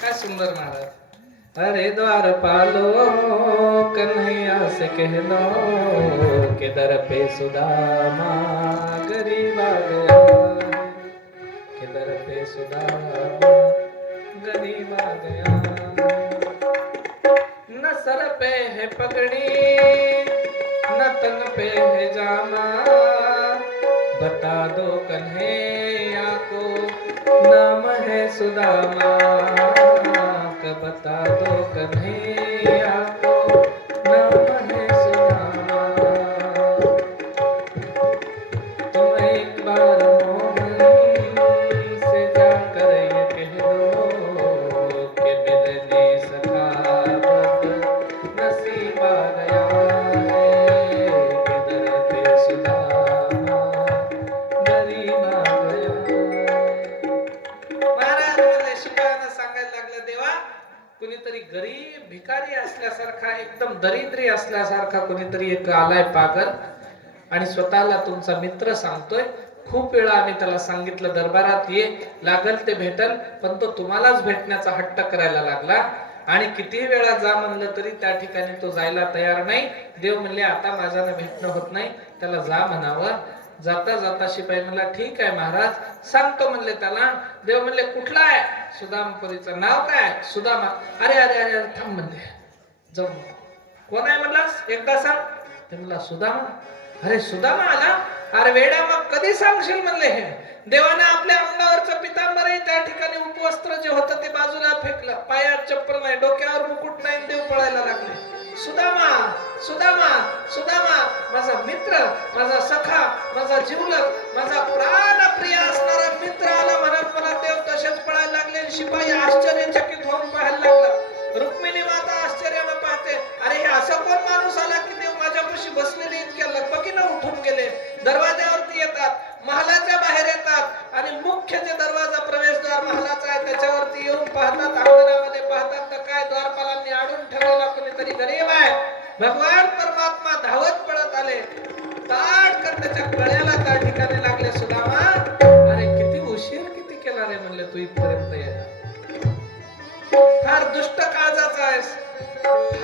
काय सुंदर महाराज. अरे द्वारपालो कन्हैया से कह लो के दर पे सुदामा गरीब आ गया, के दर पे सुदामा गरीब आ गया. न सर पे है पगड़ी न तन पे है जामा, बता दो कन्हैया को नाम है सुदामा, का बता दो कन्हैया को नाम है सुदामा. तुम एक बार मोहन से जाकर ये कह दो कि मिलने सखावत नसीब आ गया है, किधर पे सुदामा गरीब आ गया. महाराज म्हणले, शिकायला सांगायला लागलं, देवा कुणीतरी गरीब भिकारी असल्यासारखा, एकदम दरिद्री असल्यासारखा कुणीतरी एक आलाय पागल आणि स्वतःला तुमचा मित्र सांगतोय. खूप वेळा आम्ही त्याला सांगितलं दरबारात ये, लागल ते भेटल, पण तो तुम्हालाच भेटण्याचा हट्ट करायला लागला आणि कितीही वेळा जा म्हणलं तरी त्या ठिकाणी तो जायला तयार नाही. देव म्हणले आता माझ्यानं भेटणं होत नाही, त्याला जा म्हणावं. जाता जाता शिपाई म्हणला ठीक आहे महाराज, सांगतो म्हणले त्याला. देव म्हणले कुठला आहे? सुदामपुरीचं नाव काय? सुदामा. अरे अरे अरे थांब म्हणले, जाऊ. कोण आहे म्हणलास? एकदा सांग. ते म्हणला सुदामा. अरे सुदामा आला? अरे वेड्या, मग कधी सांगशील म्हणले. हे देवाने आपल्या अंगावरचं पितांबरही त्या ठिकाणी उपवस्त्र जे होतं ते बाजूला फेकलं, पायात चप्पल नाही, डोक्यावर मुकुट नाही, देव पळायला लागले. सुदामा सुदामा सुदामा, माझा मित्र, माझा सखा, माझा जीवलक, माझा प्राणप्रिय असणारा मित्र आला म्हणत मला देव तसेच पळायला लागले. शिपाई आश्चर्यचकित होऊन पाहायला लागला. रुक्मिणी माता आश्चर्याने पाहते, अरे हे असं कोण माणूस आला की देव माझ्यापाशी बसलेले इतक्या लगबगीनं उठून गेले. दरवाज्यावरती येतात, महालाच्या बाहेर येतात आणि मुख्य जे दरवाजा प्रवेशद्वार महालाचा आहे त्याच्यावरती येऊन पाहतात, अंगणामध्ये पाहतात तर काय द्वारपालांनी आडून ठेवलेला कोणीतरी गरीब आहे. भगवान परमात्मा धावत पळत आले, ताडकन त्याच्या गळ्याला त्या ठिकाणी लागले. सुदामा, अरे किती उशीर किती केला रे म्हणले तू इथपर्यंत यायला. फार दुष्ट काळजाचा आहेस,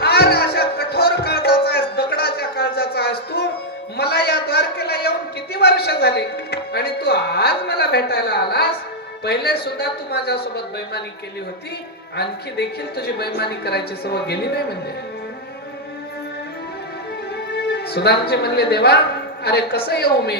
फार अशा कठोर काळजाचा आहेस, दगडाच्या काळजाचा आहेस तू. मला या द्वारकेला येऊन किती वर्ष झाली आणि तू आज मला भेटायला आलास. पहिले सुद्धा तू माझ्यासोबत बेईमानी केली होती, आणखी देखील तुझी बेईमानी करायची सवय गेली नाही म्हणले. सुदामजी म्हणले, देवा अरे कसं येऊ मी?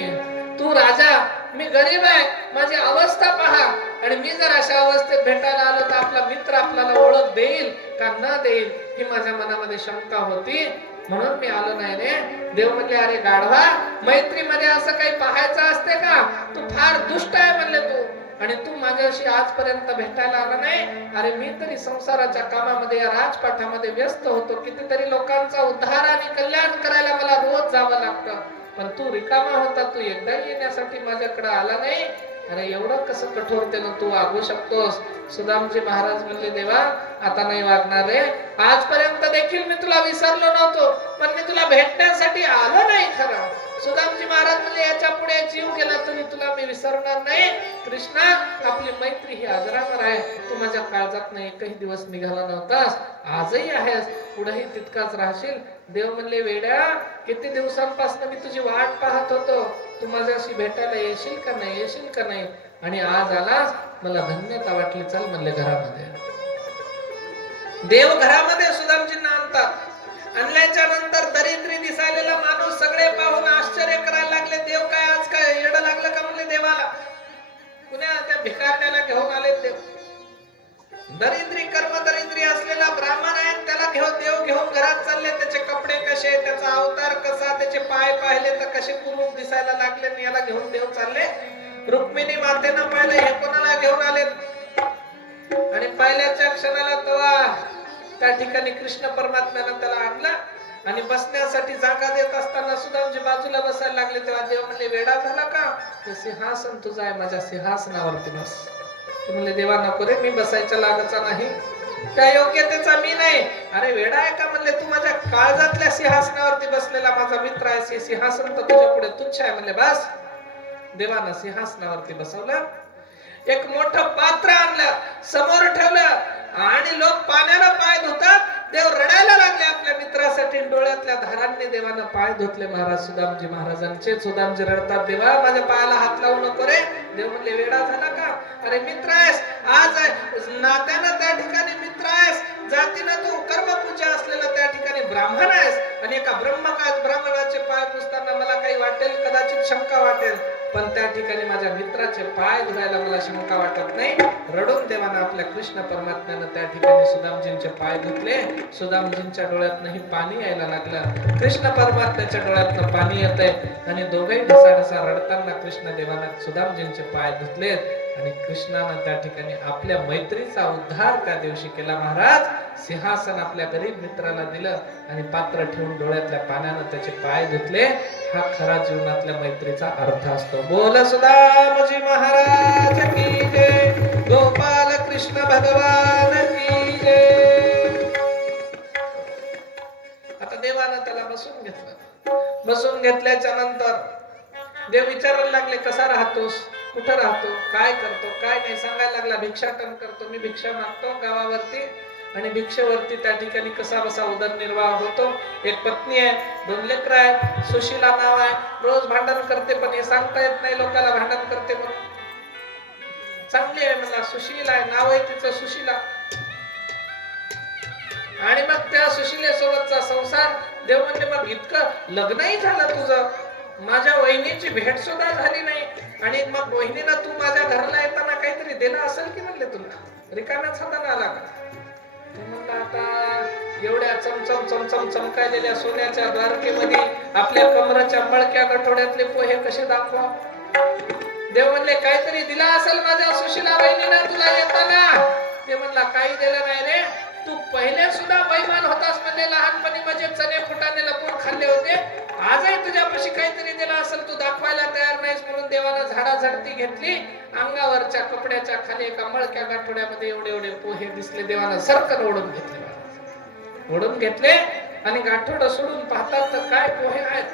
तू राजा, मी गरीब आहे, माझी अवस्था पहा. आणि मी जर अशा अवस्थेत भेटायला आलो तर आपला मित्र आपल्याला ओळख देईल का न देईल ही माझ्या मनामध्ये शंका होती, म्हणून मी आलो नाही रे. देव म्हणले, अरे गाढवा, मैत्रीमध्ये असं काही पाहायचं असते का? तू फार दुष्ट आहे म्हणले तू, आणि तू माझ्याशी आजपर्यंत भेटायला आला नाही. अरे मी तरी संसाराच्या कामामध्ये या राजपाठामध्ये व्यस्त होतो, कितीतरी लोकांचा उद्धार आणि कल्याण करायला मला रोज जावं लागतं, पण तू रिकामा होता, तू एकदा येण्यासाठी माझ्याकडे आला नाही. अरे एवढं कसं कठोरतेनं तू वागू शकतोस? सुदामजी महाराज म्हणले, देवा आता नाही वागणार रे. आजपर्यंत देखील मी तुला विसरलो नव्हतो, पण मी तुला भेटण्यासाठी आलो नाही खरं. सुदामजी महाराज म्हणले, याच्या पुढे जीव गेला तरी तुला मी विसरणार नाही. कृष्णा, आपली मैत्री ही अजरामर आहे. तू माझ्या काळजात नाही एकही दिवस निघाला नव्हतास, आजही आहेस, पुढेही तितकाच राहशील. देव म्हणले, वेड्या, किती दिवसांपासून मी तुझी वाट पाहत होतो, तू माझ्याशी भेटायला येशील का नाही, येशील का नाही, आणि आज आलास, मला धन्यता वाटली. चल म्हणले घरामध्ये. देव घरामध्ये सुदामजींना आणतात. आणल्याच्या नंतर दरिद्री दिसायलेला माणूस सगळे पाहून आश्चर्य करायला लागले. देव काय आज काय येडं लागलं का म्हणले देवाला? पुन्हा त्या भिकारण्याला घेऊन आले देव. दरिद्री कर्मदरिद्री असलेला ब्राह्मण आहे, त्याला देव घेऊन घरात चालले. त्याचे कपडे कसे, त्याचा अवतार कसा, त्याचे पाय पाहिले तर कसे कुरूप दिसायला लागले, याला घेऊन देव चालले. रुक्मिणी मातेनं पाहिलं हे कोणाला घेऊन आले, आणि पहिल्याच्या क्षणाला तेव्हा त्या ठिकाणी कृष्ण परमात्म्यानं त्याला आणला आणि बसण्यासाठी जागा देत असताना सुदामजी बाजूला बसायला लागले. तेव्हा देव म्हणले, वेडा झाला का? हे सिंहासन तुझं आहे, माझ्या सिंहासनावरती बस. ते म्हणले, देवा नको रे, मी बसायच्या लागाचा नाही, त्या योग्यतेचा मी नाही. अरे वेडा आहे का म्हणले, तू माझ्या काळजातल्या सिंहासनावरती बसलेला माझा मित्र आहे, सिंहासन तर तुझ्या पुढे तुच्छ आहे म्हणले. बस. देवानं सिंहासनावरती बसवलं. एक मोठं पात्र आणलं, समोर ठेवलं आणि लोक पाण्यानं पाय धुतात. देव रडायला लागले आपल्या मित्रासाठी. डोळ्यातल्या धारांनी देवानं पाय धुतले महाराज सुदामजी महाराजांचे. सुदामजी रडतात, देवा माझ्या पायाला हात लावू नको रे. देव म्हणले, वेडा झाला का? अरे मित्र आहेस, आज नात्यानं त्या ठिकाणी मित्र आहेस, जातीनं तू कर्मपूजा असलेला त्या ठिकाणी ब्राह्मण आहेस. आणि एका ब्राह्मणाचे पाय पुसताना मला काही वाटेल, कदाचित शंका वाटेल, पण त्या ठिकाणी माझ्या मित्राचे पाय धुवायला मला शंका वाटत नाही. रडून देवानं आपल्या कृष्ण परमात्म्यानं त्या ठिकाणी सुदामजींचे पाय धुतले. सुदामजींच्या डोळ्यातनंही पाणी यायला लागलं. कृष्ण परमात्म्याच्या डोळ्यातनं पाणी येतंय आणि दोघेही ढसाढसा रडताना कृष्ण देवानं सुदामजींचे पाय धुतलेत. आणि कृष्णानं त्या ठिकाणी आपल्या मैत्रीचा उद्धार त्या दिवशी केला महाराज. सिंहासन आपल्या गरीब मित्राला दिलं आणि पात्र ठेवून डोळ्यातल्या पाण्यानं त्याचे पाय धुतले. हा खरा जीवनातल्या मैत्रीचा अर्थ असतो. बोल सुदामजी महाराज की जय, गोपाल कृष्ण भगवान की जय. आता देवानं त्याला बसून घेतलं. बसून घेतल्याच्या नंतर देव विचारायला लागले, कसा राहतोस, कुठं राहतो, काय करतो, काय नाही सांगायला लागला. भिक्षाटन करतो, मी भिक्षा मागतो गावावरती आणि भिक्षेवरती त्या ठिकाणी कसा बसा उदरनिर्वाह होतो. एक पत्नी आहे, 2 लेकरं आहेत, सुशीला नाव आहे. रोज भांडण करते, पण हे सांगता येत नाही लोकांना भांडण करते म्हणून. चांगली आहे म्हणला, सुशीला आहे, नाव आहे तिचं सुशीला. आणि मग त्या सुशीलेसोबतचा संसार. देव म्हणले, मग इतकं लग्नही झालं तुझं, माझ्या वहिनीची भेट सुद्धा झाली नाही, आणि मग वहिनीनं तू माझ्या घराला येताना काहीतरी दिलं असेल की म्हणले, तुला रिकाम्याच हाताने आला का? म्हणलं, आता एवढ्या चमचम चमकायलेल्या सोन्याच्या द्वारकेमध्ये आपल्या कमराच्या मळक्या गठोड्यातले पोहे कसे दाखवा? देव म्हणले, काहीतरी दिला असेल माझ्या सुशीला बहिणीनं तुला येताना. ते म्हणला, काही दिलं नाही रे, तू पहिले सुद्धा बैमान होतास म्हणजे लहानपणी माझे चणे फुटाने लपून खाल्ले होते. आजही तुझ्यापाशी काहीतरी दिला असेल, तू दाखवायला तयार नाहीस. म्हणून देवानं झाडाझडती घेतली. अंगावरच्या कपड्याच्या खाली एका मळक्या गाठोड्यामध्ये एवढे एवढे पोहे दिसले. देवानं सरकन ओढून घेतले. ओढून घेतले आणि गाठोडं सोडून पाहतात तर काय पोहे आहेत.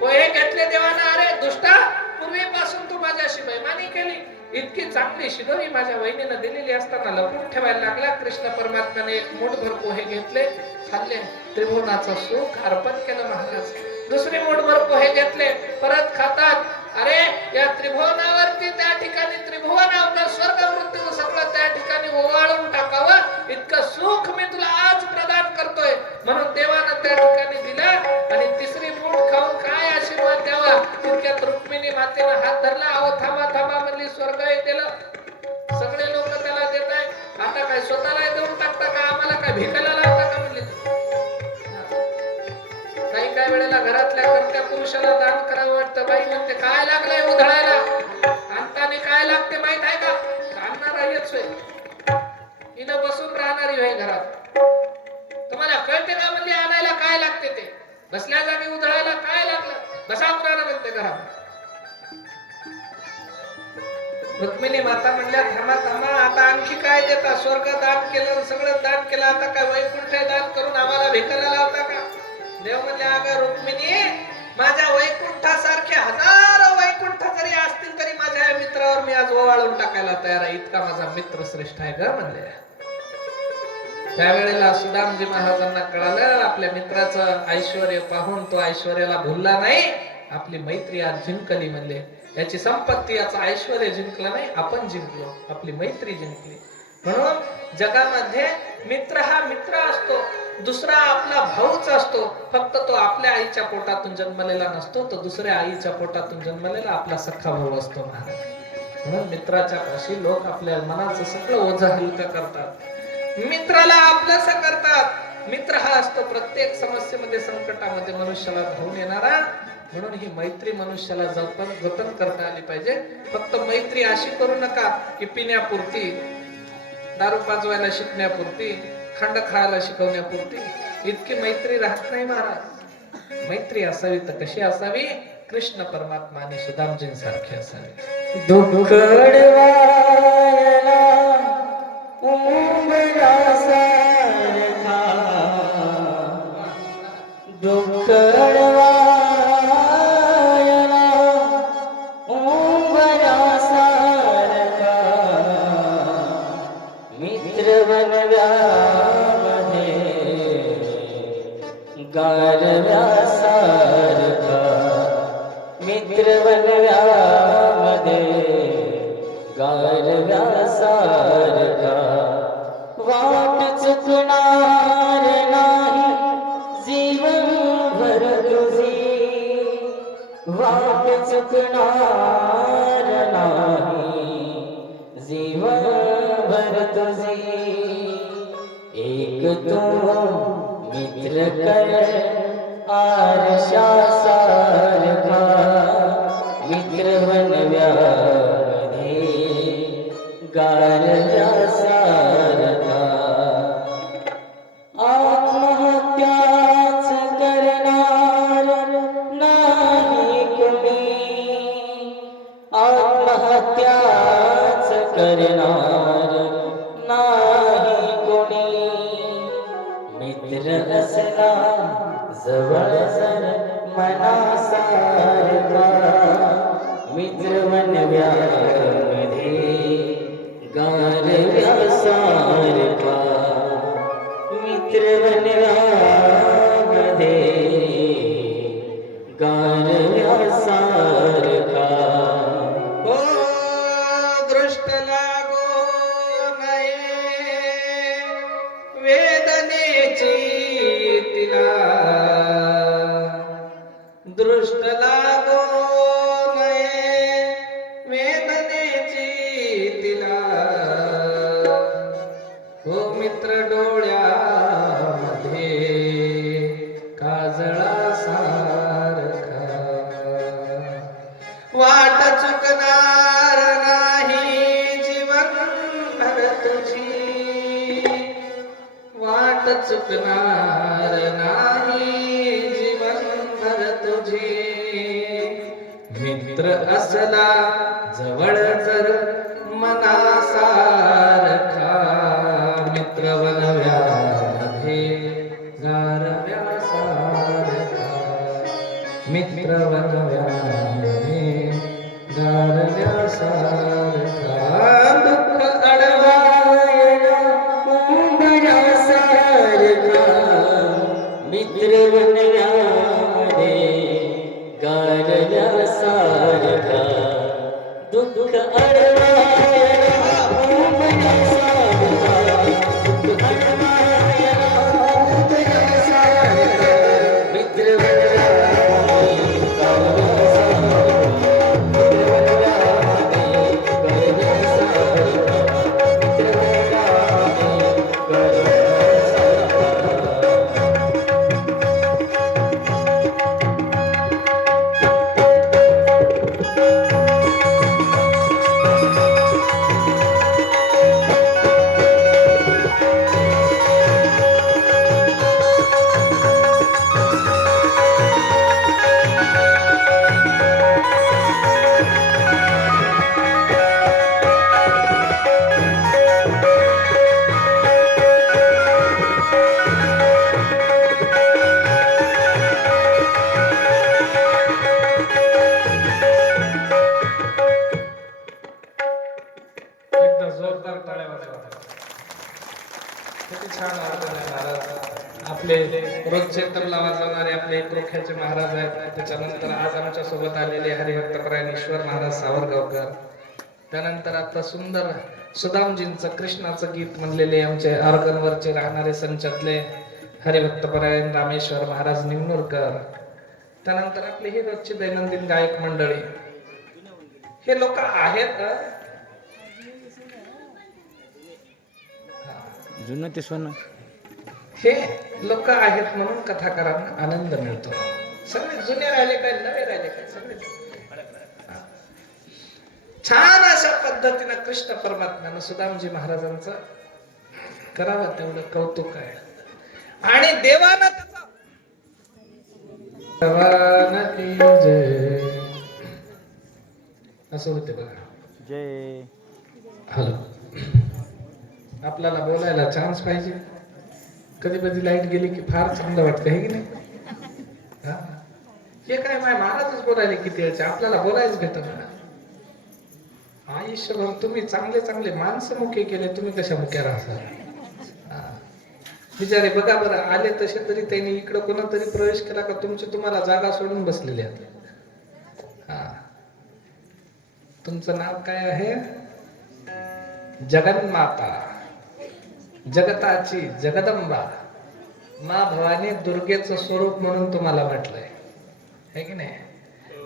पोहे घेतले देवानं. अरे दुष्टा, पूर्वीपासून तू माझ्याशी बेईमानी केली. इतकी चांगली शिदोरी माझ्या वहिनीनं दिलेली असताना लपून ठेवायला लागला. कृष्ण परमात्म्याने एक मूठभर पोहे घेतले, खाल्ले, त्रिभुवनाचं सुख अर्पण केलं महाराज. दुसरे मूठभर पोहे घेतले, परत खातात. अरे या त्रिभुवनावरती त्या ठिकाणी त्रिभुवनावर स्वर्ग मृत्यू सगळं त्या ठिकाणी ओवाळून टाकावं, इतकं सुख मी तुला आज प्रदान करतोय. म्हणून देवानं त्या ठिकाणी दिला. आणि तिसरी मूठ खाऊन काय आशीर्वाद द्यावा, तितक्यात रुक्मिणी मातेनं हात धरला. अहो थांबा थांबा म्हणली, स्वर्ग दिलं, सगळे लोक त्याला देत आहे, आता काय स्वतःला देऊन टाकता का, आम्हाला काय भिकायला लावता का म्हणली. काही काही वेळेला घरातल्या करत्या पुरुषाला दान करावं वाटतं. बाई म्हणते, काय लागलंय उधळायला, आणताना काय लागते माहित आहे का? आणणारा हेच होय, हिनं बसून राहणारी होय घरात. तुम्हाला कळते का म्हणली, आणायला काय लागते ते, बसल्या जागी उधळायला काय लागलं, बसा पुराणं म्हणते घरात. रुक्मिणी माता म्हणल्या, थांबा थांबा, आता आणखी काय देता, स्वर्ग दान केलं, सगळं दान केलं, आता काय वैकुंठ दान करून आम्हाला भिकायला लावता का? देव म्हणले, अगं रुक्मिणी, माझ्या वैकुंठासारखे हजारो वैकुंठ जरी असतील तरी माझ्या या मित्रावर मी आज ओवाळून टाकायला तयार आहे, इतका माझा मित्र श्रेष्ठ आहे ग म्हणले. त्यावेळेला सुदामजी महाराजांना कळालं, आपल्या मित्राचं ऐश्वर्य पाहून तो ऐश्वर्याला भुलला नाही, आपली मैत्री आज जिंकली म्हणले. याची संपत्ती, याचं ऐश्वर्य जिंकलं नाही, आपण जिंकलो, आपली मैत्री जिंकली. म्हणून जगामध्ये मित्र हा मित्र असतो, दुसरा आपला भाऊच असतो. फक्त तो आपल्या आईच्या पोटातून जन्मलेला नसतो, तो दुसऱ्या आईच्या पोटातून जन्मलेला आपला सख्खा भाऊ असतो महाराज. म्हणून मित्राच्या पाशी लोक आपल्या मनाचं सगळं ओझं हलकं करतात, मित्राला आपलंसं करतात. मित्र हा असतो प्रत्येक समस्येमध्ये, संकटामध्ये मनुष्याला धावून येणारा. म्हणून ही मैत्री मनुष्याला जतन करता आली पाहिजे. फक्त मैत्री अशी करू नका की पिण्यापुरती, दारू पाजवायला शिकण्यापुरती, खंड खायला शिकवण्यापुरती. इतकी मैत्री राहत नाही महाराज. मैत्री असावी तर कशी असावी? कृष्ण परमात्मा आणि सुदामजींसारखी असावी. दुःख अडवायला उंबरा सारखा, दुःख अडवायला उंबरा सारखा, मित्र बनव्या भर तुझी एक तू मित्र कर आरशा सारखा मित्र बनव्यामध्ये गारव्या सारखा आत्महत्याच करणार नाही कोणी आत्महत्याच करणार नाही कोणी मित्र असला जवळ जर मनासारखा मित्र बनव्यामध्ये गारव्या सारखा मित्र बनव्यामध्ये गारव्या सारखा हो दृष्ट लागो नये वेदनेची तिला दृष्ट लागो नये वेदनेची तिला हो मित्र डोळ्यामध्ये काजळा सारखा वाट चुकणार नाही जीवन भर तुझी वाट चुकणार नाही जीवन भर तुझी मित्र असला जवळ जर मनासारखा मित्र बनव्यामध्ये गारव्या सारखा मित्र बनव्यामध्ये गारव्या सारखा दुःख अडवायला उंबरा सारखा मित्र बनव्यामध्ये गारव्या सारखा दुःख अडवायला उंबरा सारखा दुःख अडवायला उंबरा सारखा मित्र बनव्यामध्ये गारव्या सारखा मित्र बनव्यामध्ये गारव्या सारखा मित्र बनव्यामध्ये गारव्या सारखा एकदा जोरदार टाळ्या वाजवा. किती छान आवाज आहे महाराज. आपले रोजचे तबला वाजवणारे आपले प्रोख्याचे महाराज आहेत. त्याच्यानंतर आज आमच्या सोबत आलेले हरिभक्तपरायण ईश्वर महाराज सावरगावकर. त्यानंतर आता सुंदर सुदामजींचं कृष्णाचं गीत म्हणलेले आमचे ऑर्गनवरचे राहणारे संचातले हरिभक्तपरायण रामेश्वर महाराज निमनूरकर. त्यानंतर आपले ही रोजची दैनंदिन गायक मंडळी. हे लोक आहेत जुनं ते सोनं हे लोक आहेत म्हणून कथाकारांना आनंद मिळतो. सगळे जुने राहिले काय नवे राहिले काय सगळे छान अशा पद्धतीनं कृष्ण परमात्म्यानं सुदामजी महाराजांचं करावं तेवढं कौतुक आहे. आणि देवानं त्याचा देवानं की जय असं होते बघा. जय हॅलो आपल्याला बोलायला चान्स पाहिजे. कधी कधी लाईट गेली की फार चांगलं वाटतं हे की नाही. हा? हे काय माय महाराजच बोलायला किती यायचे आपल्याला बोलायच भेटत ना. आयुष्यभर तुम्ही चांगले चांगले माणसं मुखे केले तुम्ही कशा मुख्या राहता. बिचारे बघा बरं आले तसे तरी त्यांनी इकडं कोणातरी प्रवेश केला का तुमची तुम्हाला जागा सोडून बसलेले आहेत. हा तुमचं नाव काय आहे. जगन्माता जगताची जगदंबा मा भवानी दुर्गेचं स्वरूप म्हणून तुम्हाला म्हटलंय है की नाही.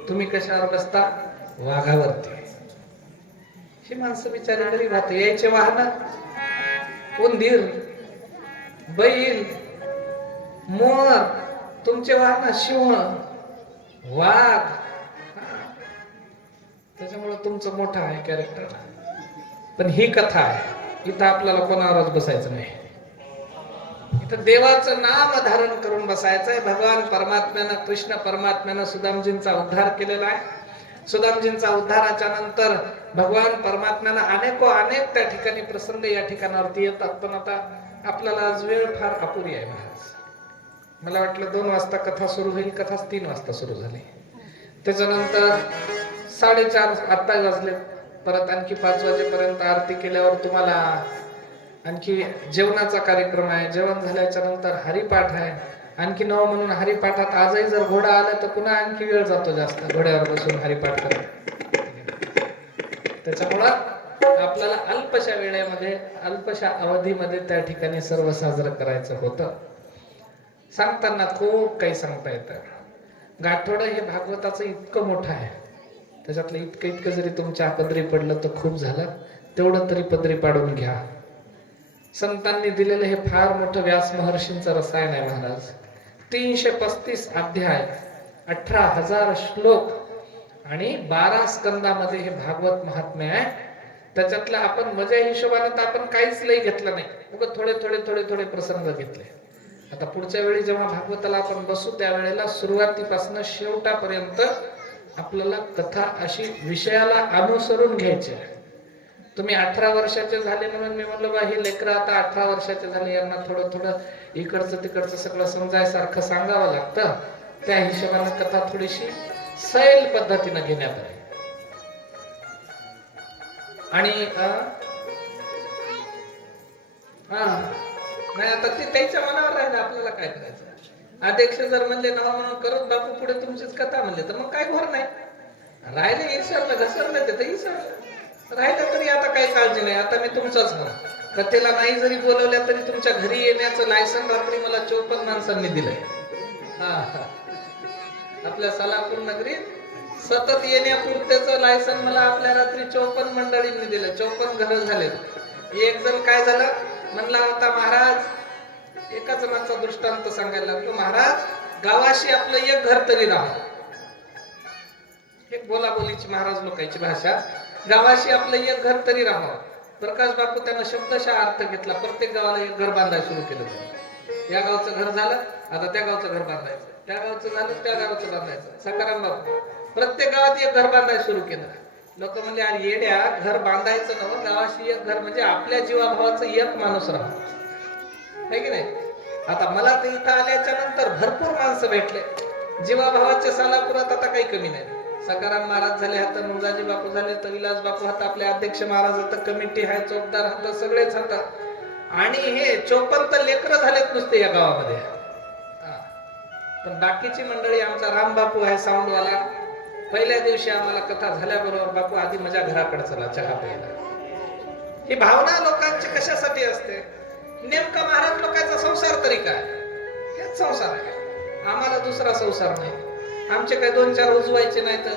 तुम्ही कशावर बसता वाघावरती. ही माणसं बिचारी गरीब राहत यायचे वाहन उंदीर बैल मोर तुमचे वाहन सिंह वाघ त्याच्यामुळे तुमचं मोठं आहे कॅरेक्टर पण ही कथा आहे इथं आपल्याला कोणावरच बसायचं नाही इथं देवाचं नाम धारण करून बसायचंय भगवान परमात्म्यानं कृष्ण परमात्म्यानं सुदामजींचा उद्धार केलेला आहे सुदामजींचा उद्धाराच्या नंतर भगवान परमात्म्यानं अनेक त्या ठिकाणी प्रसंग या ठिकाणावरती येतात पण आता आपल्याला आज वेळ फार अपुरी आहे महाराज मला वाटलं 2 वाजता कथा सुरू होईल कथा 3 वाजता सुरू झाली त्याच्यानंतर 4:30 आता वाजले परत आणखी 5 वाजेपर्यंत आरती केल्यावर तुम्हाला आणखी जेवणाचा कार्यक्रम आहे जेवण झाल्याच्या नंतर हरिपाठ आहे आणखी 9 म्हणून हरिपाठात आजही जर घोडा आला तर पुन्हा आणखी वेळ जातो जास्त घोड्यावर बसून हरिपाठ करत त्याच्यामुळं आपल्याला अल्पशा वेळेमध्ये अल्पशा अवधीमध्ये त्या ठिकाणी सर्व साजरं करायचं होतं सांगताना खूप काही सांगता येतं गाठोडं हे भागवताचं इतकं मोठं आहे त्याच्यातलं इतकं जरी तुमच्या पदरी पडलं तर खूप झालं तेवढं तरी पदरी पाडून घ्या संतांनी दिलेलं हे फार मोठं व्यास महर्षींचं रसायन आहे महाराज 335 अध्याय 18,000 श्लोक आणि 12 स्कंदामध्ये हे भागवत महात्म्य आहे त्याच्यातलं आपण मजा हिशोबाने तर आपण काहीच लई घेतलं नाही उगाच थोडे प्रसंग घेतले आता पुढच्या वेळी जेव्हा भागवताला आपण बसू त्यावेळेला सुरुवातीपासून शेवटापर्यंत आपल्याला कथा अशी विषयाला अनुसरून घ्यायची आहे तुम्ही 18 वर्षाचे झाले म्हणून मी म्हणलो बा हे लेकरं आता 18 वर्षाचे झाले यांना थोडं इकडचं तिकडचं सगळं समजायसारखं सांगावं लागतं त्या हिशोबाने कथा थोडीशी सैल पद्धतीने घेण्यात आली आणि नाही आता ते त्याच्या मनावर राहिलं आपल्याला काय करायचं अध्यक्ष जर म्हणले ना म्हणून करत बापू पुढे तुमचीच कथा म्हणले तर मग काय घोर नाही राहिले इसरलं घसरलं ते तर इसरलं राहिलं तरी आता काही काळजी नाही आता मी तुमचाच म्हणा कथेला नाही जरी बोलवल्या तरी तुमच्या घरी येण्याचं लायसन रात्री मला 54 माणसांनी दिलंय आपल्या सोलापूर नगरीत सतत येण्यापुरतेच लायसन मला आपल्या रात्री 54 मंडळींनी दिलं 54 घर झाले एक जण काय झालं म्हणला होता महाराज एकाच जणांचा दृष्टांत सांगायला लागलो महाराज गावाशी आपलं एक घर तरी राहा एक बोलाबोलीची महाराज लोकांची भाषा गावाशी आपलं एक घर तरी राहावं प्रकाश बापू त्यांना शब्दशः अर्थ घेतला प्रत्येक गावाला एक घर बांधायला सुरू केलं या गावचं घर झालं आता त्या गावचं घर बांधायचं त्या गावचं झालं त्या गावचं बांधायचं सकाराम बापू प्रत्येक गावात एक घर बांधायला सुरू केलं लोक म्हणजे अरे येड्या घर बांधायचं नव्हतं गावाशी एक घर म्हणजे आपल्या जीवाभावाचं एक माणूस राहा है की नाही आता मला तर इथं आल्याच्या नंतर भरपूर माणसं भेटले जीवाभावाच्या सोलापुरात आता काही कमी नाही सकाराम महाराज झाले हात मुंजाजी बापू झाले तर विलास बापू हात आपले अध्यक्ष महाराज हात कमिटी आहे चौकदार हात सगळेच हात आणि हे 54 तर लेकरं झालेत नुसते या गावामध्ये पण बाकीची मंडळी आमचा राम बापू आहे साऊंडवाला पहिल्या दिवशी आम्हाला कथा झाल्याबरोबर बापू आधी माझ्या घराकडे चला चहा प्यायला ही भावना लोकांची कशासाठी असते नेमका महाराज लोकांचा संसार तरी काय हेच संसार आहे आम्हाला दुसरा संसार नाही आमचे काही 2-4 उजवायचे नाही तर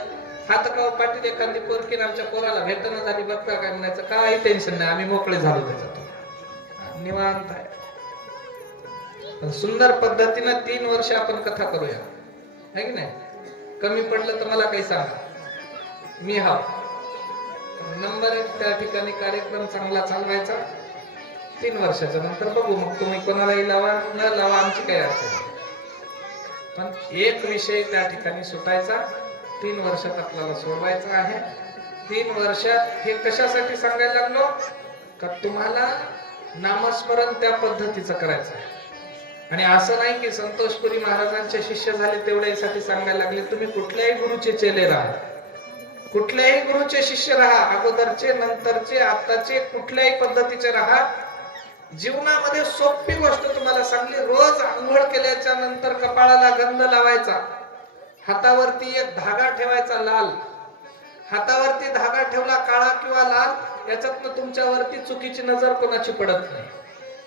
हातकाव पाटील एखादी पोरकीन आमच्या पोराला भेटणं झाली बघता काय म्हणायचं काही टेन्शन नाही आम्ही मोकळे झालो त्याच्यातून निवांत आहे पण सुंदर पद्धतीनं 3 वर्ष आपण कथा करूया है की नाही कमी पडलं तर मला काही सांगा मी नंबर 1 त्या ठिकाणी कार्यक्रम चांगला चालवायचा 3 वर्षाच्या नंतर बघू मग तुम्ही कोणालाही लावा न लावा आमची काही अडचण नाही पण एक विषय त्या ठिकाणी सुटायचा 3 वर्षात आपल्याला सोडवायचा आहे 3 वर्षात हे कशासाठी सांगायला लागलो का तुम्हाला नामस्मरण त्या पद्धतीचं करायचं आहे आणि असं नाही की संतोषपुरी महाराजांचे शिष्य झाले तेवढ्यासाठी सांगायला लागले तुम्ही कुठल्याही गुरुचे चेले राहा कुठल्याही गुरुचे शिष्य राहा अगोदरचे नंतरचे आताचे कुठल्याही पद्धतीचे राहा जीवनामध्ये सोपी गोष्ट तुम्हाला सांगली रोज आंघोळ केल्याच्या नंतर कपाळाला गंध लावायचा हातावरती एक धागा ठेवायचा लाल हातावरती धागा ठेवला काळा किंवा लाल याच्यातनं तुमच्यावरती चुकीची नजर कोणाची पडत नाही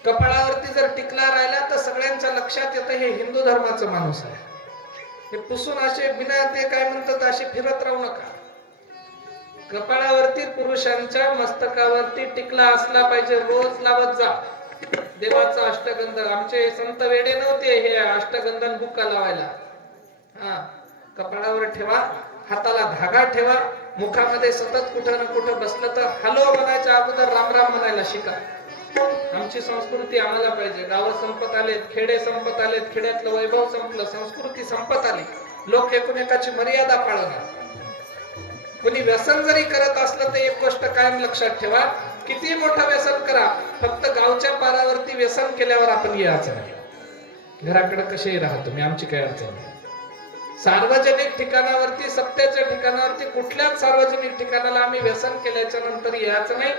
कपाळावरती जर टिकला राहिला तर सगळ्यांच्या लक्षात येतं हे हिंदू धर्माचा माणूस आहे हे पुसून असे बिना ते काय म्हणतात असे फिरत राहू नका कपाळावरती पुरुषांच्या मस्तकावरती टिकला असला पाहिजे, रोज लावत जा देवाचा अष्टगंध. आमचे संत वेडे नव्हते हे अष्टगंधन बुक्का लावायला. हा, कपाळावर ठेवा, हाताला धागा ठेवा, मुखामध्ये सतत कुठं ना कुठं बसलं तर हॅलो म्हणायच्या अगोदर राम राम म्हणायला शिका. आमची संस्कृती आम्हाला पाहिजे. गावं संपत आलेत, खेडे संपत आलेत, खेड्यातलं वैभव संपलं, संस्कृती संपत आली. लोक एकमेकाची मर्यादा पाळणार. कोणी व्यसन जरी करत असलं तर एक गोष्ट कायम लक्षात ठेवा, किती मोठं व्यसन करा, फक्त गावच्या पारावरती व्यसन केल्यावर आपण यायचं नाही. घराकडे कसेही राहा तुम्ही, आमची काय अडचण नाही. सार्वजनिक ठिकाणावरती, सत्याच्या ठिकाणावरती, कुठल्याच सार्वजनिक ठिकाणाला आम्ही व्यसन केल्याच्या नंतर यायचं नाही.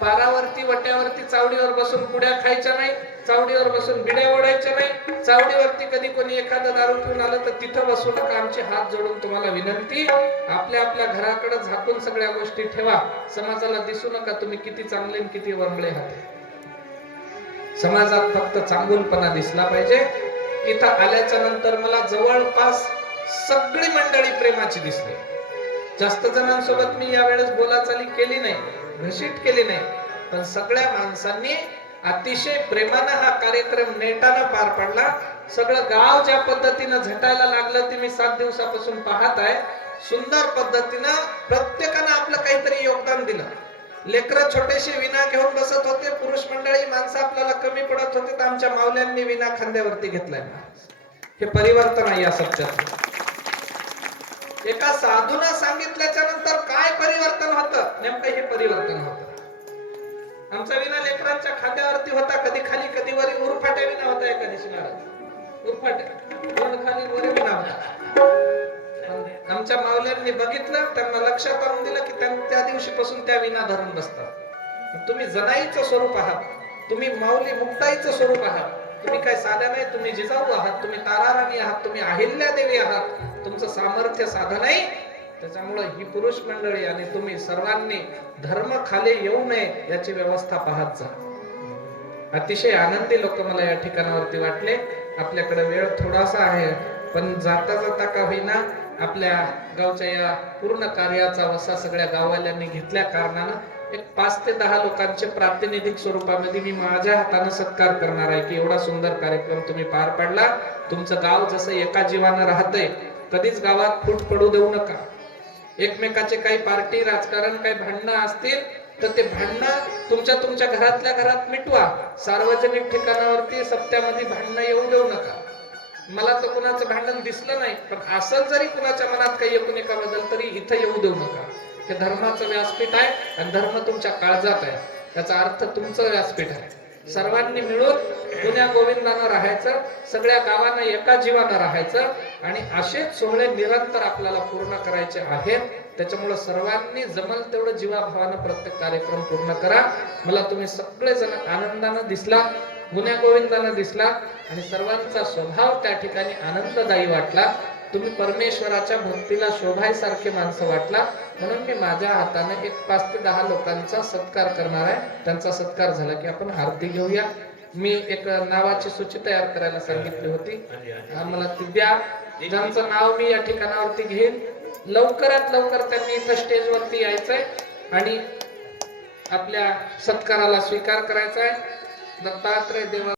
पारावरती, वट्यावरती, चावडीवर बसून पुड्या खायच्या नाही, चावडीवर बसून बिड्या ओढायच्या नाही, चावडीवरती कधी कोणी एखादं दारू पिऊन आलं तर तिथं बसू नका. आमचे हात जोडून तुम्हाला विनंती, आपल्या आपल्या घराकडे झाकून सगळ्या गोष्टी ठेवा. समाजाला दिसू नका तुम्ही किती चांगले आणि किती वरंगळे आहात. समाजात फक्त चांगुलपणा दिसला पाहिजे. इथं आल्याच्या नंतर मला जवळपास सगळी मंडळी प्रेमाची दिसली. जास्त जणांसोबत मी यावेळेस बोलाचाली केली नाही, घशीट केली नाही, पण सगळ्या माणसांनी अतिशय प्रेमानं हा कार्यक्रम नेटानं पार पडला. सगळं गाव ज्या पद्धतीनं झटायला लागलं ते मी 7 दिवसापासून पाहत आहे. सुंदर पद्धतीनं प्रत्येकानं आपलं काहीतरी योगदान दिलं. लेकरं छोटेसे विणा घेऊन बसत होते, पुरुष मंडळी माणसं आपल्याला कमी पडत होते, तर आमच्या मावल्यांनी विणा खांद्यावरती घेतलाय. हे परिवर्तन आहे या सत्याचं. एका साधूनं सांगितल्याच्या नंतर काय परिवर्तन होतं, नेमकं हे परिवर्तन होतं. आमचा विना लेकरांच्या खांद्यावरती होता, कधी खाली कधी वरी, उरफाट्या विना होता. एका दिवशी महाराज उरफाट्या खाली वरी विना होता. आमच्या मावल्यांनी बघितलं, त्यांना लक्षात आणून दिलं की त्या दिवशीपासून त्या विना धरून बसतात. तुम्ही जनाईचं स्वरूप आहात, तुम्ही माऊली मुक्ताईचं स्वरूप आहात. तुम्ही काय साध्या नाही, तुम्ही जिजाऊ आहात, तुम्ही ताराराणी आहात, तुम्ही अहिल्यादेवी आहात. तुमचं सामर्थ्य साधन आहे. त्याच्यामुळे ही पुरुष मंडळी आणि तुम्ही सर्वांनी धर्म खाली येऊ नये याची व्यवस्था पाहत जा. अतिशय आनंदी लोक मला या ठिकाणावरती वाटले. आपल्याकडे वेळ थोडासा आहे, पण जाता जाता का होईना आपल्या गावच्या या पूर्ण कार्याचा वसा सगळ्या गाववाल्यांनी घेतल्या कारणानं एक 5 ते 10 लोकांचे प्रातिनिधिक स्वरूपामध्ये मी माझ्या हाताने सत्कार करणार आहे की एवढा सुंदर कार्यक्रम तुम्ही पार पाडला. तुमचं गाव जसं एका जीवानं राहतंय, कधीच गावात फूट पडू देऊ नका. एकमेकाचे काही पार्टी राजकारण काही भांडणं असतील तर ते भांडणं तुमच्या घरातल्या घरात मिटवा. सार्वजनिक ठिकाणावरती सत्यामध्ये भांडणं येऊ देऊ नका. मला तर कुणाचं भांडण दिसलं नाही, पण असं जरी कुणाच्या मनात काही एकूण एकाबद्दल तरी इथं येऊ देऊ नका. हे धर्माचं व्यासपीठ आहे आणि धर्म तुमच्या काळजात आहे. त्याचा अर्थ तुमचं व्यासपीठ आहे. सर्वांनी मिळून गुण्या गोविंदानं राहायचं, सगळ्या गावांना एका जीवानं राहायचं आणि असेच सोहळे निरंतर आपल्याला पूर्ण करायचे आहेत. त्याच्यामुळे सर्वांनी जमल तेवढं जीवाभावानं प्रत्येक कार्यक्रम पूर्ण करा. मला तुम्ही सगळेजण आनंदानं दिसला, गुण्या गोविंदानं दिसला आणि सर्वांचा स्वभाव त्या ठिकाणी आनंददायी वाटला. तुम्ही परमेश्वराच्या भक्तीला शोभायसारखे माणसं वाटला. म्हणून मी माझ्या हाताने एक 5 ते 10 लोकांचा सत्कार करणार आहे. त्यांचा सत्कार झाला की आपण आरती घेऊया. मी एक नावाची सूची तयार करायला सांगितली होती, मला ती द्या. ज्यांचं नाव मी या ठिकाणावरती घेईन लवकरात लवकर त्यांनी इथं स्टेजवरती यायचंय आणि आपल्या सत्काराला स्वीकार करायचा आहे. दत्तात्रय देवा